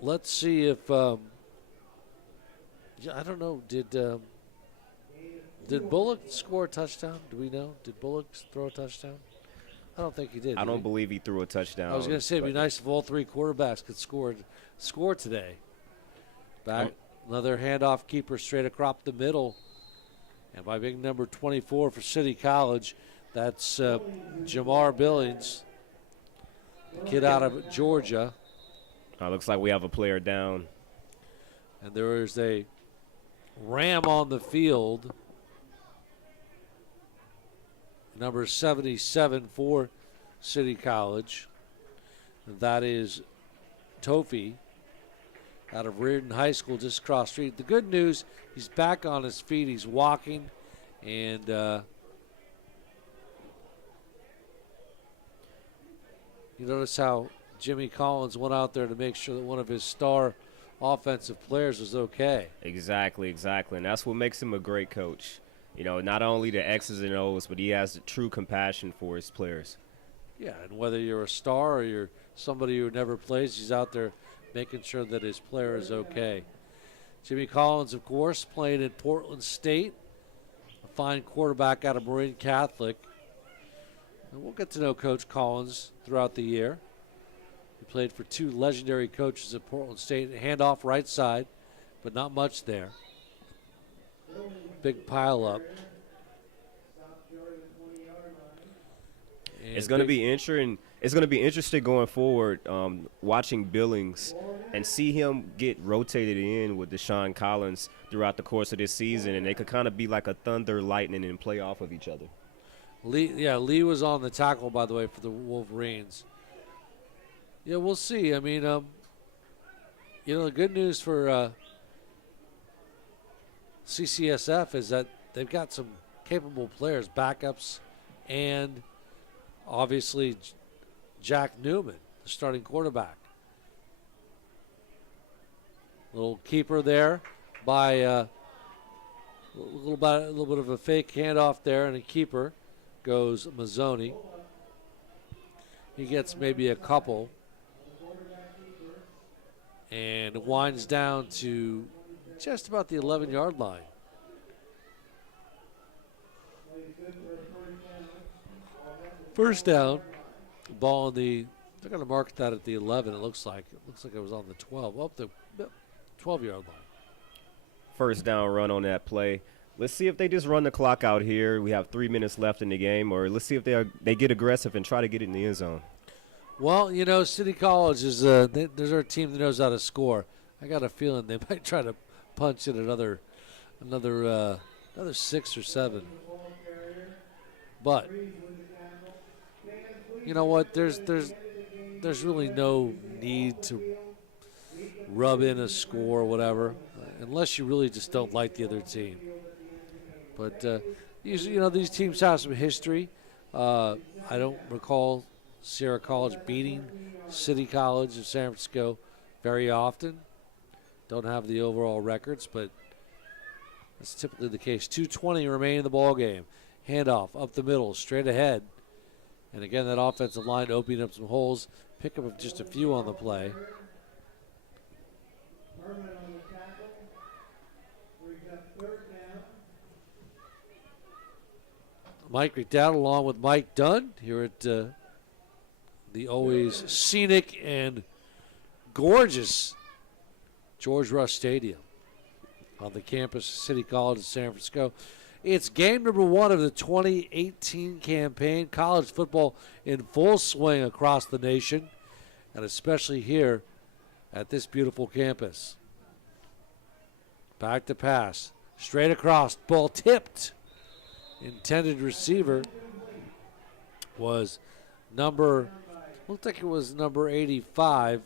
let's see if I don't know. Did Bullock score a touchdown? Do we know? Did Bullock throw a touchdown? I don't think he did. I don't believe he threw a touchdown. I was going to say it'd be nice if all three quarterbacks could score today. Back another handoff, keeper straight across the middle, and by big number 24 for City College, that's Jamar Billings, the kid out of Georgia. Looks like we have a player down. And there is a Ram on the field. Number 77 for City College. That is Tofi out of Reardon High School just across the street. The good news, he's back on his feet. He's walking. And you notice how Jimmy Collins went out there to make sure that one of his star offensive players was okay. Exactly. And that's what makes him a great coach. You know, not only the X's and O's, but he has the true compassion for his players. Yeah, and whether you're a star or you're somebody who never plays, he's out there making sure that his player is okay. Jimmy Collins, of course, playing in Portland State, a fine quarterback out of Marine Catholic. And we'll get to know Coach Collins throughout the year. He played for two legendary coaches at Portland State. Handoff right side, but not much there. Big pile up. It's going to be interesting. It's going to be interesting going forward, watching Billings and see him get rotated in with Deshawn Collins throughout the course of this season, and they could kind of be like a thunder, lightning, and play off of each other. Lee was on the tackle, by the way, for the Wolverines. Yeah, we'll see. I mean, the good news for CCSF is that they've got some capable players, backups, and obviously Jack Newman, the starting quarterback. Little keeper there by a little bit of a fake handoff there, and a keeper goes Mazzoni. He gets maybe a couple, and winds down to just about the 11-yard line. First down, ball in the, they're going to mark that at the 11, it looks like. It looks like it was on the 12, up the 12-yard line. First down run on that play. Let's see if they just run the clock out here. We have 3 minutes left in the game, or let's see if they get aggressive and try to get it in the end zone. Well, City College is there's our team that knows how to score. I got a feeling they might try to punch in another 6 or 7. But you know what? There's really no need to rub in a score or whatever, unless you really just don't like the other team. But usually, these teams have some history. I don't recall Sierra College beating City College of San Francisco very often. Don't have the overall records, but that's typically the case. 2:20 remain in the ball game. Handoff up the middle, straight ahead. And again, that offensive line opening up some holes. Pick up just a few on the play. Mike McDowell along with Mike Dunn here at the always scenic and gorgeous George Rush Stadium on the campus of City College of San Francisco. It's game number 1 of the 2018 campaign. College football in full swing across the nation, and especially here at this beautiful campus. Back to pass. Straight across. Ball tipped. Intended receiver was looked like it was number 85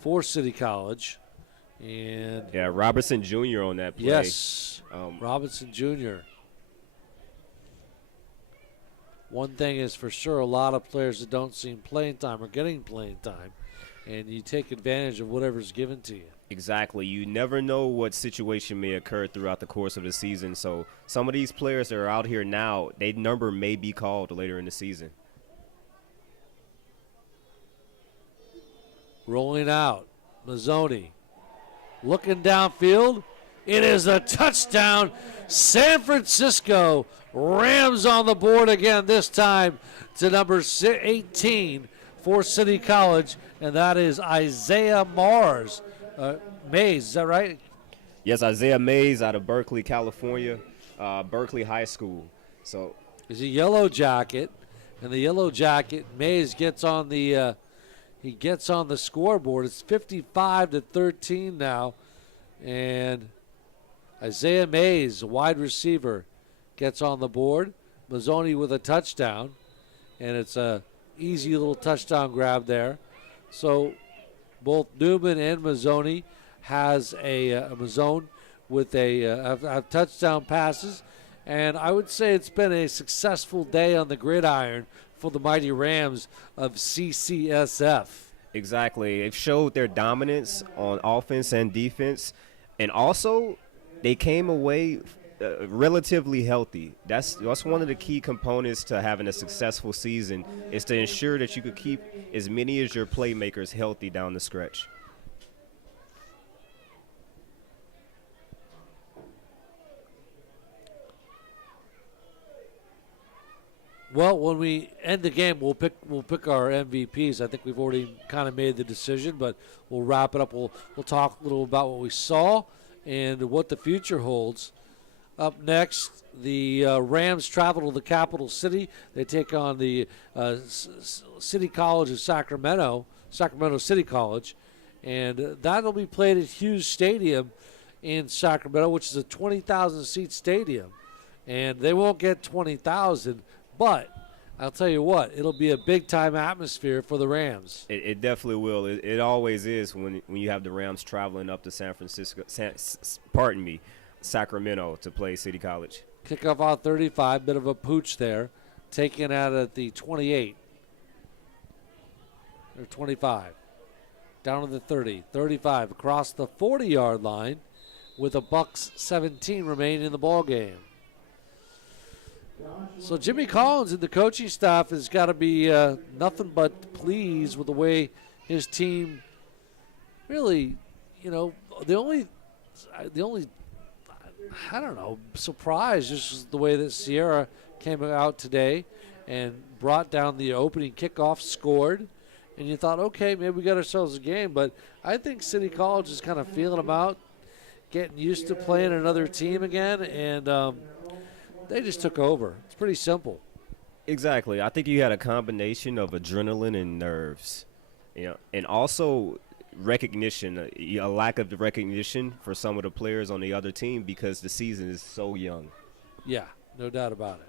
for City College. And yeah, Robertson Jr. on that play. Yes, Robinson Jr. One thing is for sure, a lot of players that don't see playing time are getting playing time, and you take advantage of whatever's given to you. Exactly. You never know what situation may occur throughout the course of the season. So some of these players that are out here now, their number may be called later in the season. Rolling out. Mazzoni looking downfield. It is a touchdown. San Francisco Rams on the board again, this time to number 18 for City College, and that is Isaiah Mays. Is that right? Yes, Isaiah Mays out of Berkeley, California, Berkeley High School. So He's a yellow jacket, and the yellow jacket, Mays gets on the scoreboard. It's 55-13 now, and Isaiah Mays, a wide receiver, gets on the board. Mazzoni with a touchdown, and it's a easy little touchdown grab there. So both Newman and Mazzoni has a Mazzone with a touchdown passes, and I would say it's been a successful day on the gridiron for the mighty Rams of CCSF. exactly, they've showed their dominance on offense and defense, and also they came away relatively healthy. That's one of the key components to having a successful season, is to ensure that you could keep as many as your playmakers healthy down the stretch. Well, when we end the game, we'll pick our MVPs. I think we've already kind of made the decision, but we'll wrap it up. We'll talk a little about what we saw and what the future holds. Up next, the Rams travel to the capital city. They take on the City College of Sacramento City College, and that'll be played at Hughes Stadium in Sacramento, which is a 20,000-seat stadium. And they won't get 20,000, but I'll tell you what, it'll be a big-time atmosphere for the Rams. It definitely will. It always is when you have the Rams traveling up to Sacramento to play City College. Kickoff on 35, bit of a pooch there, taken out at the 28 or 25, down to the 30, 35, across the 40-yard line with a Bucks 17 remaining in the ball game. So Jimmy Collins and the coaching staff has got to be nothing but pleased with the way his team really, the only I don't know, surprise just the way that Sierra came out today and brought down the opening kickoff, scored, and you thought, okay, maybe we got ourselves a game. But I think City College is kind of feeling them out, getting used to playing another team again, and they just took over. It's pretty simple. Exactly. I think you had a combination of adrenaline and nerves, and also recognition, a lack of recognition for some of the players on the other team because the season is so young. Yeah, no doubt about it.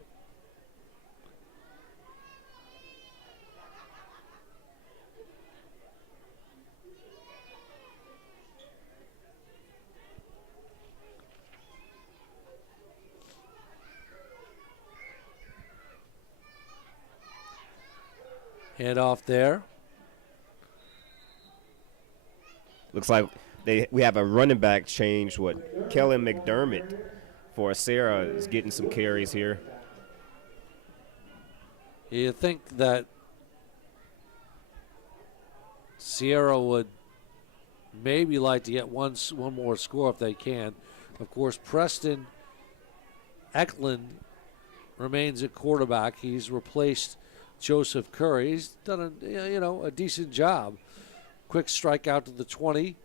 Head off there. Looks like we have a running back change. Kellen McDermott for Sarah is getting some carries here. You think that Sierra would maybe like to get one more score if they can. Of course, Preston Eklund remains at quarterback. He's replaced Joseph Curry. He's done a decent job. Quick strike out to the 20,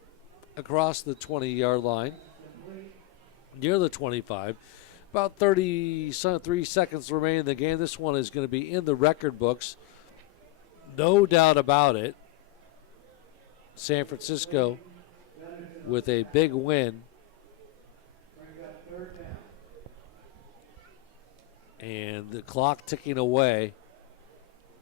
across the 20-yard line, near the 25. About 33 seconds remaining in the game. This one is going to be in the record books. No doubt about it. San Francisco with a big win. And the clock ticking away.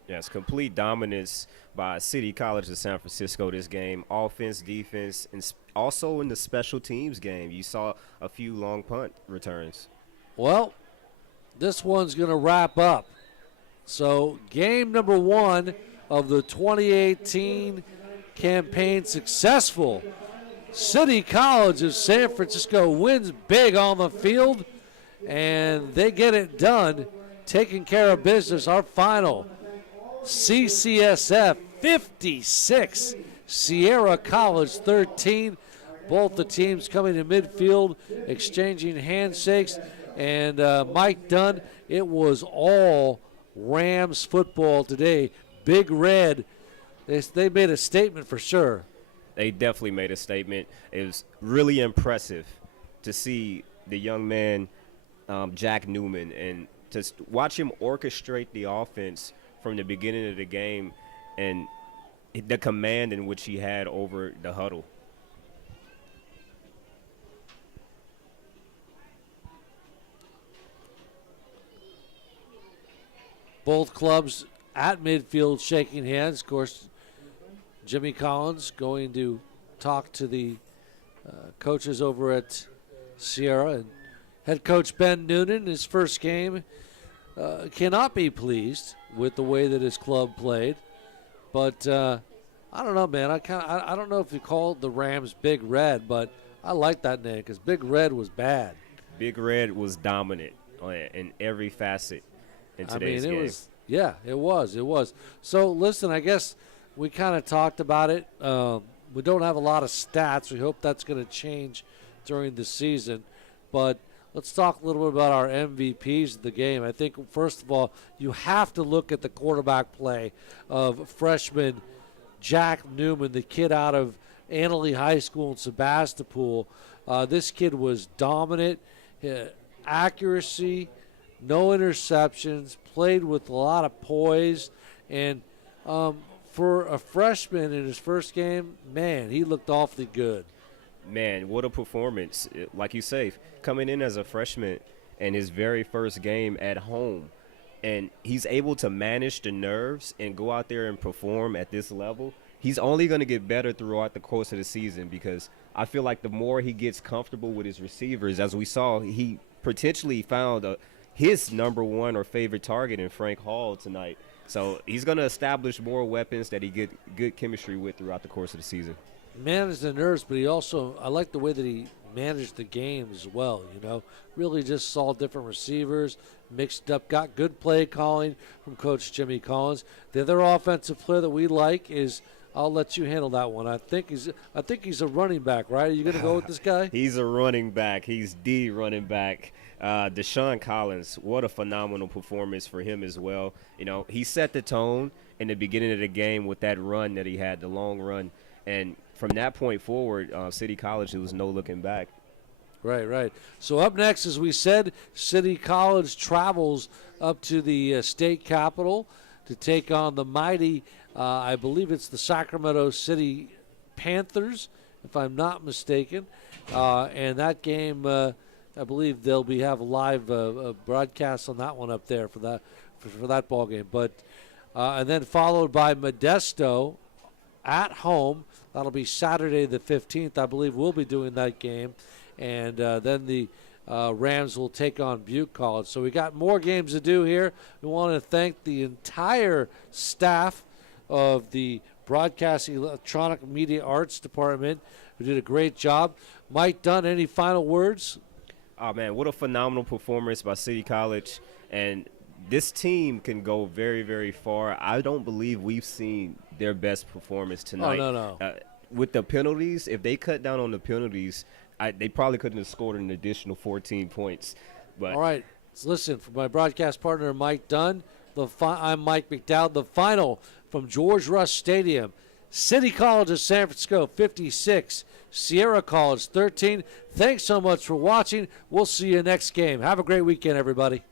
Yes, complete dominance by City College of San Francisco this game. Offense, defense, and also in the special teams game. You saw a few long punt returns. Well, this one's going to wrap up. So game number 1 of the 2018 campaign successful. City College of San Francisco wins big on the field, and they get it done, taking care of business. Our final CCSF 56, Sierra College 13. Both the teams coming to midfield, exchanging handshakes. And Mike Dunn, it was all Rams football today. Big Red, they made a statement for sure. They definitely made a statement. It was really impressive to see the young man, Jack Newman, and to watch him orchestrate the offense from the beginning of the game and the command in which he had over the huddle. Both clubs at midfield shaking hands. Of course, Jimmy Collins going to talk to the coaches over at Sierra. And head coach Ben Noonan, his first game, cannot be pleased with the way that his club played. But I don't know, man. I don't know if you called the Rams Big Red, but I like that name because Big Red was bad. Big Red was dominant in every facet in today's game. It was. So, listen, I guess we kind of talked about it. We don't have a lot of stats. We hope that's going to change during the season. But let's talk a little bit about our MVPs of the game. I think, first of all, you have to look at the quarterback play of freshman Jack Newman, the kid out of Annalee High School in Sebastopol. This kid was dominant, accuracy, no interceptions, played with a lot of poise, and for a freshman in his first game, man, he looked awfully good. Man, what a performance. Like you say, coming in as a freshman in his very first game at home, and he's able to manage the nerves and go out there and perform at this level. He's only going to get better throughout the course of the season because I feel like the more he gets comfortable with his receivers, as we saw, he potentially found his number one or favorite target in Frank Hall tonight. So he's going to establish more weapons that he get good chemistry with throughout the course of the season. Managed the nerves, but he also, I like the way that he managed the game as well, really just saw different receivers, mixed up, got good play calling from Coach Jimmy Collins. The other offensive player that we like is, I'll let you handle that one. I think he's a running back, right? Are you going to go with this guy? He's a running back. He's the running back. Deshawn Collins, what a phenomenal performance for him as well. He set the tone in the beginning of the game with that run that he had, the long run. And from that point forward, City College, it was no looking back. Right. So up next, as we said, City College travels up to the state capitol to take on the mighty, I believe it's the Sacramento City Panthers, if I'm not mistaken. And that game, I believe they'll have a live broadcast on that one up there for that ball game. But and then followed by Modesto at home. That'll be Saturday the 15th. I believe we'll be doing that game. And then the Rams will take on Butte College. So we got more games to do here. We want to thank the entire staff of the Broadcasting Electronic Media Arts Department who did a great job. Mike Dunn, any final words? Oh, man, what a phenomenal performance by City College. And this team can go very, very far. I don't believe we've seen their best performance tonight. Oh, no. With the penalties, if they cut down on the penalties, they probably couldn't have scored an additional 14 points. But all right, so listen, for my broadcast partner, Mike Dunn, I'm Mike McDowell. The final from George Rush Stadium, City College of San Francisco 56, Sierra College 13. Thanks so much for watching. We'll see you next game. Have a great weekend, everybody.